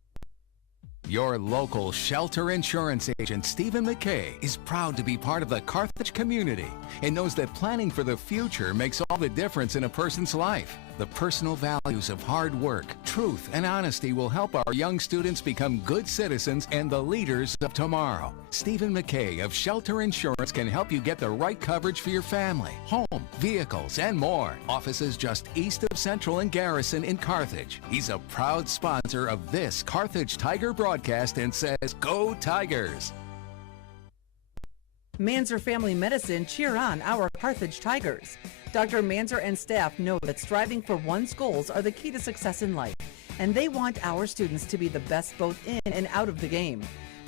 Your local Shelter Insurance agent, Stephen McKay, is proud to be part of the Carthage community and knows that planning for the future makes all the difference in a person's life. The personal values of hard work, truth, and honesty will help our young students become good citizens and the leaders of tomorrow. Stephen McKay of Shelter Insurance can help you get the right coverage for your family, home, vehicles, and more. Offices just east of Central and Garrison in Carthage. He's a proud sponsor of this Carthage Tiger broadcast and says, "Go Tigers!" Manzer Family Medicine cheer on our Carthage Tigers. Dr. Manzer and staff know that striving for one's goals are the key to success in life, and they want our students to be the best both in and out of the game.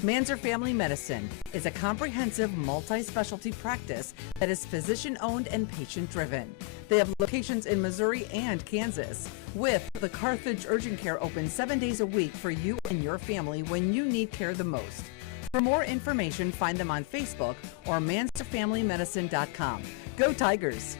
Manzer Family Medicine is a comprehensive multi-specialty practice that is physician-owned and patient-driven. They have locations in Missouri and Kansas, with the Carthage Urgent Care open 7 days a week for you and your family when you need care the most. For more information, find them on Facebook or manzerfamilymedicine.com. Go Tigers!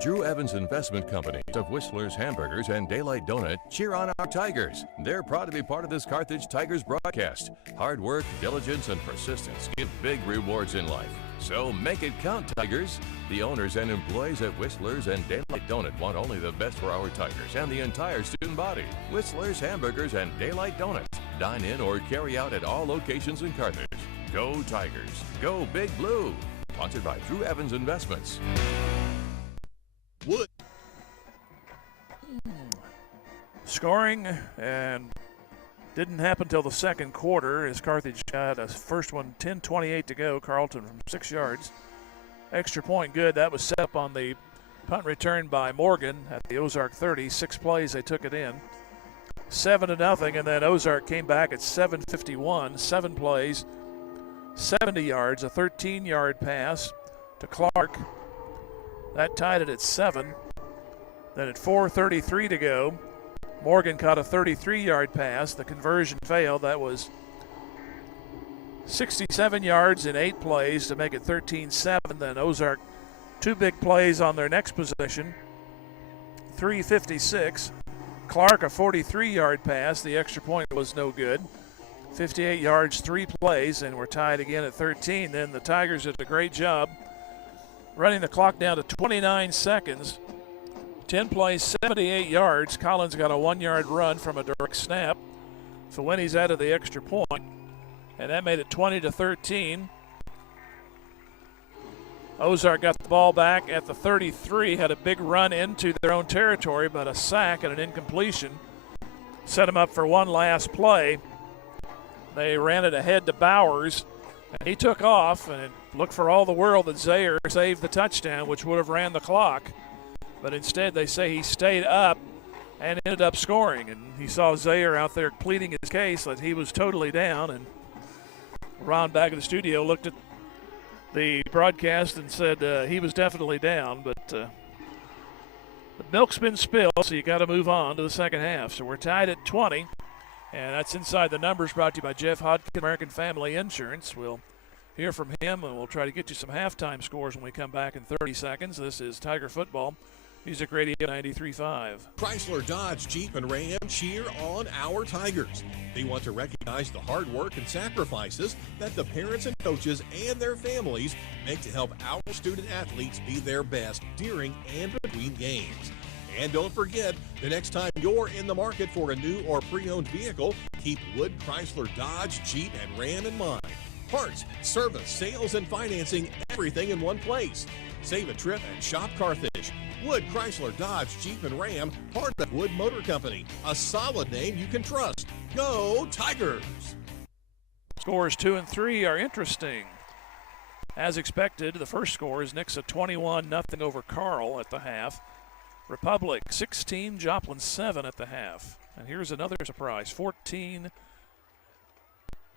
Drew Evans Investment Company of Whistler's Hamburgers and Daylight Donut cheer on our Tigers. They're proud to be part of this Carthage Tigers broadcast. Hard work, diligence, and persistence give big rewards in life. So make it count, Tigers. The owners and employees at Whistler's and Daylight Donut want only the best for our Tigers and the entire student body. Whistler's Hamburgers and Daylight Donuts. Dine in or carry out at all locations in Carthage. Go Tigers. Go Big Blue. Sponsored by Drew Evans Investments. Wood. Scoring and didn't happen till the second quarter as Carthage got a first one, 10:28 to go. Carlton from 6 yards. Extra point good. That was set up on the punt return by Morgan at the Ozark 30. 6 plays, they took it in. 7-0, and then Ozark came back at 7:51. 7 plays, 70 yards, a 13-yard pass to Clark. That tied it at 7. Then at 4:33 to go, Morgan caught a 33-yard pass. The conversion failed. That was 67 yards in 8 plays to make it 13-7. Then Ozark, 2 big plays on their next possession. 3:56. Clark, a 43-yard pass. The extra point was no good. 58 yards, 3 plays, and we're tied again at 13. Then the Tigers did a great job running the clock down to 29 seconds. 10 plays, 78 yards. Collins got a 1-yard run from a direct snap. Fawini's out of the extra point, and that made it 20-13. Ozark got the ball back at the 33, had a big run into their own territory, but a sack and an incompletion set them up for one last play. They ran it ahead to Bowers, and he took off, and it looked for all the world that Zaire saved the touchdown, which would have ran the clock. But instead, they say he stayed up and ended up scoring. And he saw Zaire out there pleading his case that he was totally down. And Ron back in the studio looked at the broadcast and said he was definitely down. But the milk's been spilled, so you got to move on to the second half. So we're tied at 20. And that's Inside the Numbers, brought to you by Jeff Hodkin, American Family Insurance. We'll hear from him, and we'll try to get you some halftime scores when we come back in 30 seconds. This is Tiger Football, Music Radio 93.5. Chrysler, Dodge, Jeep, and Ram cheer on our Tigers. They want to recognize the hard work and sacrifices that the parents and coaches and their families make to help our student athletes be their best during and between games. And don't forget, the next time you're in the market for a new or pre-owned vehicle, keep Wood, Chrysler, Dodge, Jeep, and Ram in mind. Parts, service, sales, and financing, everything in one place. Save a trip and shop Carthage. Wood, Chrysler, Dodge, Jeep, and Ram, part of Wood Motor Company. A solid name you can trust. Go Tigers! Scores 2 and 3 are interesting. As expected, the first score is Nixa 21-0 over Carl at the half. Republic 16, Joplin 7 at the half. And here's another surprise, 14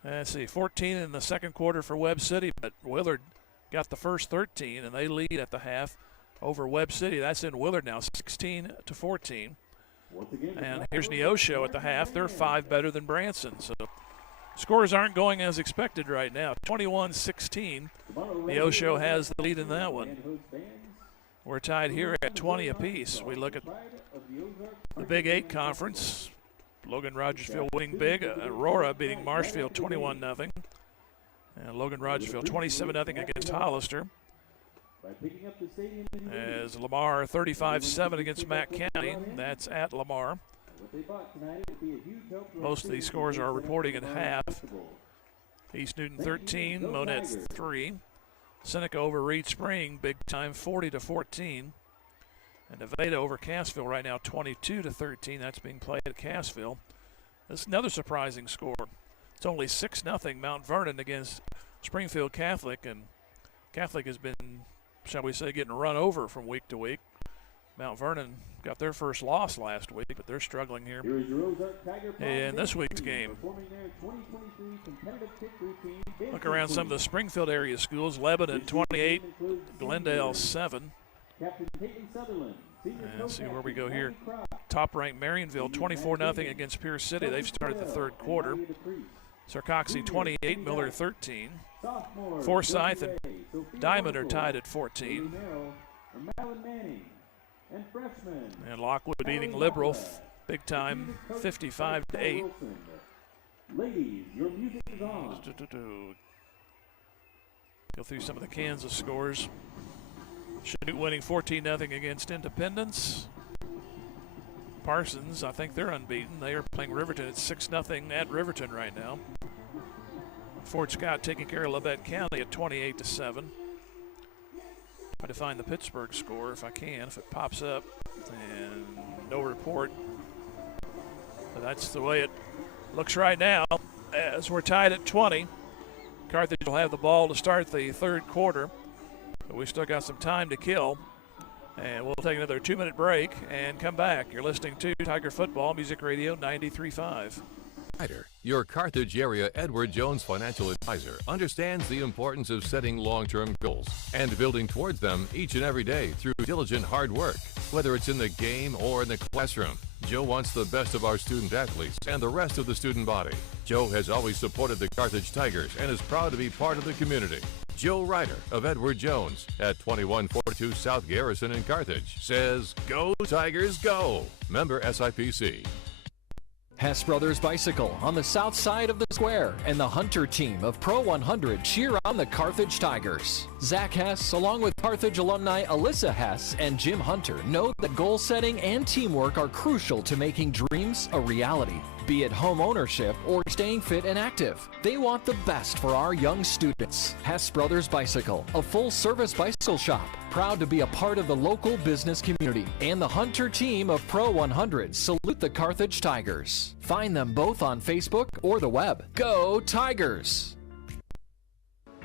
in the second quarter for Webb City, but Willard got the first 13, and they lead at the half over Webb City. That's in Willard now, 16-14. And here's Neosho at the half. They're 5 better than Branson. So scores aren't going as expected right now. 21-16. Neosho has the lead in that one. We're tied here at 20 apiece. We look at the Big 8 conference. Logan Rogersville winning big. Aurora beating Marshfield 21-0. And Logan Rogersville 27-0 against Hollister. As Lamar 35-7 against Mack County. That's at Lamar. Most of these scores are reporting in half. East Newton 13, Monette 3. Seneca over Reed Spring, big time 40-14. And Nevada over Cassville right now 22-13. That's being played at Cassville. This is another surprising score. It's only 6-0 Mount Vernon against Springfield Catholic, and Catholic has been, shall we say, getting run over from week to week. Mount Vernon got their first loss last week, but they're struggling here in this week's game. Look around some of the Springfield area schools. Lebanon 28, Glendale 7. And see where we go here. Top-ranked Marionville 24-0 against Pierce City. They've started the third quarter. Sarcoxy 28, Miller 13. Forsyth and Diamond are tied at 14. And Lockwood beating Liberal big time 55-8. Go through some of the Kansas scores. Chanute winning 14-0 against Independence. Parsons, I think they're unbeaten. They are playing Riverton at 6-0 at Riverton right now. Fort Scott taking care of Labette County at 28-7. Try to find the Pittsburgh score if I can, if it pops up. And no report. But that's the way it looks right now as we're tied at 20. Carthage will have the ball to start the third quarter. But we still got some time to kill. And we'll take another 2-minute break and come back. You're listening to Tiger Football Music Radio 93.5. Your Carthage area Edward Jones financial advisor understands the importance of setting long-term goals and building towards them each and every day through diligent hard work. Whether it's in the game or in the classroom, Joe wants the best of our student athletes and the rest of the student body. Joe has always supported the Carthage Tigers and is proud to be part of the community. Joe Ryder of Edward Jones at 2142 South Garrison in Carthage says, "Go Tigers, go!" Member SIPC. Hess Brothers Bicycle on the south side of the square and the Hunter team of Pro 100 cheer on the Carthage Tigers. Zach Hess, along with Carthage alumni Alyssa Hess and Jim Hunter, know that goal setting and teamwork are crucial to making dreams a reality. Be it home ownership or staying fit and active, they want the best for our young students. Hess Brothers Bicycle, a full-service bicycle shop, proud to be a part of the local business community. And the Hunter team of Pro 100 salute the Carthage Tigers. Find them both on Facebook or the web. Go Tigers!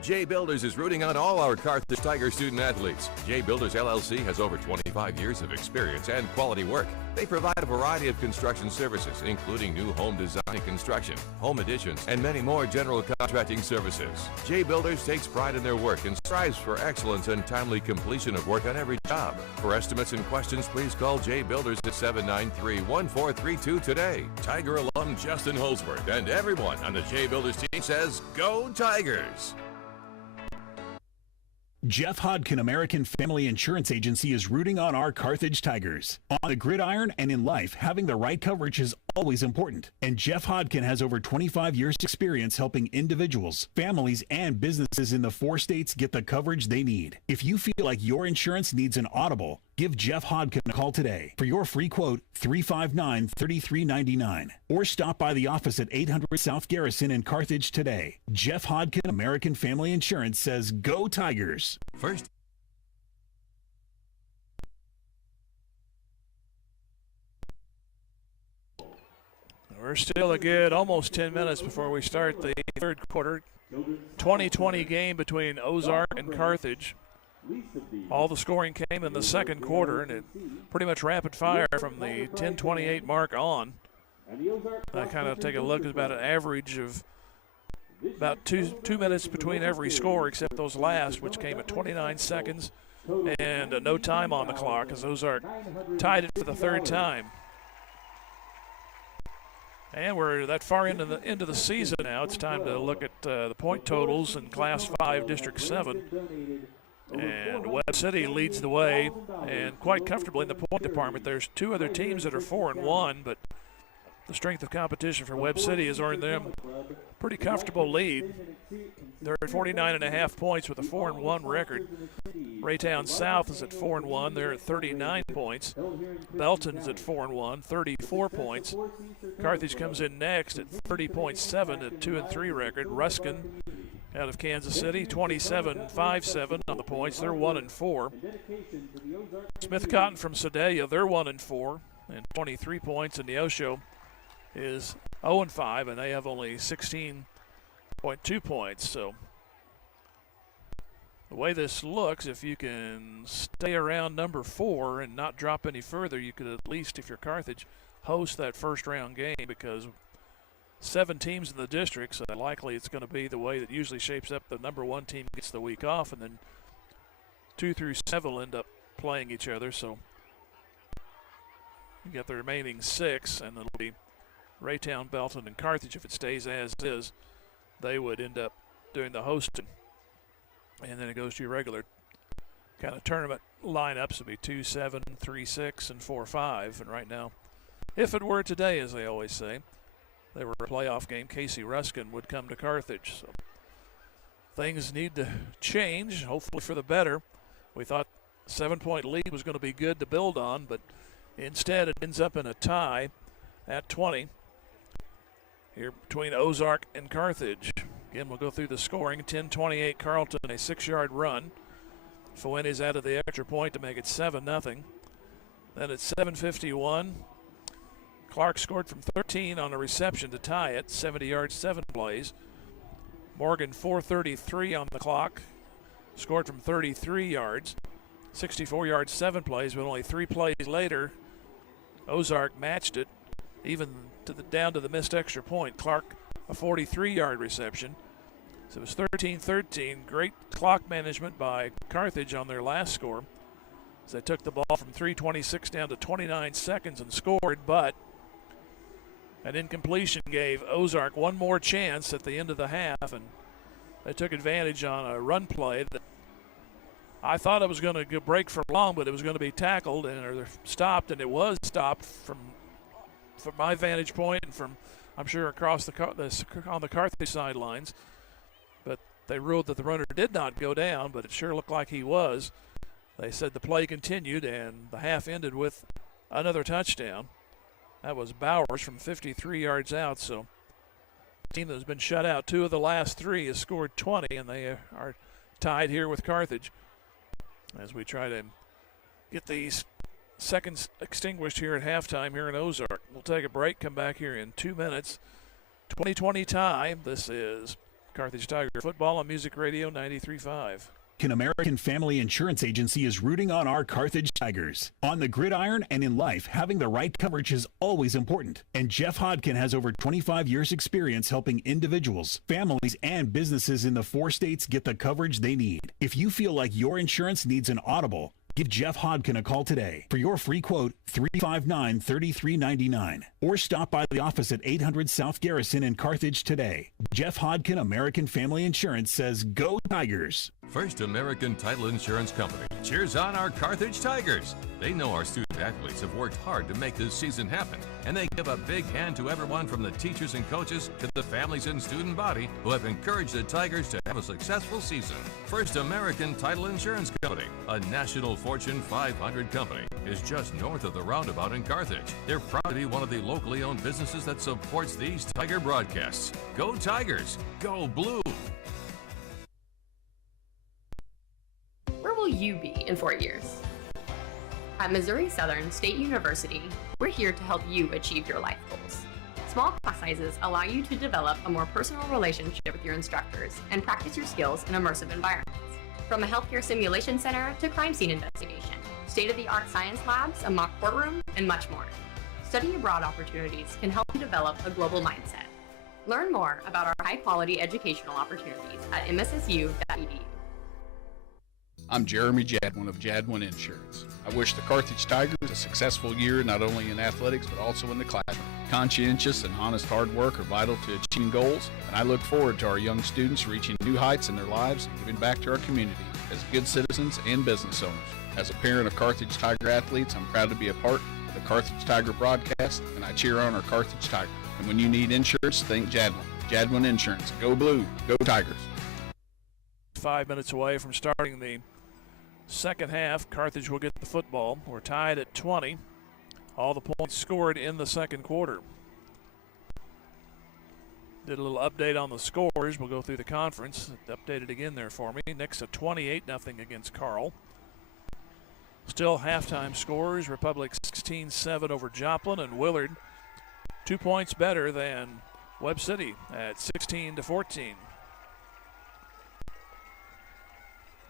J Builders is rooting on all our Carthage Tiger student athletes. J Builders LLC has over 25 years of experience and quality work. They provide a variety of construction services, including new home design and construction, home additions, and many more general contracting services. J Builders takes pride in their work and strives for excellence and timely completion of work on every job. For estimates and questions, please call J Builders at 793-1432 today. Tiger alum Justin Holsworth and everyone on the J Builders team says, "Go Tigers!" Jeff Hodkin American Family Insurance Agency is rooting on our Carthage Tigers. On the gridiron and in life, having the right coverage is always important. And Jeff Hodkin has over 25 years experience helping individuals, families, and businesses in the 4 states get the coverage they need. If you feel like your insurance needs an audible, give Jeff Hodkin a call today. For your free quote, 359-3399. Or stop by the office at 800 South Garrison in Carthage today. Jeff Hodkin American Family Insurance says, "Go Tigers!" First. We're still a good almost 10 minutes before we start the third quarter. 20-20 game between Ozark and Carthage. All the scoring came in the second quarter, and it pretty much rapid fire from the 10:28 mark on. I kind of take a look at about an average of about two minutes between every score except those last, which came at 29 seconds and no time on the clock as Ozark tied it for the third time. And we're that far into the season now. It's time to look at the point totals in Class 5, District 7. And Webb City leads the way, and quite comfortably in the point department. There's two other teams that are 4-1, but the strength of competition for Webb City has earned them a pretty comfortable lead. They're at 49.5 points with a 4-1 record. Raytown South is at 4-1. They're at 39 points. Belton's at 4-1, 34 points. Carthage comes in next at 30.7 at 2-3 record. Ruskin out of Kansas City, 27.57 on the points. They're 1-4. Smith Cotton from Sedalia, they're 1-4 and 23 points. And Neosho is 0-5, and they have only 16.2 points. So the way this looks, if you can stay around number 4 and not drop any further, you could at least, if you're Carthage, host that first round game, because 7 teams in the district, so likely it's going to be the way that usually shapes up. The number 1 team gets the week off, and then 2 through 7 will end up playing each other. So you get the remaining 6, and it'll be Raytown, Belton, and Carthage. If it stays as is, they would end up doing the hosting. And then it goes to your regular kind of tournament lineups. It'll be 2-7, 3-6, and 4-5. And right now, if it were today, as they always say, they were a playoff game, Casey Ruskin would come to Carthage. So things need to change, hopefully for the better. We thought 7-point lead was going to be good to build on, but instead it ends up in a tie at 20 here between Ozark and Carthage. Again, we'll go through the scoring. 10-28 Carlton, a 6-yard run. Fuentes added the extra point to make it 7-0. Then at 7:51, Clark scored from 13 on a reception to tie it, 70 yards, 7 plays. Morgan, 4:33 on the clock, scored from 33 yards, 64 yards, 7 plays, but only 3 plays later, Ozark matched it, even down to the missed extra point. Clark, a 43-yard reception. So it was 13-13. Great clock management by Carthage on their last score, as they took the ball from 3:26 down to 29 seconds and scored, but an incompletion gave Ozark one more chance at the end of the half, and they took advantage on a run play that I thought it was going to break for long, but it was going to be tackled or stopped, and it was stopped from my vantage point and from, I'm sure, across on the Carthage sidelines. But they ruled that the runner did not go down, but it sure looked like he was. They said the play continued, and the half ended with another touchdown. That was Bowers from 53 yards out. So the team that has been shut out 2 of the last 3 has scored 20, and they are tied here with Carthage as we try to get these seconds extinguished here at halftime here in Ozark. We'll take a break, come back here in 2 minutes. 20-20 tie. This is Carthage Tiger Football on Music Radio 93.5. American Family Insurance Agency is rooting on our Carthage Tigers. On the gridiron and in life, having the right coverage is always important. And Jeff Hodkin has over 25 years experience helping individuals, families, and businesses in the 4 states get the coverage they need. If you feel like your insurance needs an audible, give Jeff Hodkin a call today. For your free quote, 359-3399. Or stop by the office at 800 South Garrison in Carthage today. Jeff Hodkin, American Family Insurance, says go Tigers. First American Title Insurance Company cheers on our Carthage Tigers. They know our student athletes have worked hard to make this season happen, and they give a big hand to everyone from the teachers and coaches to the families and student body who have encouraged the Tigers to have a successful season. First American Title Insurance Company, a national Fortune 500 company, is just north of the roundabout in Carthage. They're proud to be one of the locally owned businesses that supports these Tiger broadcasts. Go Tigers! Go Blue! Where will you be in 4 years? At Missouri Southern State University, we're here to help you achieve your life goals. Small class sizes allow you to develop a more personal relationship with your instructors and practice your skills in immersive environments. From a healthcare simulation center to crime scene investigation, state-of-the-art science labs, a mock courtroom, and much more. Study abroad opportunities can help you develop a global mindset. Learn more about our high-quality educational opportunities at mssu.edu. I'm Jeremy Jadwin of Jadwin Insurance. I wish the Carthage Tigers a successful year not only in athletics but also in the classroom. Conscientious and honest hard work are vital to achieving goals, and I look forward to our young students reaching new heights in their lives and giving back to our community as good citizens and business owners. As a parent of Carthage Tiger athletes, I'm proud to be a part of the Carthage Tiger broadcast, and I cheer on our Carthage Tigers. And when you need insurance, think Jadwin. Jadwin Insurance. Go Blue. Go Tigers. 5 minutes away from starting the second half. Carthage will get the football. We're tied at 20. All the points scored in the second quarter. Did a little update on the scores. We'll go through the conference. Updated again there for me. Next, a 28-0 against Carl. Still halftime scores. Republic 16-7 over Joplin, and Willard 2 points better than Webb City at 16-14.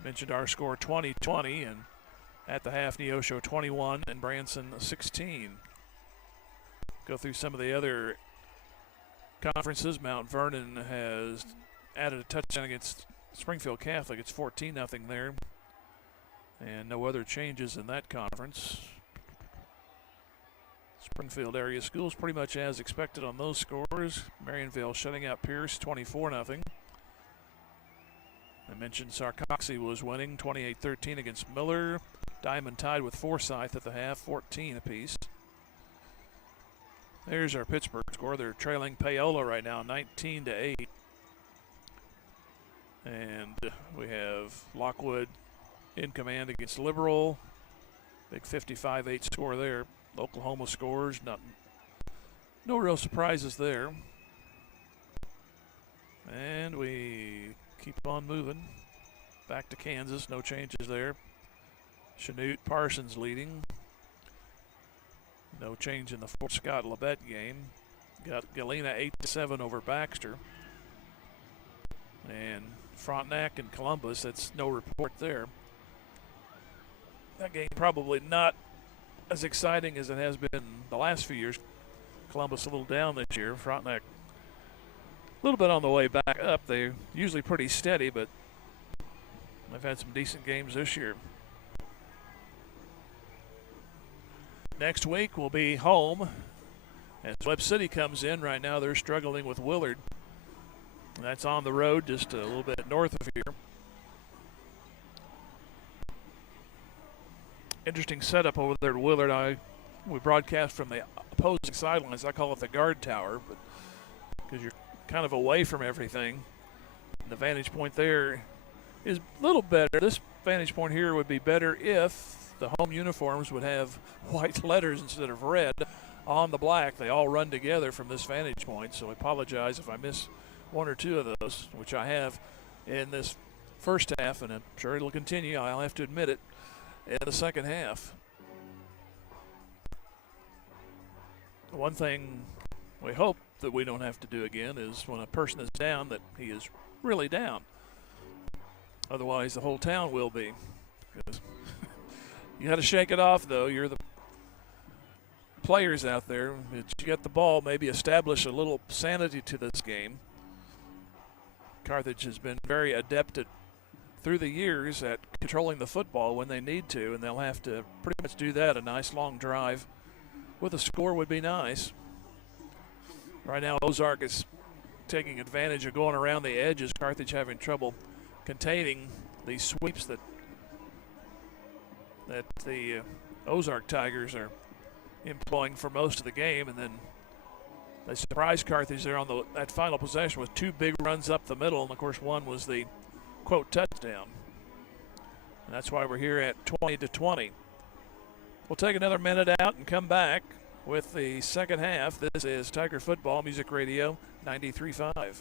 Mentioned our score 20-20, and at the half, Neosho 21 and Branson 16. Go through some of the other conferences. Mount Vernon has added a touchdown against Springfield Catholic. It's 14-0 there. And no other changes in that conference. Springfield area schools pretty much as expected on those scores. Marionville shutting out Pierce 24-0. I mentioned Sarcoxy was winning 28-13 against Miller. Diamond tied with Forsyth at the half, 14 apiece. There's our Pittsburgh score. They're trailing Paola right now, 19-8. And we have Lockwood in command against Liberal. Big 55-8 score there. Oklahoma scores. No real surprises there. And we keep on moving. Back to Kansas. No changes there. Chanute Parsons leading. No change in the Fort Scott Labette game. Got Galena 8-7 over Baxter. And Frontenac and Columbus, that's no report there. That game probably not as exciting as it has been the last few years. Columbus a little down this year. Frontenac a little bit on the way back up. They're usually pretty steady, but they've had some decent games this year. Next week we'll be home as Webb City comes in. Right now they're struggling with Willard. That's on the road just a little bit north of here. Interesting setup over there at Willard. We broadcast from the opposing sidelines. I call it the guard tower, but because you're kind of away from everything. And the vantage point there is a little better. This vantage point here would be better if the home uniforms would have white letters instead of red on the black. They all run together from this vantage point, so I apologize if I miss one or two of those, which I have in this first half, and I'm sure it'll continue. I'll have to admit it in the second half. One thing we hope that we don't have to do again is when a person is down that he is really down. Otherwise, the whole town will be. You got to shake it off, though. You're the players out there. You get the ball, maybe establish a little sanity to this game. Carthage has been very adept through the years at controlling the football when they need to, and they'll have to pretty much do that. A nice long drive with a score would be nice. Right now, Ozark is taking advantage of going around the edges. Carthage having trouble containing these sweeps that the Ozark Tigers are employing for most of the game, and then they surprised Carthage there on that final possession with two big runs up the middle, and of course one was the quote touchdown. And that's why we're here at 20-20. We'll take another minute out and come back with the second half. This is Tiger Football Music Radio 93.5.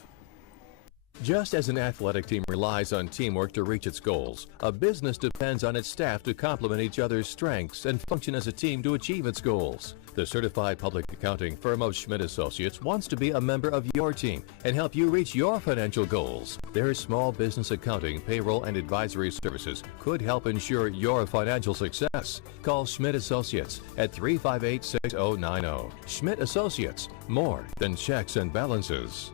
Just as an athletic team relies on teamwork to reach its goals, a business depends on its staff to complement each other's strengths and function as a team to achieve its goals. The certified public accounting firm of Schmidt Associates wants to be a member of your team and help you reach your financial goals. Their small business accounting, payroll, and advisory services could help ensure your financial success. Call Schmidt Associates at 358-6090. Schmidt Associates, more than checks and balances.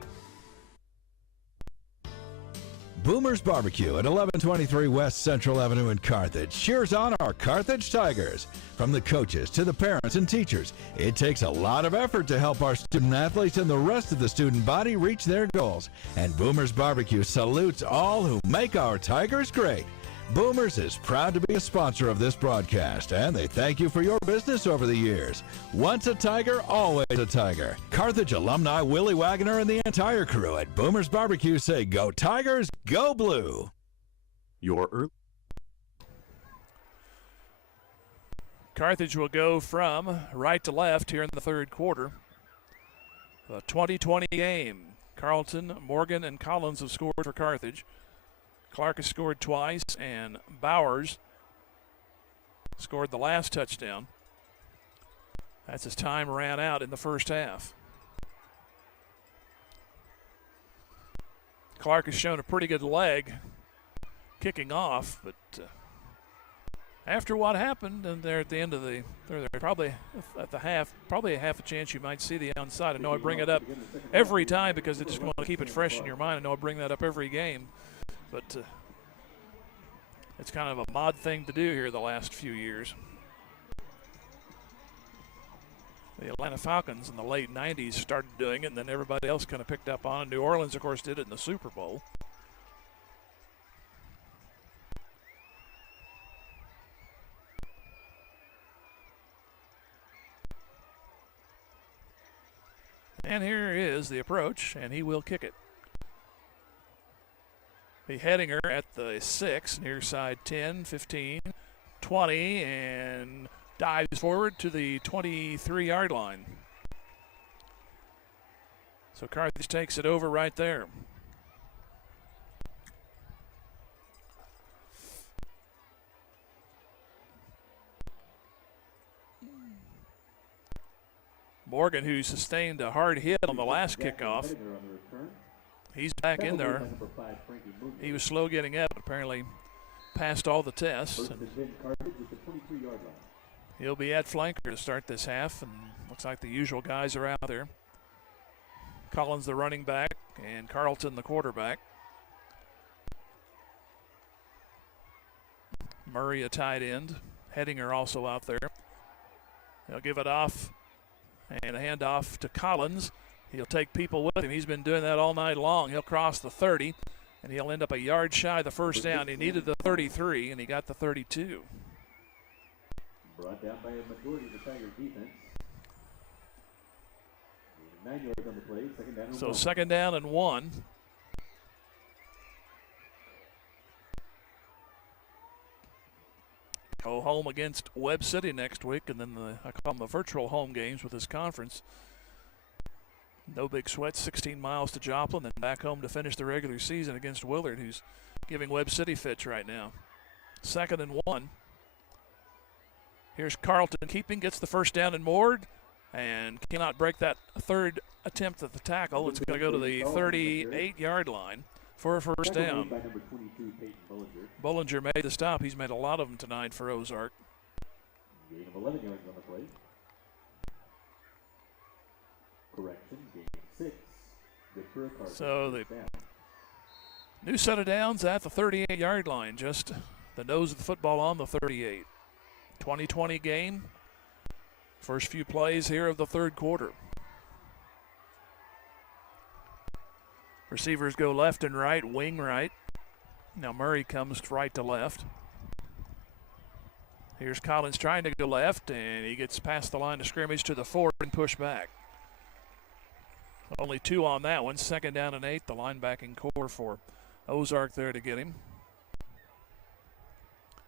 Boomer's Barbecue at 1123 West Central Avenue in Carthage cheers on our Carthage Tigers. From the coaches to the parents and teachers, it takes a lot of effort to help our student athletes and the rest of the student body reach their goals. And Boomer's Barbecue salutes all who make our Tigers great. Boomers is proud to be a sponsor of this broadcast, and they thank you for your business over the years. Once a Tiger, always a Tiger. Carthage alumni Willie Wagoner and the entire crew at Boomers Barbecue say, "Go Tigers, go blue." Carthage will go from right to left here in the third quarter. The 2020 game. Carlton, Morgan, and Collins have scored for Carthage. Clark has scored twice, and Bowers scored the last touchdown. That's his time ran out in the first half. Clark has shown a pretty good leg kicking off, but after what happened, and they're at the end of they're probably at the half, probably a half a chance you might see the onside. I know I bring it up every time because I just want to keep it fresh in your mind. I know I bring that up every game. But it's kind of a mod thing to do here the last few years. The Atlanta Falcons in the late 90s started doing it, and then everybody else kind of picked up on it. New Orleans, of course, did it in the Super Bowl. And here is the approach, and he will kick it. The headinger at the 6, near side 10, 15, 20, and dives forward to the 23-yard line. So Carthage takes it over right there. Morgan, who sustained a hard hit on the last kickoff, he's back in there. He was slow getting up, but apparently passed all the tests. He'll be at flanker to start this half, and looks like the usual guys are out there. Collins the running back, and Carlton the quarterback. Murray a tight end. Headinger also out there. They'll give it off, and a handoff to Collins. He'll take people with him. He's been doing that all night long. He'll cross the 30, and he'll end up a yard shy of the first down. He needed the 33, and he got the 32. Brought down by a majority of the Tigers defense. 9 yards on the play, second down and So 1. second down and 1. Go home against Webb City next week, and then I call them the virtual home games with this conference. No big sweat, 16 miles to Joplin, then back home to finish the regular season against Willard, who's giving Webb City fits right now. Second and 1. Here's Carlton keeping, gets the first down and moored, and cannot break that third attempt at the tackle. It's going to go to the 38-yard line for a first down. Bollinger made the stop. He's made a lot of them tonight for Ozark. Gain of 11 yards on the play. Correction, gain of 6. Good for a Carthage. So the new set of downs at the 38-yard line, just the nose of the football on the 38. 2020 game. First few plays here of the third quarter. Receivers go left and right, wing right. Now Murray comes right to left. Here's Collins trying to go left, and he gets past the line of scrimmage to the 4 and push back. Only 2 on that one. Second down and 8. The linebacking core for Ozark there to get him.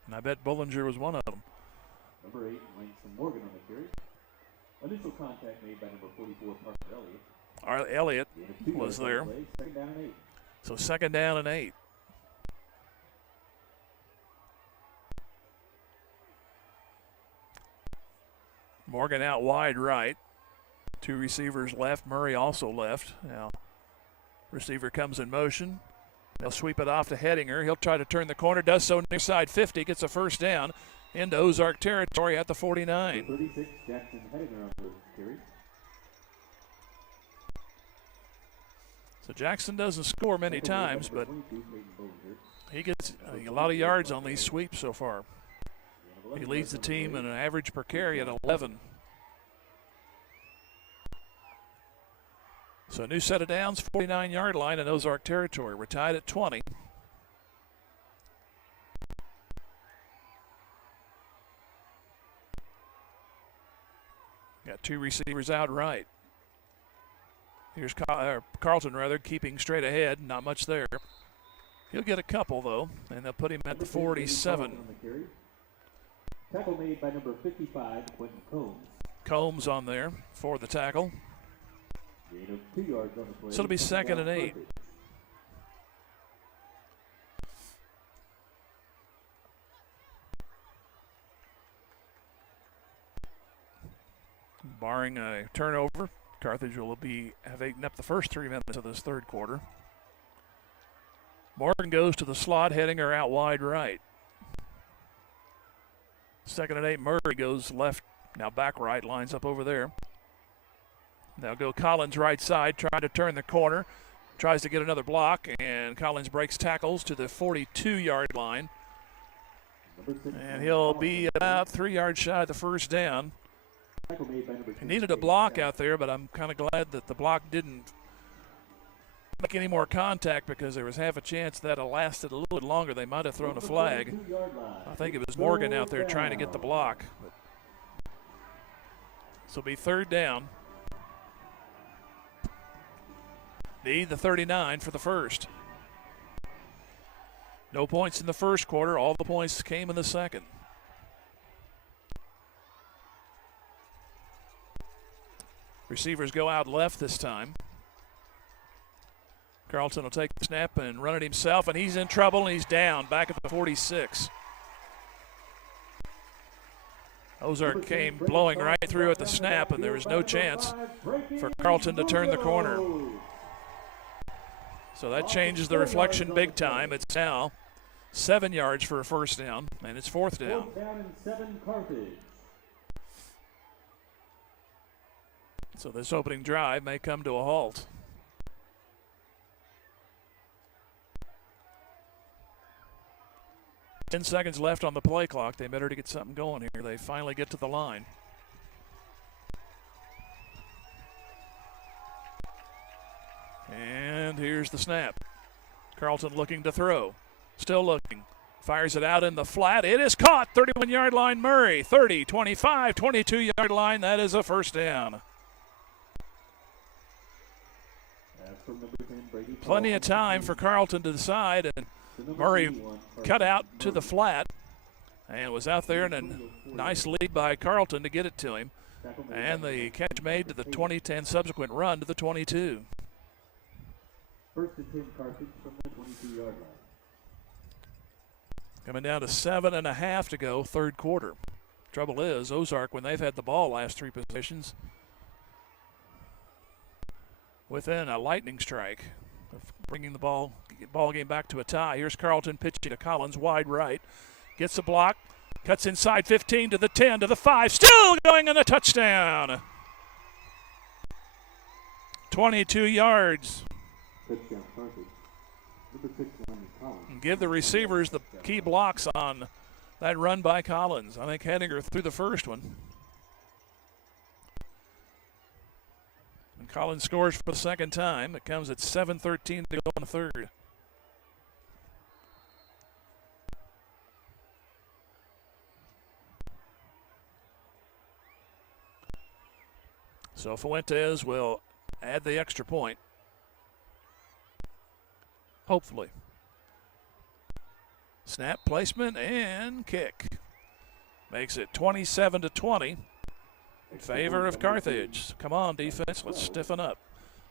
And I bet Bollinger was one of them. Number 8, Langston Morgan on the carry. Initial contact made by number 44, Parker Elliott. Elliott was there. Second down and 8. So 2nd down and 8. Morgan out wide right. 2 receivers left. Murray also left. Now, receiver comes in motion. They'll sweep it off to Hedinger. He'll try to turn the corner. Does so near side 50. Gets a first down into Ozark territory at the 49. 36, Jackson Hedinger on the carry. So Jackson doesn't score many times, but he gets a lot of yards on these sweeps so far. He leads the team in an average per carry at 11. So a new set of downs, 49-yard line in Ozark territory. We're tied at 20. Got 2 receivers out right. Here's Carlton, keeping straight ahead. Not much there. He'll get a couple, though, and they'll put him at the 47. Tackle made by number 55, Quentin Combs. Combs on there for the tackle. Gain of 2 yards on the play. So it'll be 2nd and 8. Barring a turnover, Carthage will have eaten up the first 3 minutes of this 3rd quarter. Morgan goes to the slot, Hedinger out wide right. 2nd and 8, Murray goes left, now back right, lines up over there. Now go Collins right side, trying to turn the corner. Tries to get another block, and Collins breaks tackles to the 42-yard line. And he'll be about 3 yards shy of the first down. He needed a block out there, but I'm kind of glad that the block didn't make any more contact, because there was half a chance that it lasted a little bit longer. They might have thrown a flag. I think it was Morgan out there trying to get the block. This will be 3rd down. Need the 39 for the first. No points in the first quarter. All the points came in the second. Receivers go out left this time. Carlton will take the snap and run it himself, and he's in trouble, and he's down back at the 46. Ozark came blowing right through at the snap, and there was no chance for Carlton to turn the corner. So that changes the reflection big time. It's now 7 yards for a first down, and it's 4th down. 4th down and 7, Carthage. So this opening drive may come to a halt. Ten seconds left on the play clock. They better to get something going here. They finally get to the line. And here's the snap. Carlton looking to throw. Still looking. Fires it out in the flat. It is caught. 31-yard line Murray. 30, 25, 22-yard line. That is a first down. Plenty of time for Carlton to decide, and Murray cut out to the flat and was out there, in a nice lead by Carlton to get it to him. And the catch made to the 20-10 subsequent run to the 22. 1st and 10, Carthage from the 22-yard line. Coming down to 7.5 to go, 3rd quarter. Trouble is, Ozark, when they've had the ball last 3 possessions, within a lightning strike of bringing the ball game back to a tie. Here's Carlton pitching to Collins, wide right. Gets a block, cuts inside 15 to the 10 to the 5. Still going on a touchdown. 22 yards. Touchdown, Carthage. Number 6, Collins. Give the receivers the key blocks on that run by Collins. I think Hedinger threw the first one. And Collins scores for the 2nd time. It comes at 7:13 to go in the 3rd. So Fuentes will add the extra point. Hopefully. Snap, placement, and kick. Makes it 27-20 in favor of Carthage. Come on, defense, let's stiffen up.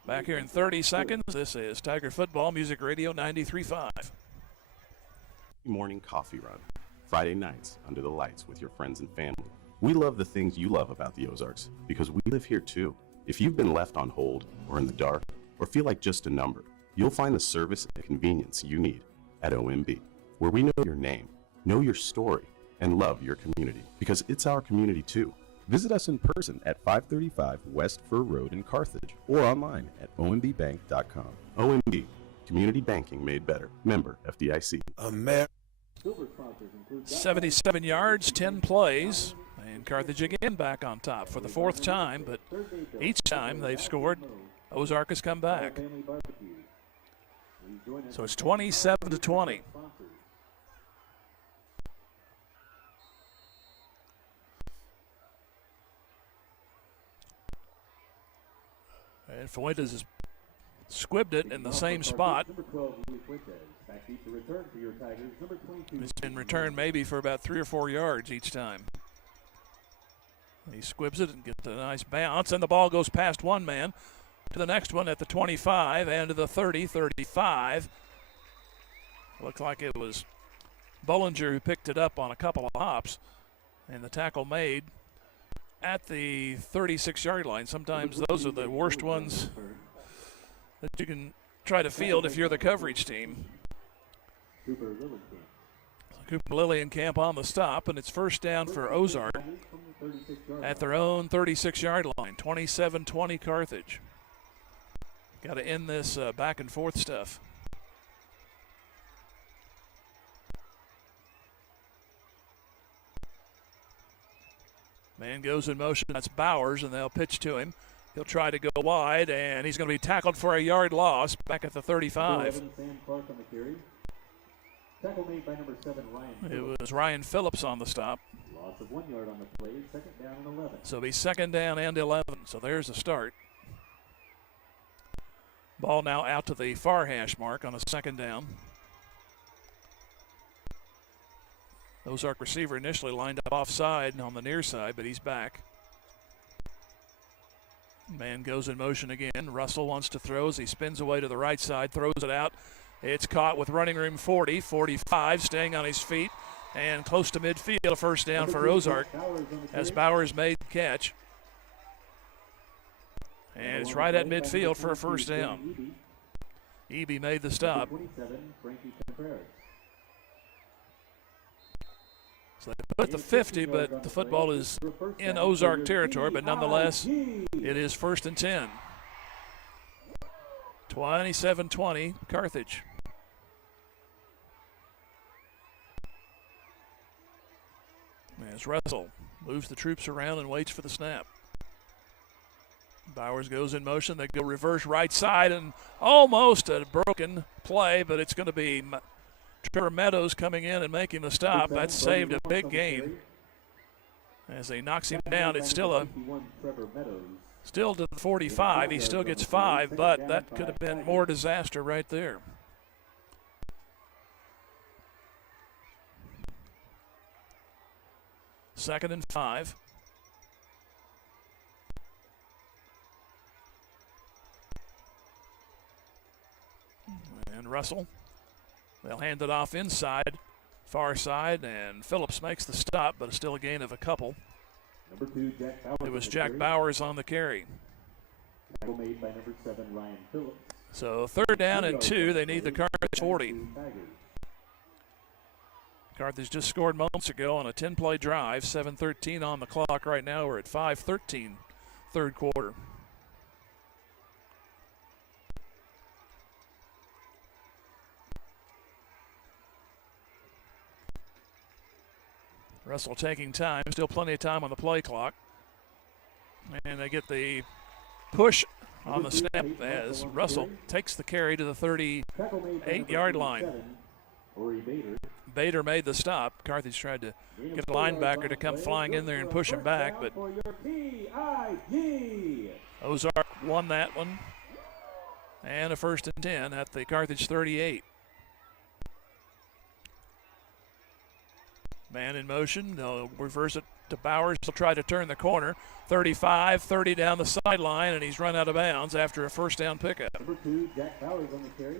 Back here in 30 seconds. This is Tiger Football Music Radio 93.5. Morning coffee run. Friday nights under the lights with your friends and family. We love the things you love about the Ozarks because we live here too. If you've been left on hold or in the dark or feel like just a number, you'll find the service and convenience you need at OMB, where we know your name, know your story, and love your community because it's our community too. Visit us in person at 535 West Fur Road in Carthage or online at ombbank.com. OMB, community banking made better. Member FDIC. 77 yards, 10 plays, and Carthage again back on top for the fourth time, but each time they've scored, Ozark has come back. So it's 27-20. And Fuentes has squibbed it in the same spot. It's been returned maybe for about 3 or 4 yards each time. He squibs it and gets a nice bounce, and the ball goes past one man to the next one at the 25 and to the 30, 35. Looks like it was Bollinger who picked it up on a couple of hops, and the tackle made at the 36-yard line. Sometimes those are the worst ones that you can try to field if you're the coverage team. Cooper Lillienkamp on the stop, and it's first down for Ozark at their own 36-yard line. 27-20 Carthage. Got to end this back and forth stuff. Man goes in motion. That's Bowers, and they'll pitch to him. He'll try to go wide, and he's going to be tackled for a yard loss back at the 35. Tackle made by number 7, Ryan It Phillips. was Ryan Phillips on the stop. Loss of 1 yard on the play, second down and 11. So it'll be second down and 11. So there's a start. Ball now out to the far hash mark on a second down. Ozark receiver initially lined up offside on the near side, but he's back. Man goes in motion again. Russell wants to throw as he spins away to the right side, throws it out. It's caught with running room 40, 45, staying on his feet, and close to midfield. A first down for Ozark as Bowers made the catch. And it's right at midfield for a first down. Eby made the stop. So they put the 50, but the football is in Ozark territory, but nonetheless, it is first and 10. 27-20, Carthage. As Russell moves the troops around and waits for the snap. Bowers goes in motion. They go reverse right side, and almost a broken play, but it's going to be Trevor Meadows coming in and making the stop. That saved a big gain. As he knocks him down, it's still to the 45. He still gets 5, but that could have been more disaster right there. Second and 5. And Russell, they'll hand it off inside, far side, and Phillips makes the stop, but it's still a gain of a couple. Number 2, Jack Bowers. It was Jack Bowers on the carry. Tackle made by number 7, Ryan Phillips. So third down and 2. They need the Carthage 40. Carthage just scored moments ago on a 10-play drive. 7:13 on the clock right now. We're at 5:13, third quarter. Russell taking time. Still plenty of time on the play clock. And they get the push on the snap as Russell takes the carry to the 38-yard line. Bader made the stop. Carthage tried to get a linebacker to come flying in there and push him back, but Ozark won that one. And a first and 10 at the Carthage 38. Man in motion. They'll reverse it to Bowers. He'll try to turn the corner. 35, 30 down the sideline, and he's run out of bounds after a first down pickup. Number 2, Jack Bowers on the carry.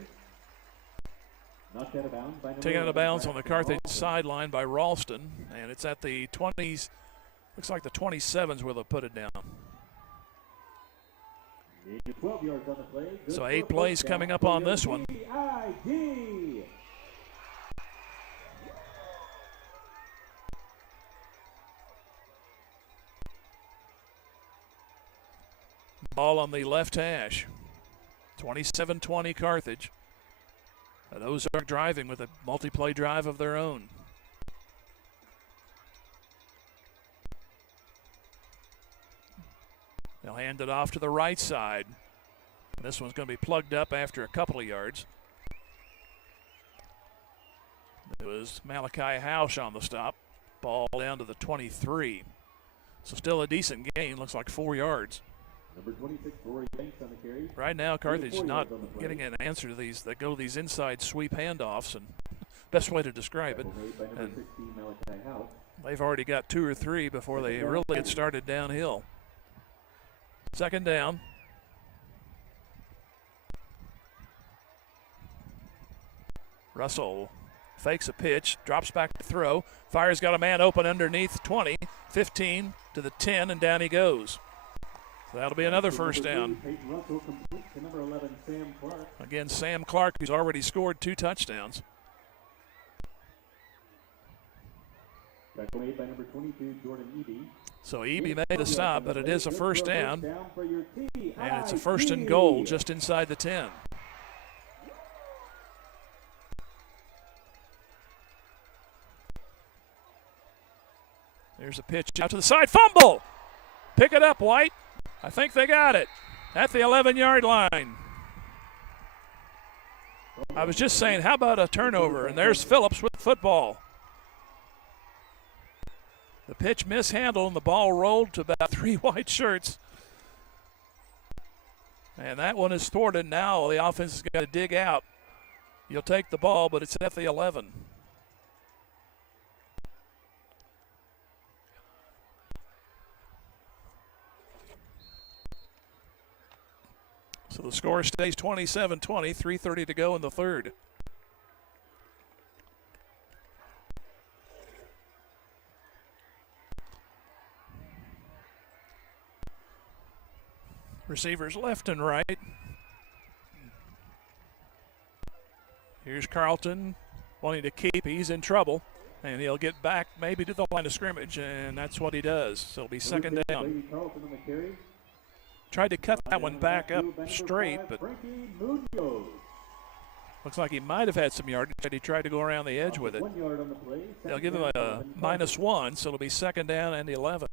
Knocked out of bounds by Taken out of bounds on the Carthage sideline by Ralston, and it's at the 20s. Looks like the 27s where they'll put it down. 12 yards on the play. So 8 plays coming up on this one. Ball on the left hash. 27-20 Carthage. And Ozark driving with a multi-play drive of their own. They'll hand it off to the right side. This one's going to be plugged up after a couple of yards. It was Malachi Hausch on the stop. Ball down to the 23. So still a decent gain. Looks like 4 yards. Number 26, Rory Banks on the carry. Right now, Carthage is not getting an answer to these. They go these inside sweep handoffs, and best way to describe it. And they've already got 2 or 3 before they really get started downhill. Second down. Russell fakes a pitch, drops back to throw. Fire's got a man open underneath 20, 15 to the 10, and down he goes. So that'll be another first down. Again, Sam Clark, who's already scored 2 touchdowns. Tackle made by number 22, Jordan Eby. So Eby made a stop, but it is a first down. And it's a first and goal just inside the 10. There's a pitch out to the side. Fumble! Pick it up, White. I think they got it at the 11-yard line. I was just saying, how about a turnover? And there's Phillips with the football. The pitch mishandled and the ball rolled to about 3 white shirts. And that one is thwarted now. The offense has got to dig out. You'll take the ball, but it's at the 11. So the score stays 27-20, 3:30 to go in the third. Receivers left and right. Here's Carlton wanting to keep. He's in trouble. And he'll get back maybe to the line of scrimmage, and that's what he does. So it'll be second down. Tried to cut that one back up straight, but looks like he might have had some yardage. He tried to go around the edge with it. They'll give him a -1, so it'll be second down and 11.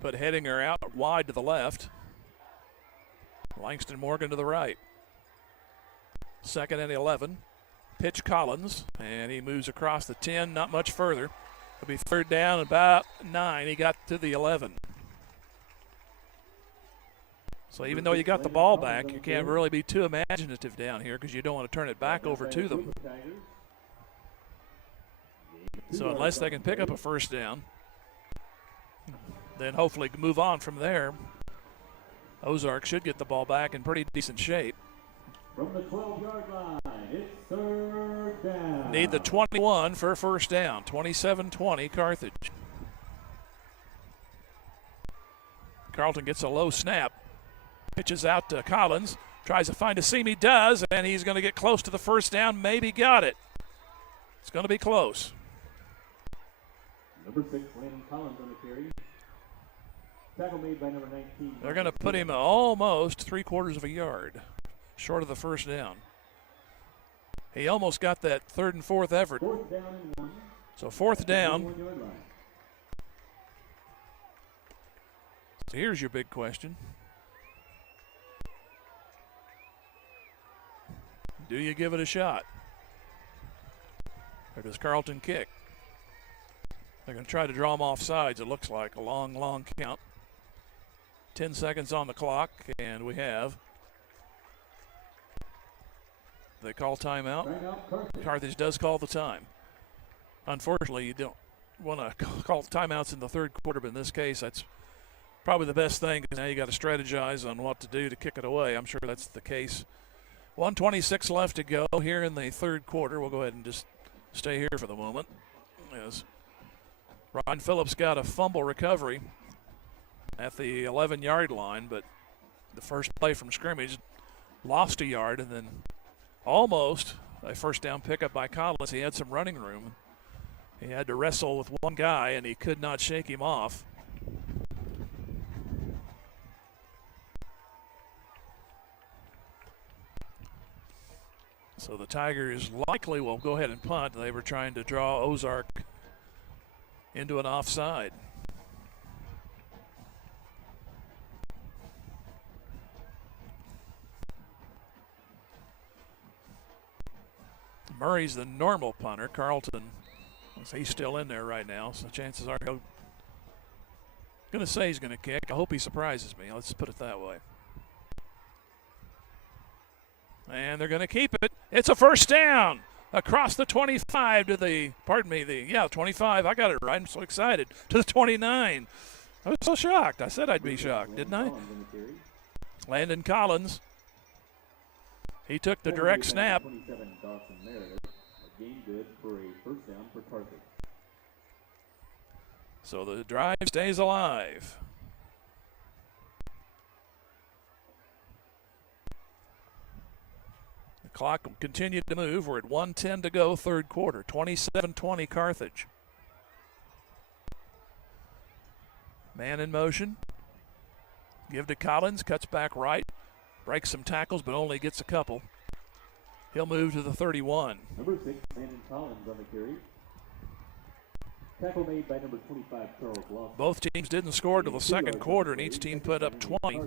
Put Hedinger out wide to the left. Langston Morgan to the right. Second and 11. Pitch Collins, and he moves across the 10, not much further. It'll be third down, about 9. He got to the 11. So even though you got the ball back, you can't really be too imaginative down here because you don't want to turn it back over to them. So unless they can pick up a first down, then hopefully move on from there. Ozark should get the ball back in pretty decent shape. From the 12-yard line, it's third down. Need the 21 for a first down. 27-20 Carthage. Carlton gets a low snap. Pitches out to Collins. Tries to find a seam. He does, and he's going to get close to the first down. Maybe got it. It's going to be close. Number 6, Landon Collins on the carry. Tackle made by number 19. They're going to put him almost 3/4 of a yard short of the first down. He almost got that third and fourth effort. Fourth down and 1. So fourth down. 1-yard line. So here's your big question. Do you give it a shot? Or does Carlton kick? They're going to try to draw them off sides, it looks like. A long, long count. 10 seconds on the clock, and we have. They call timeout. Carthage does call the time. Unfortunately, you don't want to call timeouts in the third quarter, but in this case, that's probably the best thing, because now you got to strategize on what to do to kick it away. I'm sure that's the case. 1:26 left to go here in the third quarter. We'll go ahead and just stay here for the moment. As Ryan Phillips got a fumble recovery at the 11-yard line, but the first play from scrimmage lost a yard, and then almost a first down pickup by Collins. He had some running room. He had to wrestle with one guy, and he could not shake him off. So the Tigers likely will go ahead and punt. They were trying to draw Ozark into an offside. Murray's the normal punter. Carlton, he's still in there right now, so chances are he'll going to say he's going to kick. I hope he surprises me. Let's put it that way. And they're going to keep it. It's a first down across the 25 to the, 25. I got it right. I'm so excited. To the 29. I was so shocked. I said I'd be shocked, didn't I? Landon Collins. He took the direct snap. So the drive stays alive. The clock will continue to move. We're at 1:10 to go, third quarter. 27-20 Carthage. Man in motion. Give to Collins, cuts back right. Breaks some tackles, but only gets a couple. He'll move to the 31. Number 6, Landon Collins on the carry. Tackle made by number 25, Charles Lawson. Both teams didn't score till the second quarter, and each team put up 20.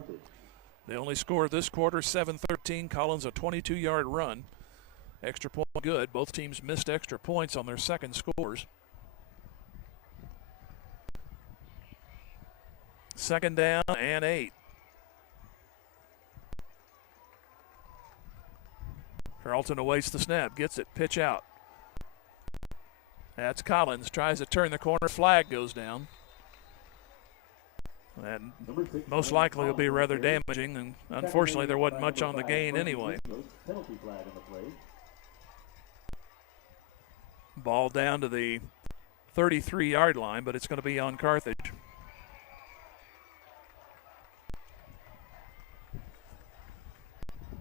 They only scored this quarter, 7-13. Collins a 22-yard run. Extra point good. Both teams missed extra points on their second scores. Second down and 8. Carlton awaits the snap, gets it, pitch out. That's Collins, tries to turn the corner, flag goes down. That most likely will be rather damaging, and unfortunately there wasn't much on the gain anyway. Ball down to the 33-yard line, but it's going to be on Carthage.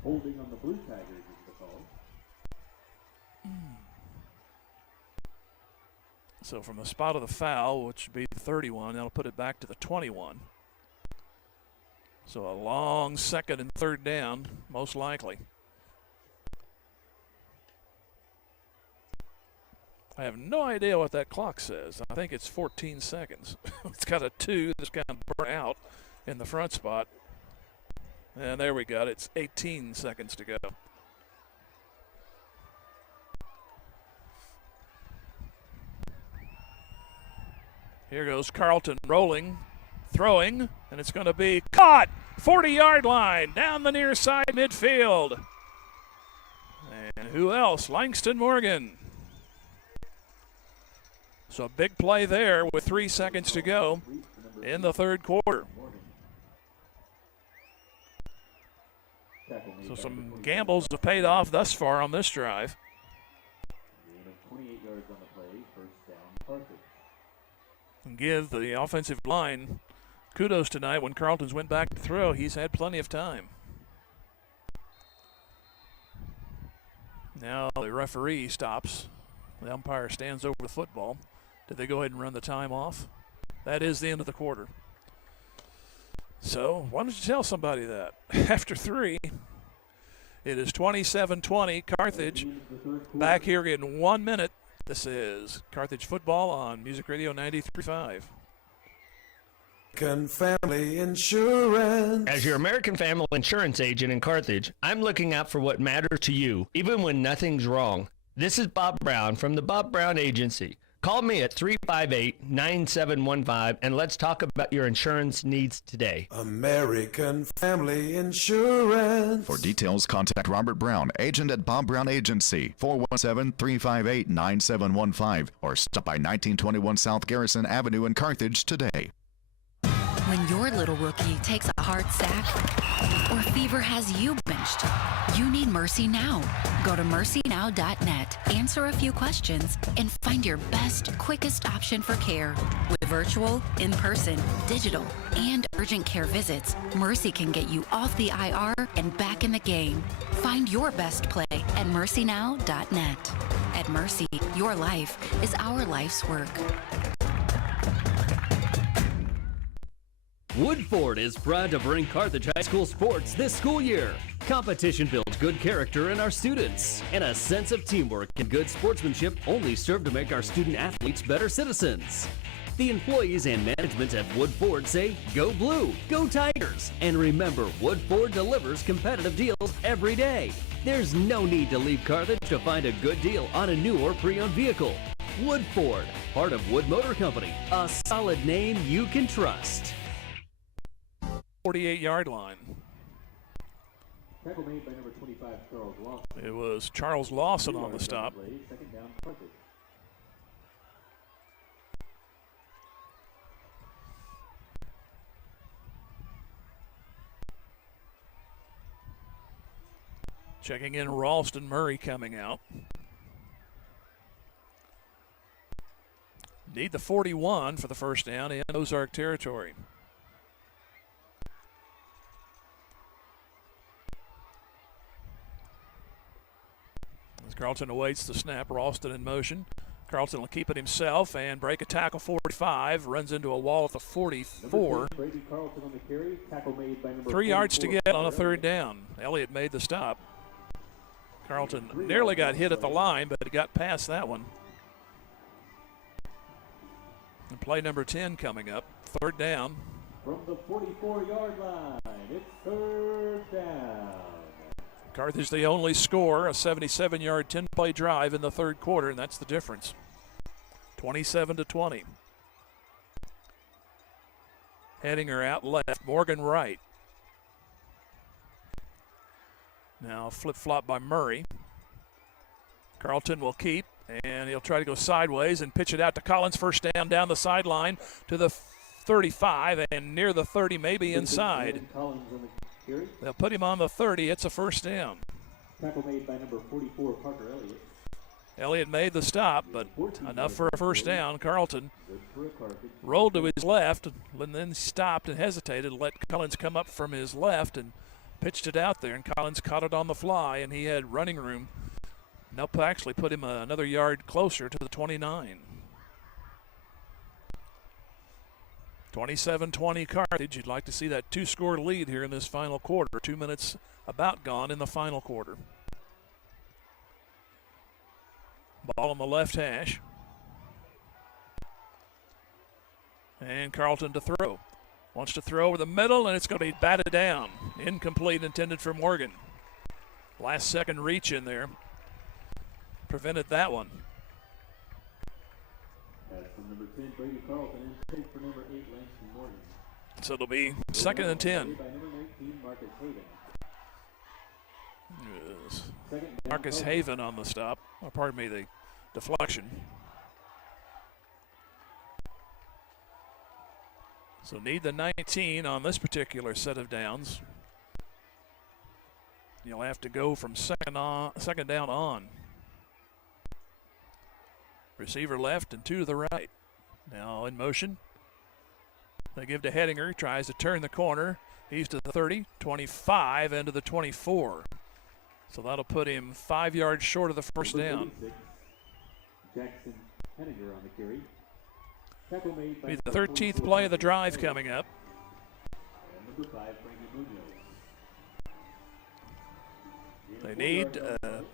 Holding on the Blue Tigers is the call. So from the spot of the foul, which would be the 31, that'll put it back to the 21. So a long second and third down, most likely. I have no idea what that clock says. I think it's 14 seconds. It's got a 2 that's kind of burnt out in the front spot. And there we go. It's 18 seconds to go. Here goes Carlton rolling, throwing, and it's going to be caught. 40-yard line, down the near side midfield. And who else? Langston Morgan. So a big play there with 3 seconds to go in the third quarter. So some gambles have paid off thus far on this drive. 28 yards on the play, first down, Carthage. And give the offensive line kudos tonight. When Carlton's went back to throw, he's had plenty of time. Now the referee stops. The umpire stands over the football. Did they go ahead and run the time off? That is the end of the quarter. So why don't you tell somebody that? After 3, it is 27-20 Carthage. Back here in 1 minute. This is Carthage football on Music Radio 93.5. American Family Insurance. As your American Family Insurance agent in Carthage, I'm looking out for what matters to you, even when nothing's wrong. This is Bob Brown from the Bob Brown Agency. Call me at 358-9715 and let's talk about your insurance needs today. American Family Insurance. For details, contact Robert Brown, agent at Bob Brown Agency, 417-358-9715, or stop by 1921 South Garrison Avenue in Carthage today. When your little rookie takes a hard sack or fever has you benched, you need Mercy Now. Go to mercynow.net, answer a few questions, and find your best, quickest option for care. With virtual, in-person, digital, and urgent care visits, Mercy can get you off the IR and back in the game. Find your best play at mercynow.net. At Mercy, your life is our life's work. Woodford is proud to bring Carthage High School sports this school year. Competition builds good character in our students, and a sense of teamwork and good sportsmanship only serve to make our student athletes better citizens. The employees and management at Woodford say, "Go Blue, go Tigers," and remember, Woodford delivers competitive deals every day. There's no need to leave Carthage to find a good deal on a new or pre-owned vehicle. Woodford, part of Wood Motor Company, a solid name you can trust. 48-yard line. Tackle made by number 25, Charles Lawson. It was Charles Lawson on the stop. Second down, Carthage. Checking in Ralston Murray coming out. Need the 41 for the first down in Ozark territory. As Carlton awaits the snap, Ralston in motion. Carlton will keep it himself and break a tackle 45. Runs into a wall at the 44. 3 yards to get on a third down. Elliott made the stop. Carlton nearly got hit at the line, but he got past that one. And play number 10 coming up. Third down. From the 44-yard line, it's third down. Carthage the only score, a 77-yard 10-play drive in the third quarter, and that's the difference. 27-20. Hedinger out left, Morgan right. Now flip-flop by Murray. Carlton will keep, and he'll try to go sideways and pitch it out to Collins. First down the sideline to the 35 and near the 30, maybe inside. They'll put him on the 30. It's a first down. Tackle made by number 44, Parker Elliott. Elliott made the stop, but enough for a first down. Carlton rolled to his left and then stopped and hesitated, let Collins come up from his left and pitched it out there, and Collins caught it on the fly, and he had running room. Nope, actually put him another yard closer to the 29. 27-20 Carthage. You'd like to see that two-score lead here in this final quarter. 2 minutes about gone in the final quarter. Ball on the left hash. And Carlton to throw. Wants to throw over the middle, and it's going to be batted down. Incomplete, intended for Morgan. Last second reach in there. Prevented that one. That's from number 10, Brady Carlton, and take for number 8, Langston Morgan. So it'll be second and 10. By number 19, Marcus Haven. Yes. Marcus Haven on the stop. Oh, pardon me, the deflection. So need the 19 on this particular set of downs. You'll have to go from second down on. Receiver left and 2 to the right. Now in motion. They give to Hedinger. Tries to turn the corner. He's to the 30, 25, and to the 24. So that'll put him 5 yards short of the first down. Jackson Hedinger on the carry. Tackle made by Be the 13th play of the drive coming up. And number 5, Brandon Munoz. They need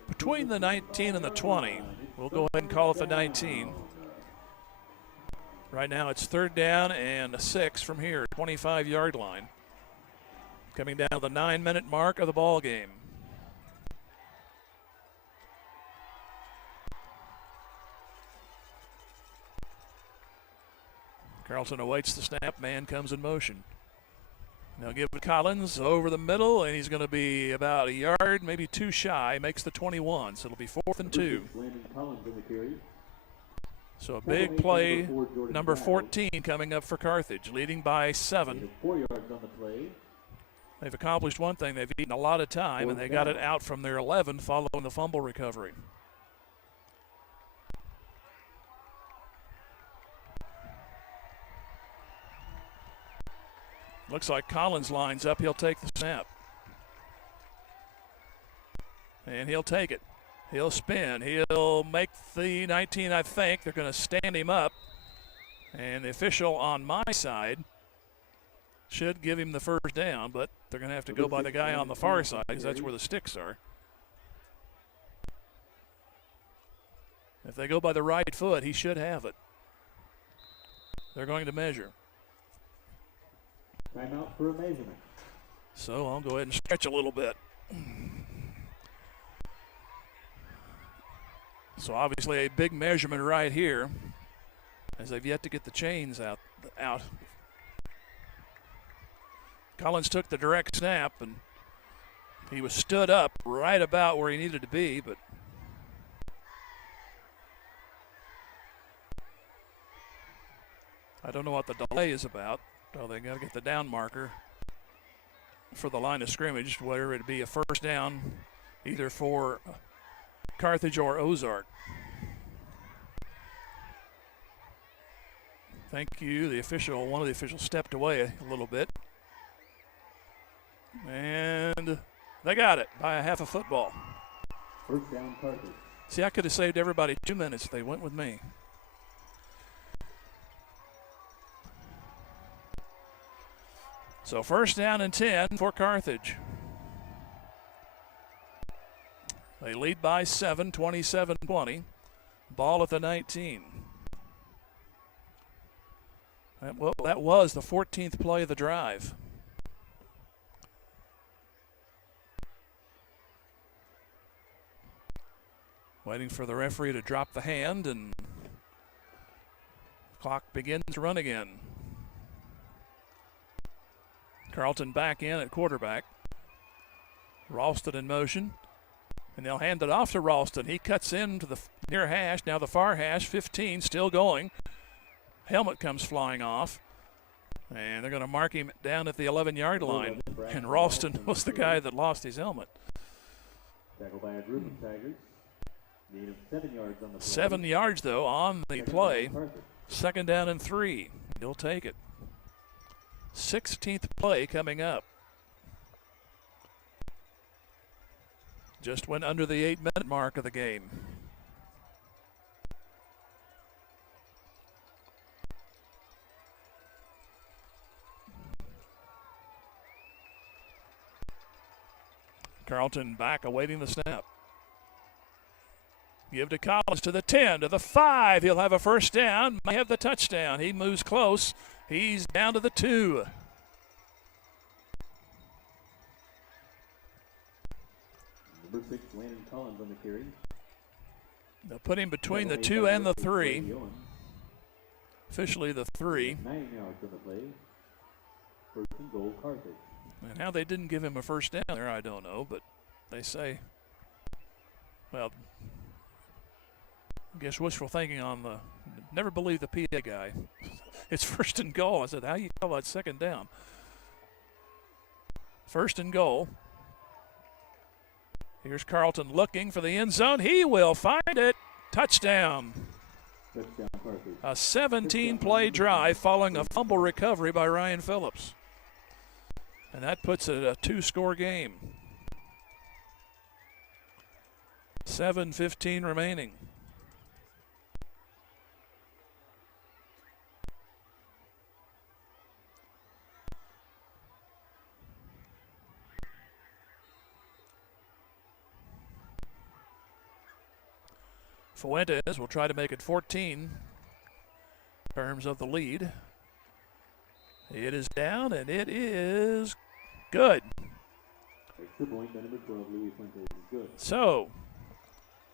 between the 19 and the 20. We'll go ahead and call it the 19. Right now it's third down and a 6 from here, 25-yard line. Coming down to the 9-minute mark of the ball game. Carlton awaits the snap. Man comes in motion. They'll give it Collins over the middle, and he's going to be about a yard, maybe two shy. Makes the 21, so it'll be 4th and 2. So a big play, number 14 coming up for Carthage, leading by 7. 4 yards on the play. They've accomplished one thing. They've eaten a lot of time, and they got it out from their 11 following the fumble recovery. Looks like Collins lines up. He'll take the snap. And he'll take it. He'll spin. He'll make the 19, I think. They're going to stand him up. And the official on my side should give him the first down, but they're going to have to go by the guy on the far side because that's where the sticks are. If they go by the right foot, he should have it. They're going to measure. Timeout for a measurement. So I'll go ahead and stretch a little bit. So obviously a big measurement right here, as they've yet to get the chains out. Collins took the direct snap, and he was stood up right about where he needed to be, but I don't know what the delay is about. Oh, they got to get the down marker for the line of scrimmage, whether it be a first down either for Carthage or Ozark. Thank you. One of the officials stepped away a little bit. And they got it by a half a football. First down, Carthage. See, I could have saved everybody 2 minutes if they went with me. So first down and 10 for Carthage. They lead by 7, 27-20. Ball at the 19. That was the 14th play of the drive. Waiting for the referee to drop the hand, and clock begins to run again. Carlton back in at quarterback. Ralston in motion. And they'll hand it off to Ralston. He cuts into the near hash. Now the far hash, 15, still going. Helmet comes flying off. And they're going to mark him down at the 11-yard line. And Ralston was the guy that lost his helmet. Tackled by a group of Tigers. Need of 7 yards on the play. 7 yards, though, on the play. Second down and 3. He'll take it. 16th play coming up. Just went under the 8-minute mark of the game. Carlton back awaiting the snap. Give to Collins to the 10, to the 5. He'll have a first down. Might have the touchdown. He moves close. He's down to the 2. Number 6, Landon Collins on the carry. They'll put him between the 2 and the 3. Officially the 3. 9 yards on the play. First and goal, Carthage. And how they didn't give him a first down there, I don't know, but they say, well, I guess wishful thinking on the, never believe the PA guy. It's first and goal. I said, how you call that second down? First and goal. Here's Carlton looking for the end zone. He will find it. Touchdown. A 17-play drive following a fumble recovery by Ryan Phillips. And that puts it at a 2-score game. 7:15 remaining. Fuentes will try to make it 14 in terms of the lead. It is down, and it is good. So,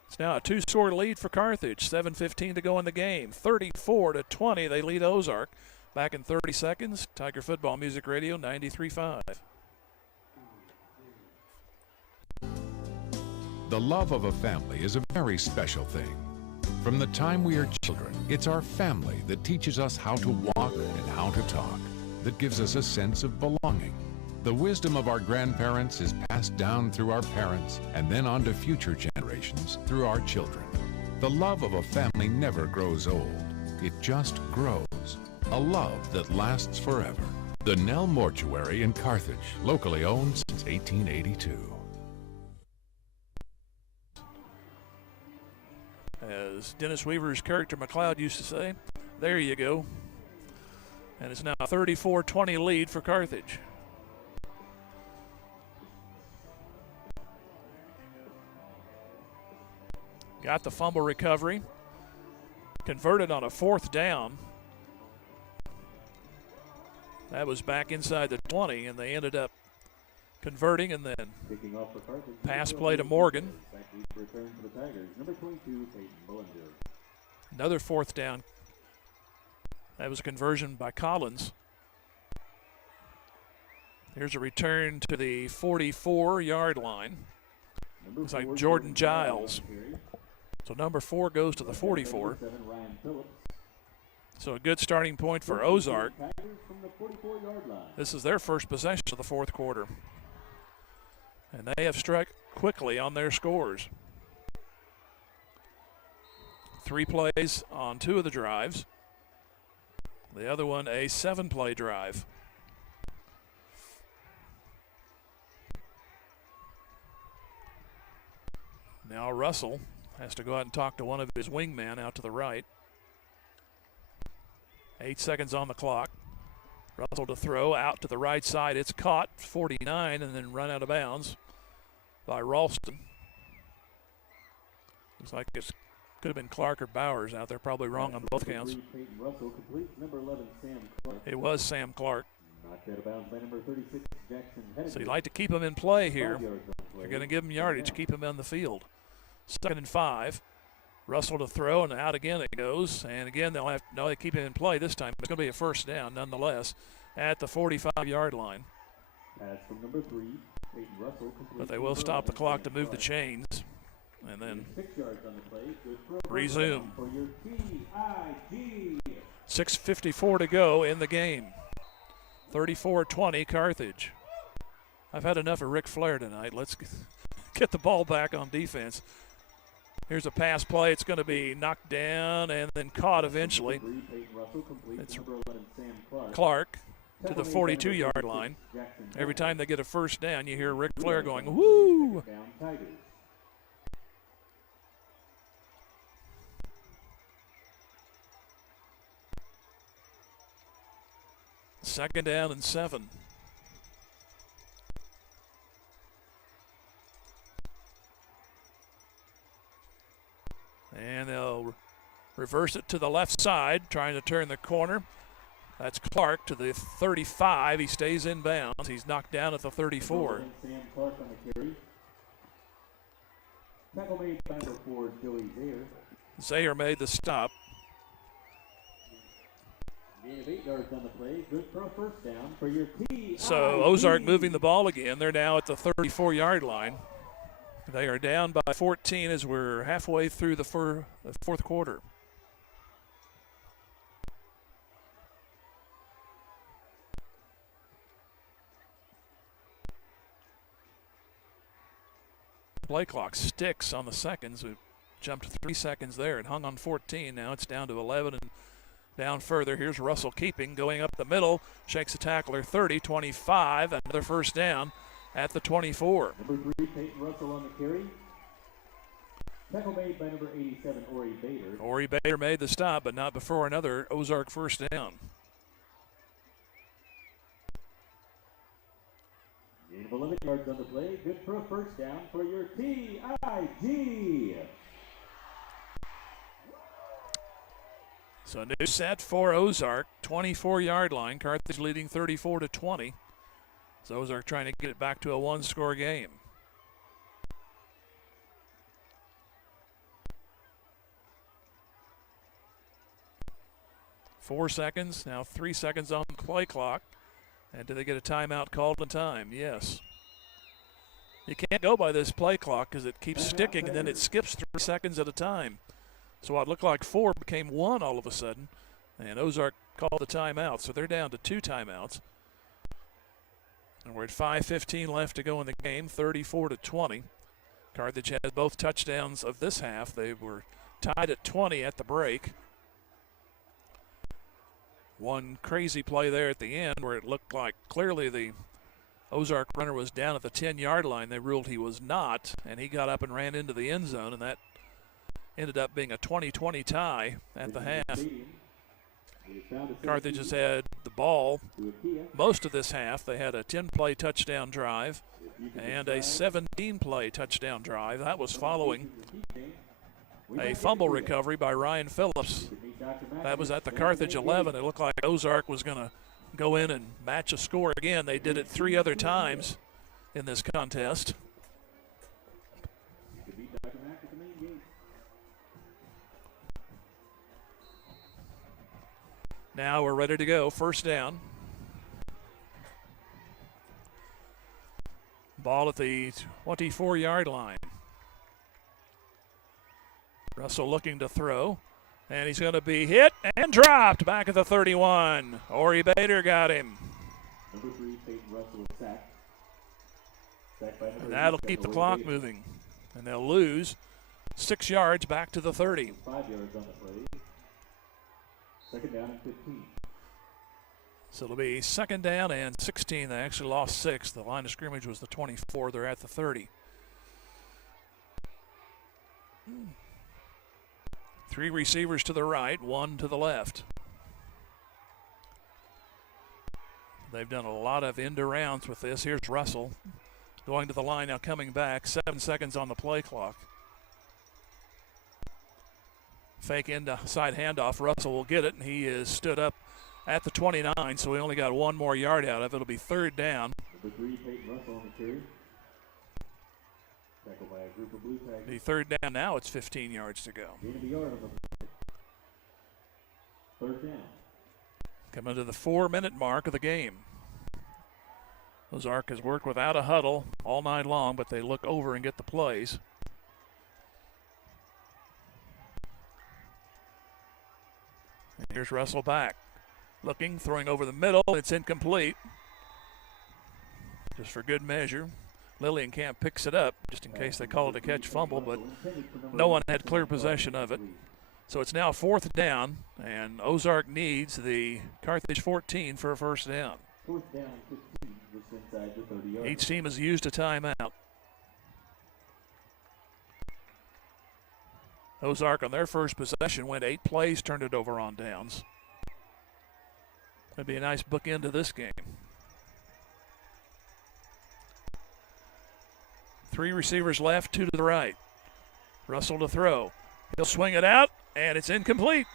it's now a 2-score lead for Carthage. 7:15 to go in the game. 34-20, they lead Ozark. Back in 30 seconds. Tiger Football Music Radio 93.5. The love of a family is a very special thing. From the time we are children, it's our family that teaches us how to walk and how to talk, that gives us a sense of belonging. The wisdom of our grandparents is passed down through our parents and then on to future generations through our children. The love of a family never grows old. It just grows. A love that lasts forever. The Nell Mortuary in Carthage, locally owned since 1882. As Dennis Weaver's character McLeod used to say, there you go. And it's now a 34-20 lead for Carthage. Got the fumble recovery. Converted on a 4th down. That was back inside the 20, and they ended up converting, and then pass play to Morgan. Another 4th down. That was a conversion by Collins. Here's a return to the 44-yard line. Looks like Jordan Giles. So number 4 goes to the 44. So a good starting point for Ozark. This is their first possession of the 4th quarter. And they have struck quickly on their scores. 3 plays on 2 of the drives. The other one a 7-play drive. Now Russell has to go out and talk to one of his wingmen out to the right. 8 seconds on the clock. Russell to throw out to the right side. It's caught, 49, and then run out of bounds by Ralston. Looks like it could have been Clark or Bowers out there. Probably wrong on both counts. It was Sam Clark. So you'd like to keep him in play here. If you're going to give him yardage, keep him on the field. 2nd and 5. Russell to throw, and out again it goes. And again, they keep him in play this time. It's going to be a 1st down nonetheless at the 45-yard line. But they will stop the clock to move the chains and then resume. 6:54 to go in the game. 34-20 Carthage. I've had enough of Ric Flair tonight. Let's get the ball back on defense. Here's a pass play. It's going to be knocked down and then caught eventually. It's Clark to the 42-yard line. Every time they get a 1st down, you hear Ric Flair going, woo! Second down and 7. And they'll reverse it to the left side, trying to turn the corner. That's Clark to the 35. He stays in bounds. He's knocked down at the 34. Zayer made the stop. So Ozark moving the ball again. They're now at the 34-yard line. They are down by 14 as we're halfway through the 4th quarter. Play clock sticks on the seconds. We jumped 3 seconds there and hung on 14. Now it's down to 11 and down further. Here's Russell keeping, going up the middle. Shakes a tackler 30, 25. Another 1st down at the 24. Number 3, Peyton Russell on the carry. Tackle made by number 87, Ori Bader. Ori Bader made the stop, but not before another Ozark 1st down. Gain of 11 yards on the play. Good for a 1st down for your TIG. So a new set for Ozark, 24-yard line. Carthage leading 34-20. So Ozark trying to get it back to a 1-score game. 4 seconds, now 3 seconds on the play clock. And do they get a timeout called in time? Yes. You can't go by this play clock because it keeps sticking and then it skips 3 seconds at a time. So what looked like 4 became 1 all of a sudden. And Ozark called the timeout, so they're down to 2 timeouts. And we're at 5:15 left to go in the game, 34-20. Carthage has both touchdowns of this half. They were tied at 20 at the break. One crazy play there at the end where it looked like clearly the Ozark runner was down at the 10-yard line. They ruled he was not, and he got up and ran into the end zone, and that ended up being a 20-20 tie at the half. Carthage has had the ball most of this half. They had a 10-play touchdown drive and a 17-play touchdown drive. That was following a fumble recovery by Ryan Phillips. That was at the Carthage 11. It looked like Ozark was going to go in and match a score again. They did it 3 other times in this contest. Now we're ready to go. First down. Ball at the 24-yard line. Russell looking to throw. And he's going to be hit and dropped back at the 31. Ori Bader got him. Number 3, Peyton Russell is sacked. Sacked by number And that'll 8, keep the Ori clock Bader. moving. And they'll lose 6 yards back to the 30. 5 yards on the play. Second down and 15. So it'll be second down and 16. They actually lost 6. The line of scrimmage was the 24. They're at the 30. 3 receivers to the right, 1 to the left. They've done a lot of end arounds with this. Here's Russell going to the line now, coming back. 7 seconds on the play clock. Fake inside handoff. Russell will get it, and he is stood up at the 29, so we only got 1 more yard out of it. It'll be third down. Number 3, Peyton Russell on the carry. Tackled by a group of Blue Tigers. The third down now, it's 15 yards to go. Gain of a yard on the third down. Coming to the 4-minute mark of the game. Ozark has worked without a huddle all night long, but they look over and get the plays. And here's Russell back. Looking, throwing over the middle. It's incomplete. Just for good measure. Lillienkamp picks it up just in case they call it a catch fumble, but no one had clear possession of it. So it's now 4th down, and Ozark needs the Carthage 14 for a first down. 4th down, 15, just inside the 30 yards. Each team has used a timeout. Ozark on their first possession went 8 plays, turned it over on downs. That'd be a nice bookend to this game. 3 receivers left, 2 to the right. Russell to throw. He'll swing it out, and it's incomplete.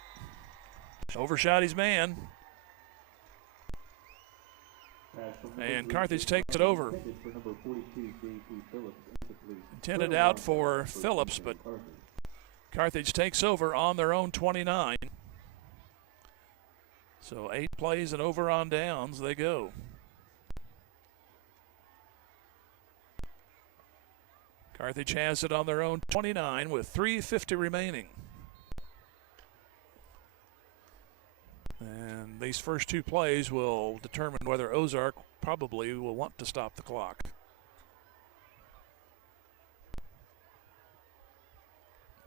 Overshot his man. And Carthage takes it over. Intended out for Phillips, but Carthage takes over on their own 29. So 8 plays and over on downs they go. Carthage has it on their own 29 with 3:50 remaining. And these first 2 plays will determine whether Ozark probably will want to stop the clock.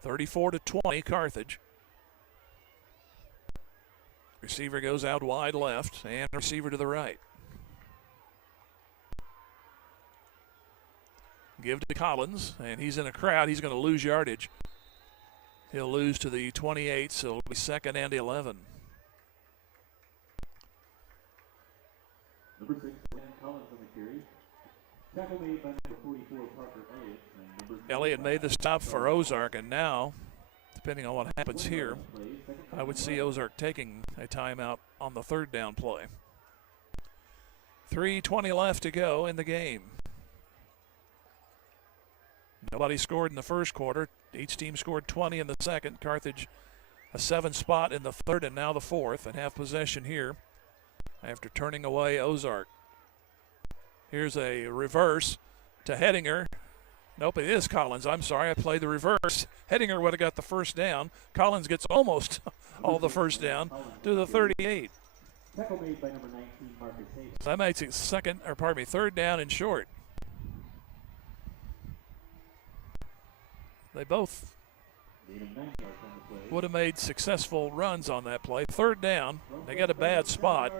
(34-20) Carthage. Receiver goes out wide left and receiver to the right. Give to Collins, and he's in a crowd. He's going to lose yardage. He'll lose to the 28, so it'll be 2nd and 11. Number 6, Dan Collins on the carry. Tackle made by number 44, Parker Elliott. And number Elliott made the stop for Ozark, and now, depending on what happens here, I would see Ozark taking a timeout on the 3rd down play. 3:20 left to go in the game. Nobody scored in the first quarter. Each team scored 20 in the second. Carthage a 7 spot in the third and now the fourth, and have possession here after turning away Ozark. Here's a reverse to Hedinger. Nope, it is Collins. I'm sorry, I played the reverse. Hedinger would have got the first down. Collins gets almost all the first down to the 38. Tackle made by number 19, Marcus Hayes. So that makes it third down and short. They both would have made successful runs on that play. Third down, they got a bad spot.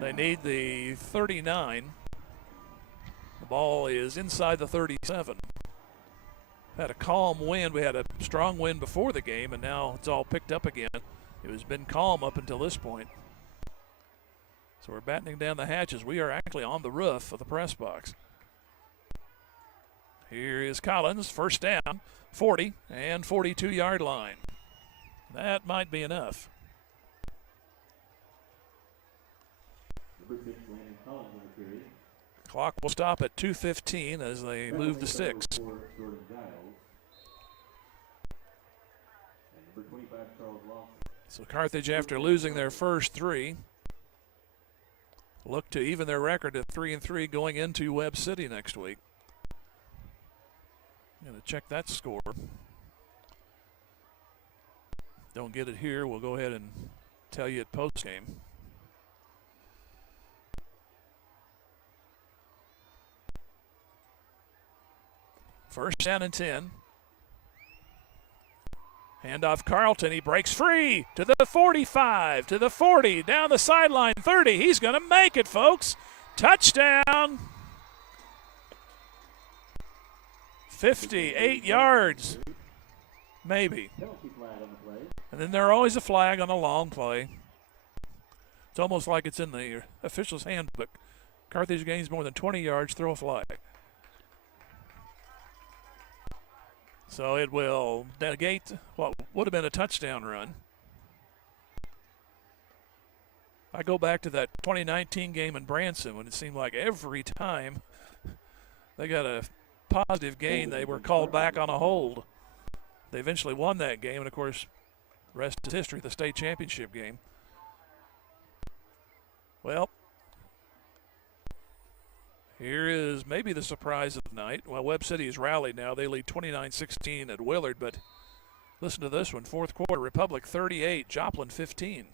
They need the 39. The ball is inside the 37. Had a calm wind. We had a strong wind before the game, and now it's all picked up again. It has been calm up until this point. So we're battening down the hatches. We are actually on the roof of the press box. Here is Collins, first down, 40 and 42-yard line. That might be enough. Clock will stop at 2:15 as they move the sticks. So Carthage, after losing their first three, look to even their record at 3-3 going into Webb City next week. Going to check that score. Don't get it here. We'll go ahead and tell you at postgame. First down and 10. Handoff Carlton. He breaks free to the 45, to the 40, down the sideline, 30. He's going to make it, folks. Touchdown. 58 yards, maybe. And then there's always a flag on a long play. It's almost like it's in the official's handbook. Carthage gains more than 20 yards, throw a flag. So it will negate what would have been a touchdown run. I go back to that 2019 game in Branson when it seemed like every time they got a positive gain, they were called back on a hold. They eventually won that game, and of course, rest is history, the state championship game. Well, here is maybe the surprise of the night. Well, Webb City has rallied now. They lead 29-16 at Willard, but listen to this one. Fourth quarter, Republic 38, Joplin 15.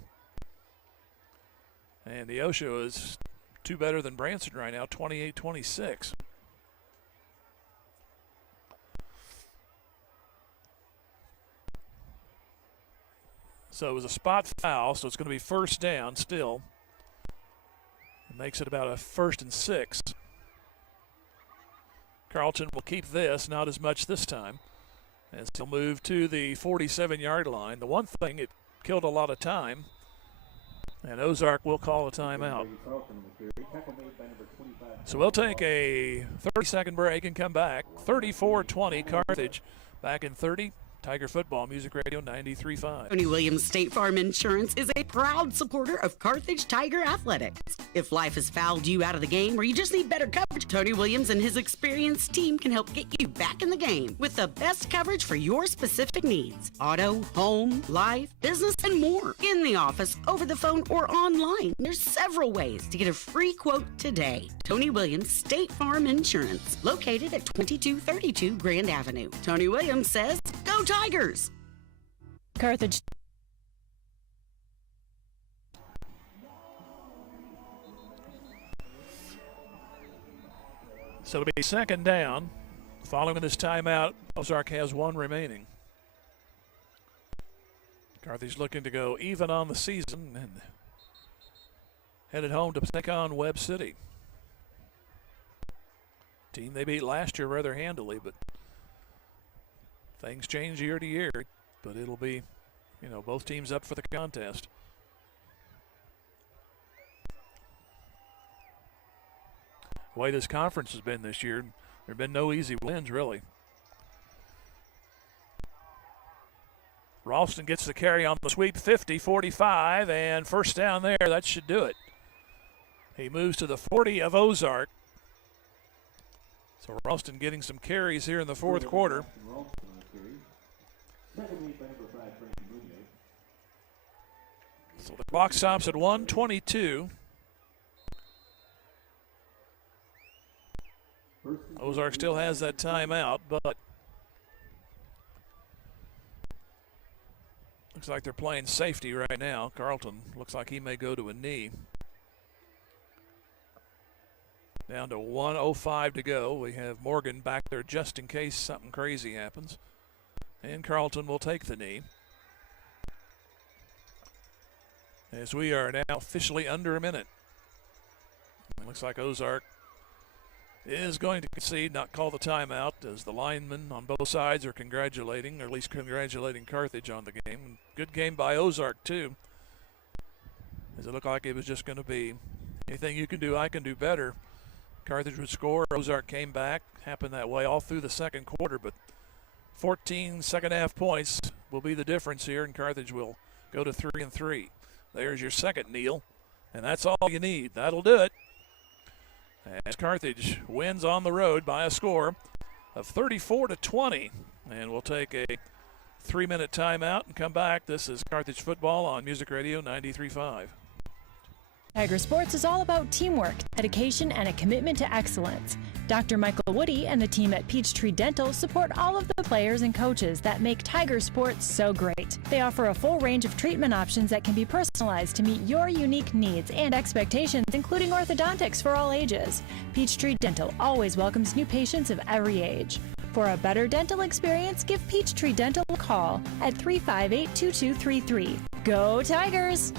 And the Osho is two better than Branson right now, 28-26. So it was a spot foul, so it's going to be first down still. It makes it about a 1st and 6. Carlton will keep this, not as much this time, as he'll move to the 47-yard line. The one thing, it killed a lot of time, and Ozark will call a timeout. So we'll take a 30-second break and come back. 34-20, Carthage back in 30. Tiger Football, Music Radio 93.5. Tony Williams State Farm Insurance is a proud supporter of Carthage Tiger Athletics. If life has fouled you out of the game or you just need better coverage, Tony Williams and his experienced team can help get you back in the game with the best coverage for your specific needs. Auto, home, life, business, and more. In the office, over the phone, or online. There's several ways to get a free quote today. Tony Williams State Farm Insurance, located at 2232 Grand Avenue. Tony Williams says, go Tigers! Carthage. So it'll be second down. Following this timeout, Ozark has one remaining. Carthage looking to go even on the season and headed home to take on Webb City. Team they beat last year rather handily, but things change year to year. But it'll be, both teams up for the contest. The way this conference has been this year, there have been no easy wins, really. Ralston gets the carry on the sweep, 50, 45, and first down there. That should do it. He moves to the 40 of Ozark. So Ralston getting some carries here in the fourth quarter. So the clock stops at 1:22. Ozark still has that timeout, but looks like they're playing safety right now. Carlton looks like he may go to a knee. Down to 1:05 to go. We have Morgan back there just in case something crazy happens. And Carlton will take the knee. As we are now officially under a minute. It looks like Ozark is going to concede, not call the timeout, as the linemen on both sides are congratulating, or at least congratulating Carthage on the game. Good game by Ozark, too. As it looked like it was just going to be anything you can do, I can do better. Carthage would score. Ozark came back. Happened that way all through the second quarter, but 14 second-half points will be the difference here, and Carthage will go to 3-3. There's your second kneel, and that's all you need. That'll do it. As Carthage wins on the road by a score of 34-20. And we'll take a 3-minute timeout and come back. This is Carthage football on Music Radio 93.5. Tiger Sports is all about teamwork, dedication, and a commitment to excellence. Dr. Michael Woody and the team at Peachtree Dental support all of the players and coaches that make Tiger Sports so great. They offer a full range of treatment options that can be personalized to meet your unique needs and expectations, including orthodontics for all ages. Peachtree Dental always welcomes new patients of every age. For a better dental experience, give Peachtree Dental a call at 358-2233. Go Tigers!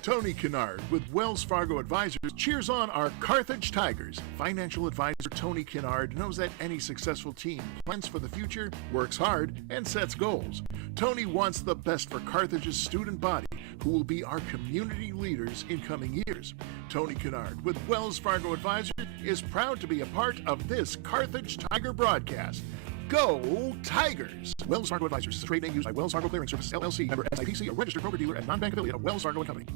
Tony Kennard with Wells Fargo Advisors cheers on our Carthage Tigers. Financial advisor Tony Kennard knows that any successful team plans for the future, works hard, and sets goals. Tony wants the best for Carthage's student body, who will be our community leaders in coming years. Tony Kennard with Wells Fargo Advisors is proud to be a part of this Carthage Tiger broadcast. Go Tigers! Wells Fargo Advisors is a trade name used by Wells Fargo Clearing Services, LLC, member SIPC, a registered broker-dealer and non-bank affiliate of Wells Fargo & Company.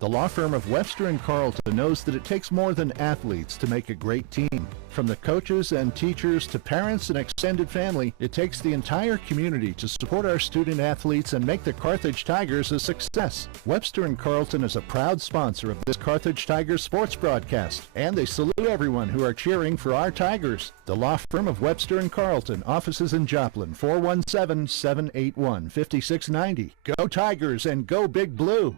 The law firm of Webster & Carlton knows that it takes more than athletes to make a great team. From the coaches and teachers to parents and extended family, it takes the entire community to support our student athletes and make the Carthage Tigers a success. Webster & Carlton is a proud sponsor of this Carthage Tigers sports broadcast, and they salute everyone who are cheering for our Tigers. The law firm of Webster & Carlton, offices in Joplin, 417-781-5690. Go Tigers and go Big Blue!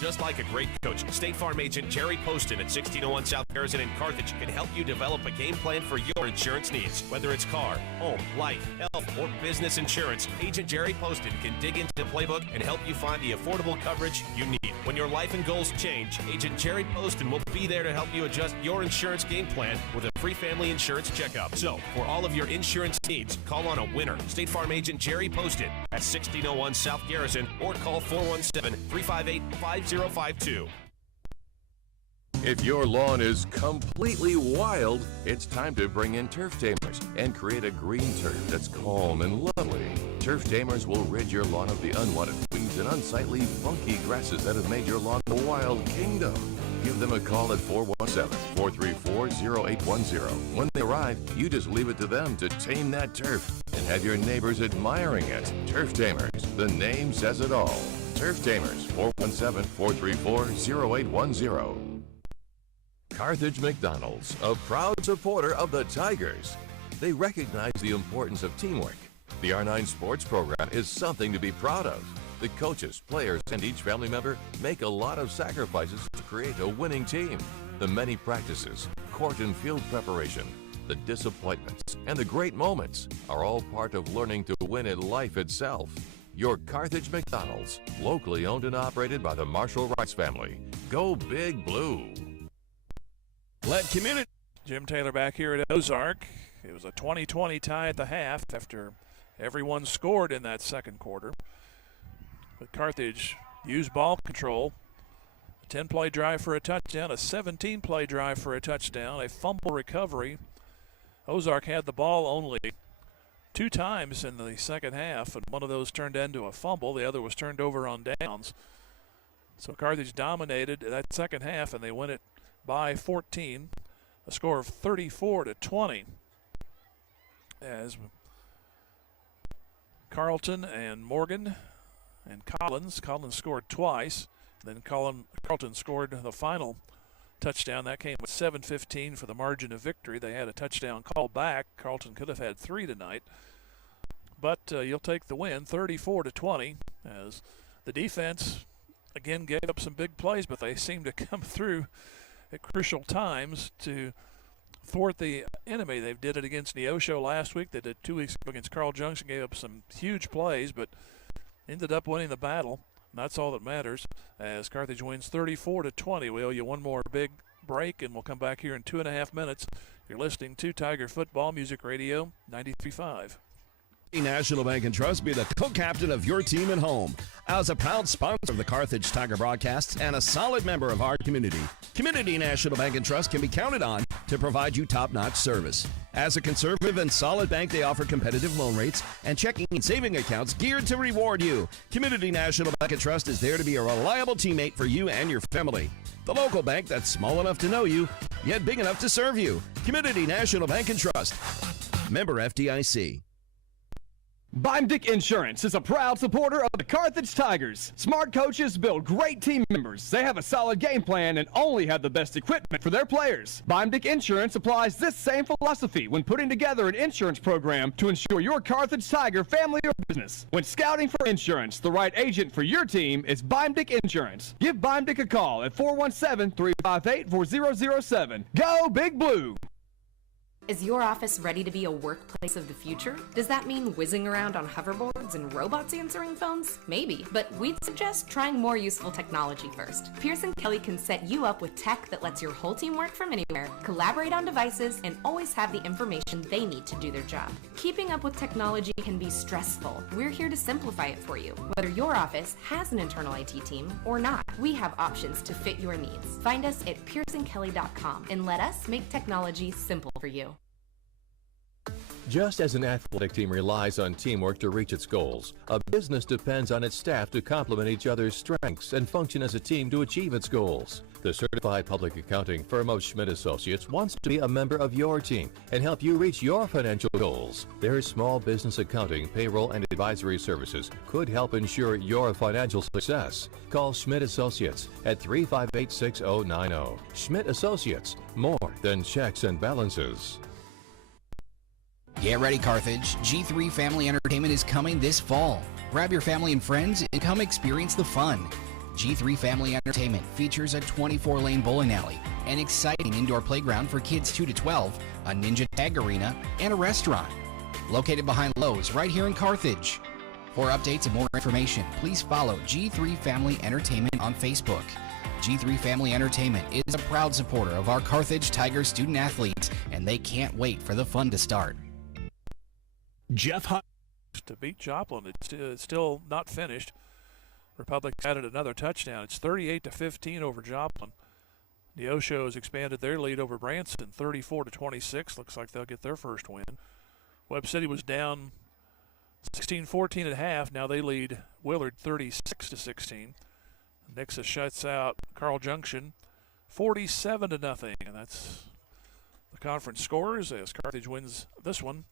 Just like a great coach, State Farm agent Jerry Poston at 1601 South Garrison in Carthage can help you develop a game plan for your insurance needs. Whether it's car, home, life, health, or business insurance, Agent Jerry Poston can dig into the playbook and help you find the affordable coverage you need. When your life and goals change, Agent Jerry Poston will be there to help you adjust your insurance game plan with a free family insurance checkup. So, for all of your insurance needs, call on a winner. State Farm agent Jerry Poston at 1601 South Garrison or call 417-358-5052. If your lawn is completely wild, it's time to bring in turf tamers and create a green turf that's calm and lovely. Turf tamers will rid your lawn of the unwanted weeds and unsightly, funky grasses that have made your lawn a wild kingdom. Give them a call at 417-434-0810. When they arrive, you just leave it to them to tame that turf and have your neighbors admiring it. Turf Tamers, the name says it all. Turf Tamers, 417-434-0810. Carthage McDonald's, a proud supporter of the Tigers. They recognize the importance of teamwork. The R9 sports program is something to be proud of. The coaches, players, and each family member make a lot of sacrifices to create a winning team. The many practices, court and field preparation, the disappointments, and the great moments are all part of learning to win at life itself. Your Carthage McDonald's, locally owned and operated by the Marshall Rice family. Go Big Blue! Let community. Jim Taylor back here at Ozark. It was a 20-20 tie at the half after everyone scored in that second quarter. But Carthage used ball control. A 10-play drive for a touchdown, a 17-play drive for a touchdown, a fumble recovery. Ozark had the ball only 2 times in the second half, and one of those turned into a fumble. The other was turned over on downs. So Carthage dominated that second half, and they win it by 14, a score of 34-20. As Carlton and Morgan and Collins. Collins scored twice. Then Carlton scored the final touchdown. That came with 7:15 for the margin of victory. They had a touchdown call back. Carlton could have had 3 tonight. But you'll take the win, 34-20, as the defense, again, gave up some big plays, but they seem to come through at crucial times to thwart the enemy. They did it against Neosho last week. They did 2 weeks ago against Carl Junction, gave up some huge plays, but ended up winning the battle. And that's all that matters, as Carthage wins 34-20. We owe you one more big break, and we'll come back here in 2.5 minutes. You're listening to Tiger Football Music Radio 93.5. National Bank and Trust, be the co-captain of your team at home. As a proud sponsor of the Carthage Tiger broadcasts and a solid member of our community, Community National Bank and Trust can be counted on to provide you top-notch service. As a conservative and solid bank, they offer competitive loan rates and checking and saving accounts geared to reward you. Community National Bank and Trust is there to be a reliable teammate for you and your family. The local bank that's small enough to know you, yet big enough to serve you. Community National Bank and Trust. Member FDIC. Bimdick Insurance is a proud supporter of the Carthage Tigers. Smart coaches build great team members. They have a solid game plan and only have the best equipment for their players. Bimdick Insurance applies this same philosophy when putting together an insurance program to ensure your Carthage Tiger family or business. When scouting for insurance, the right agent for your team is Bimdick Insurance. Give Bimdick a call at 417-358-4007. Go Big Blue! Is your office ready to be a workplace of the future? Does that mean whizzing around on hoverboards and robots answering phones? Maybe, but we'd suggest trying more useful technology first. Pearson Kelly can set you up with tech that lets your whole team work from anywhere, collaborate on devices, and always have the information they need to do their job. Keeping up with technology can be stressful. We're here to simplify it for you. Whether your office has an internal IT team or not, we have options to fit your needs. Find us at pearsonkelly.com and let us make technology simple for you. Just as an athletic team relies on teamwork to reach its goals, a business depends on its staff to complement each other's strengths and function as a team to achieve its goals. The certified public accounting firm of Schmidt Associates wants to be a member of your team and help you reach your financial goals. Their small business accounting, payroll, and advisory services could help ensure your financial success. Call Schmidt Associates at 358-6090. Schmidt Associates, more than checks and balances. Get ready, Carthage. G3 Family Entertainment is coming this fall. Grab your family and friends and come experience the fun. G3 Family Entertainment features a 24-lane bowling alley, an exciting indoor playground for kids 2 to 12, a ninja tag arena, and a restaurant. Located behind Lowe's right here in Carthage. For updates and more information, please follow G3 Family Entertainment on Facebook. G3 Family Entertainment is a proud supporter of our Carthage Tiger student athletes, and they can't wait for the fun to start. Jeff Hunt to beat Joplin. It's still not finished. Republic added another touchdown. It's 38-15 over Joplin. Neosho has expanded their lead over Branson, 34-26. Looks like they'll get their first win. Webb City was down 16-14 at half. Now they lead Willard 36-16. Nixa shuts out Carl Junction 47-0, and that's the conference scores as Carthage wins this one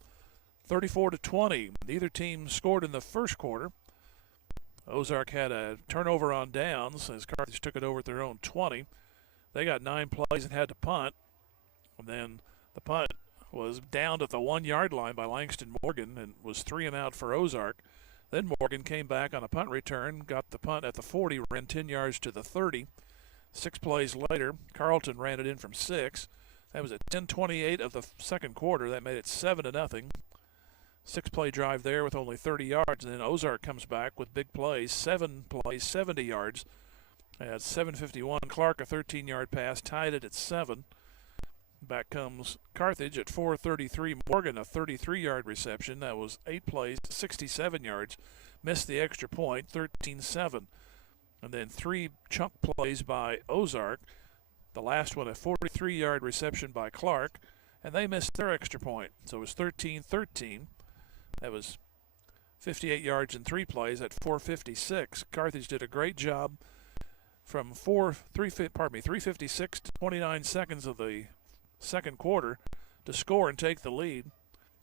34-20. Neither team scored in the first quarter. Ozark had a turnover on downs as Carthage took it over at their own 20. They got 9 plays and had to punt. And then the punt was downed at the 1-yard line by Langston Morgan and was 3 and out for Ozark. Then Morgan came back on a punt return, got the punt at the 40, ran 10 yards to the 30. 6 plays later, Carlton ran it in from 6. That was at 10:28 of the second quarter. That made it 7-0. 6-play drive there with only 30 yards, and then Ozark comes back with big plays, 7 plays, 70 yards. At 7:51, Clark, a 13-yard pass, tied it at 7. Back comes Carthage at 4:33. Morgan, a 33-yard reception. That was 8 plays, 67 yards. Missed the extra point, 13-7. And then 3 chunk plays by Ozark. The last one, a 43-yard reception by Clark, and they missed their extra point. So it was 13-13. That was 58 yards in 3 plays at 4:56. Carthage did a great job from 3:56 to 29 seconds of the second quarter to score and take the lead.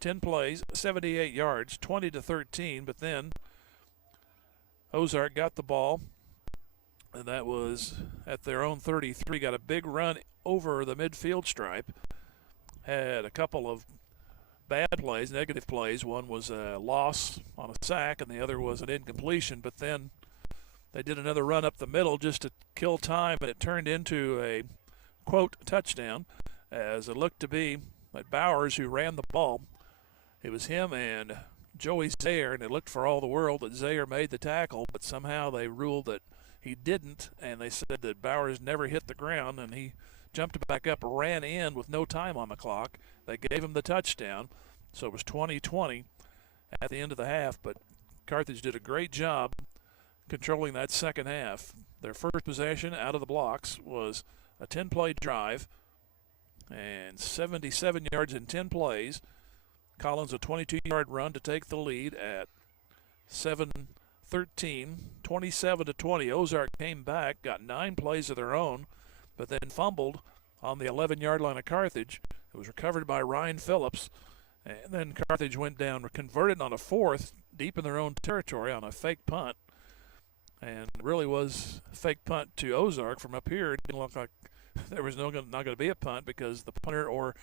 10 plays, 78 yards, 20-13, but then Ozark got the ball, and that was at their own 33, got a big run over the midfield stripe, had a couple of bad plays, negative plays. One was a loss on a sack, and the other was an incompletion, but then they did another run up the middle just to kill time, and it turned into a, quote, touchdown, as it looked to be at Bowers who ran the ball. It was him and Joey Zayer, and it looked for all the world that Zayer made the tackle, but somehow they ruled that he didn't, and they said that Bowers never hit the ground, and he jumped back up, ran in with no time on the clock. They gave him the touchdown, so it was 20-20 at the end of the half, but Carthage did a great job controlling that second half. Their first possession out of the blocks was a 10-play drive and 77 yards in 10 plays. Collins a 22-yard run to take the lead at 7-13, 27-20. Ozark came back, got 9 plays of their own, but then fumbled on the 11-yard line of Carthage. It was recovered by Ryan Phillips, and then Carthage went down, converted on a 4th, deep in their own territory on a fake punt, and it really was a fake punt to Ozark from up here. It didn't look like there was not going to be a punt because the punter or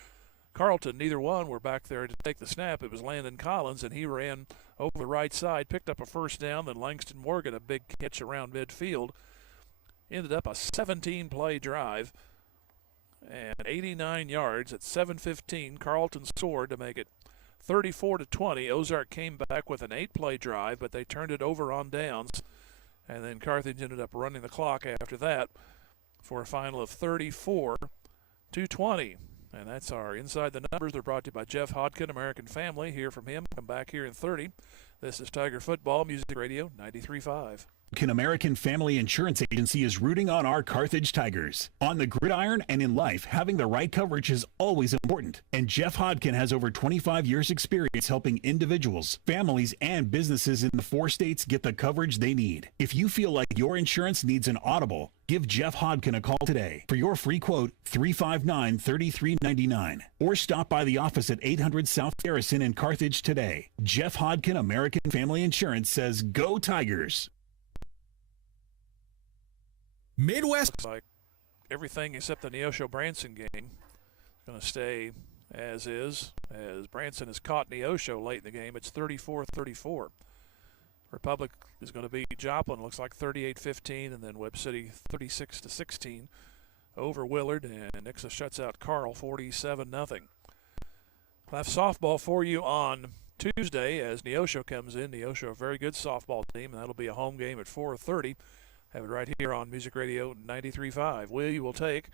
Carlton, neither one were back there to take the snap. It was Landon Collins, and he ran over the right side, picked up a first down, then Langston Morgan a big catch around midfield. Ended up a 17-play drive and 89 yards at 7:15. Carlton scored to make it 34-20. Ozark came back with an 8-play drive, but they turned it over on downs, and then Carthage ended up running the clock after that for a final of 34-20. And that's our Inside the Numbers. They're brought to you by Jeff Hodkin, American Family. Hear from him. Come back here in 30. This is Tiger Football, Music Radio 93.5. American Family Insurance Agency is rooting on our Carthage Tigers. On the gridiron and in life, having the right coverage is always important. And Jeff Hodkin has over 25 years experience helping individuals, families, and businesses in the 4 states get the coverage they need. If you feel like your insurance needs an audible, give Jeff Hodkin a call today. For your free quote, 359-3399. Or stop by the office at 800 South Garrison in Carthage today. Jeff Hodkin, American Family Insurance says, go Tigers. Midwest. Like everything except the Neosho Branson game is going to stay as is, as Branson has caught Neosho late in the game. It's 34-34. Republic is going to beat Joplin, looks like 38-15, and then Webb City 36-16 over Willard, and Nixa shuts out Carl 47-0. We'll have softball for you on Tuesday as Neosho comes in. Neosho, a very good softball team, and that'll be a home game at 4:30. Have it right here on Music Radio 93.5. We will take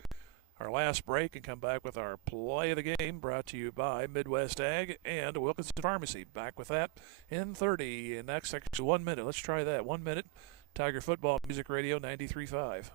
our last break and come back with our play of the game, brought to you by Midwest Ag and Wilkinson Pharmacy. Back with that in 30. And next, 1 minute. Let's try that. 1 minute. Tiger Football, Music Radio 93.5.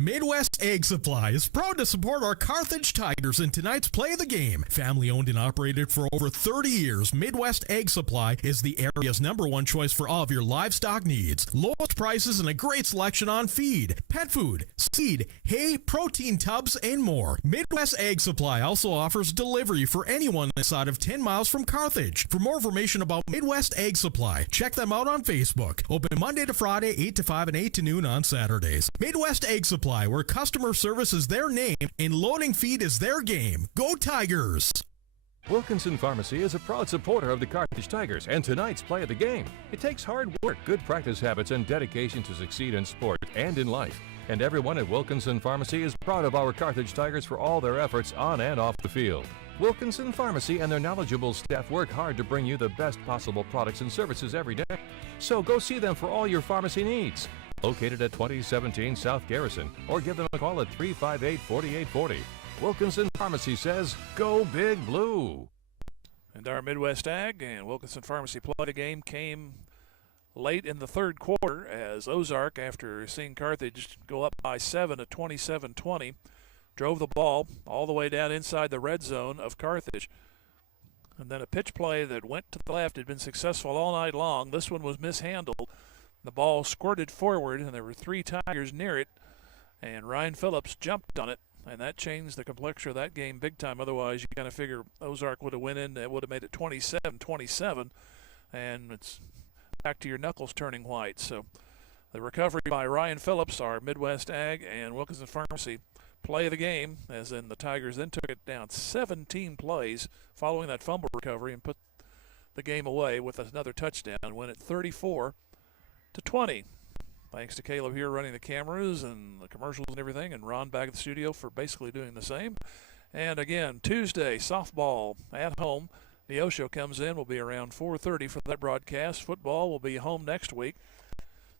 Midwest Ag Supply is proud to support our Carthage Tigers in tonight's play of the game. Family owned and operated for over 30 years, Midwest Ag Supply is the area's #1 choice for all of your livestock needs. Lowest prices and a great selection on feed, pet food, seed, hay, protein tubs, and more. Midwest Ag Supply also offers delivery for anyone inside of 10 miles from Carthage. For more information about Midwest Ag Supply, check them out on Facebook. Open Monday to Friday, 8 to 5 and 8 to noon on Saturdays. Midwest Ag Supply, where customer service is their name and loading feed is their game. Go Tigers! Wilkinson Pharmacy is a proud supporter of the Carthage Tigers and tonight's play of the game. It takes hard work, good practice habits, and dedication to succeed in sport and in life. And everyone at Wilkinson Pharmacy is proud of our Carthage Tigers for all their efforts on and off the field. Wilkinson Pharmacy and their knowledgeable staff work hard to bring you the best possible products and services every day. So go see them for all your pharmacy needs. Located at 2017 South Garrison, or give them a call at 358-4840. Wilkinson Pharmacy says, go Big Blue. And our Midwest Ag and Wilkinson Pharmacy play the game came late in the third quarter as Ozark, after seeing Carthage go up by 7 at 27-20, drove the ball all the way down inside the red zone of Carthage. And then a pitch play that went to the left had been successful all night long. This one was mishandled. The ball squirted forward, and there were 3 Tigers near it, and Ryan Phillips jumped on it and that changed the complexion of that game big time. Otherwise, you kind of figure Ozark would have went in, it would have made it 27-27, and it's back to your knuckles turning white. So the recovery by Ryan Phillips, our Midwest Ag and Wilkinson Pharmacy play of the game, as in the Tigers then took it down 17 plays following that fumble recovery and put the game away with another touchdown and win it 34-20. Thanks to Caleb here running the cameras and the commercials and everything, and Ron back at the studio for basically doing the same. And again, Tuesday, softball at home. Neosho comes in, will be around 4:30 for that broadcast. Football will be home next week.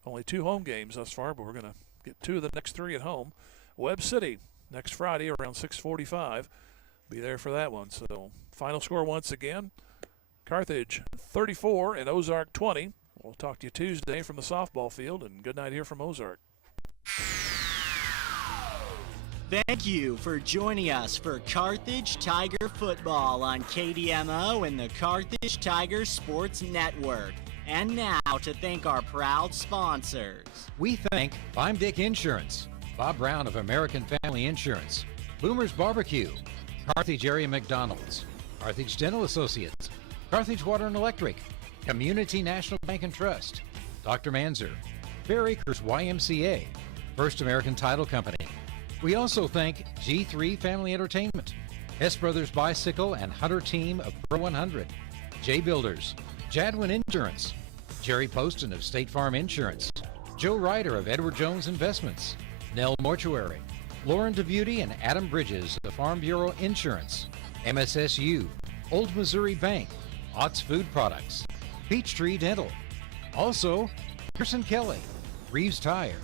Only 2 home games thus far, but we're going to get 2 of the next 3 at home. Webb City next Friday around 6:45. Be there for that one. So final score once again, Carthage 34 and Ozark 20. We'll talk to you Tuesday from the softball field, and good night here from Ozark. Thank you for joining us for Carthage Tiger Football on KDMO and the Carthage Tiger Sports Network. And now to thank our proud sponsors. We thank Dick Insurance, Bob Brown of American Family Insurance, Boomer's Barbecue, Carthage Area McDonald's, Carthage Dental Associates, Carthage Water and Electric, Community National Bank and Trust, Dr. Manzer, Fair Acres YMCA, First American Title Company. We also thank G3 Family Entertainment, Hess Brothers Bicycle and Hunter Team of Pro 100, J Builders, Jadwin Insurance, Jerry Poston of State Farm Insurance, Joe Ryder of Edward Jones Investments, Nell Mortuary, Lauren DeBeauty and Adam Bridges of Farm Bureau Insurance, MSSU, Old Missouri Bank, Ott's Food Products, Peachtree Dental. Also, Pearson Kelly, Reeves Tire,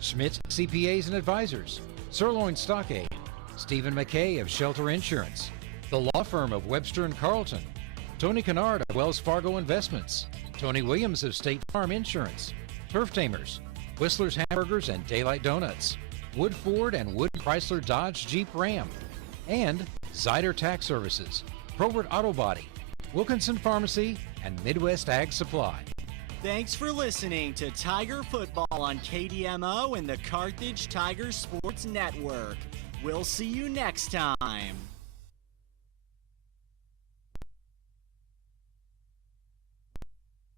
Schmidt CPAs and Advisors, Sirloin Stockade, Stephen McKay of Shelter Insurance, the law firm of Webster and Carlton, Tony Kennard of Wells Fargo Investments, Tony Williams of State Farm Insurance, Turf Tamers, Whistler's Hamburgers and Daylight Donuts, Wood Ford and Wood Chrysler Dodge Jeep Ram, and Zyder Tax Services, Probert Auto Body, Wilkinson Pharmacy, and Midwest Ag Supply. Thanks for listening to Tiger Football on KDMO and the Carthage Tiger Sports Network. We'll see you next time.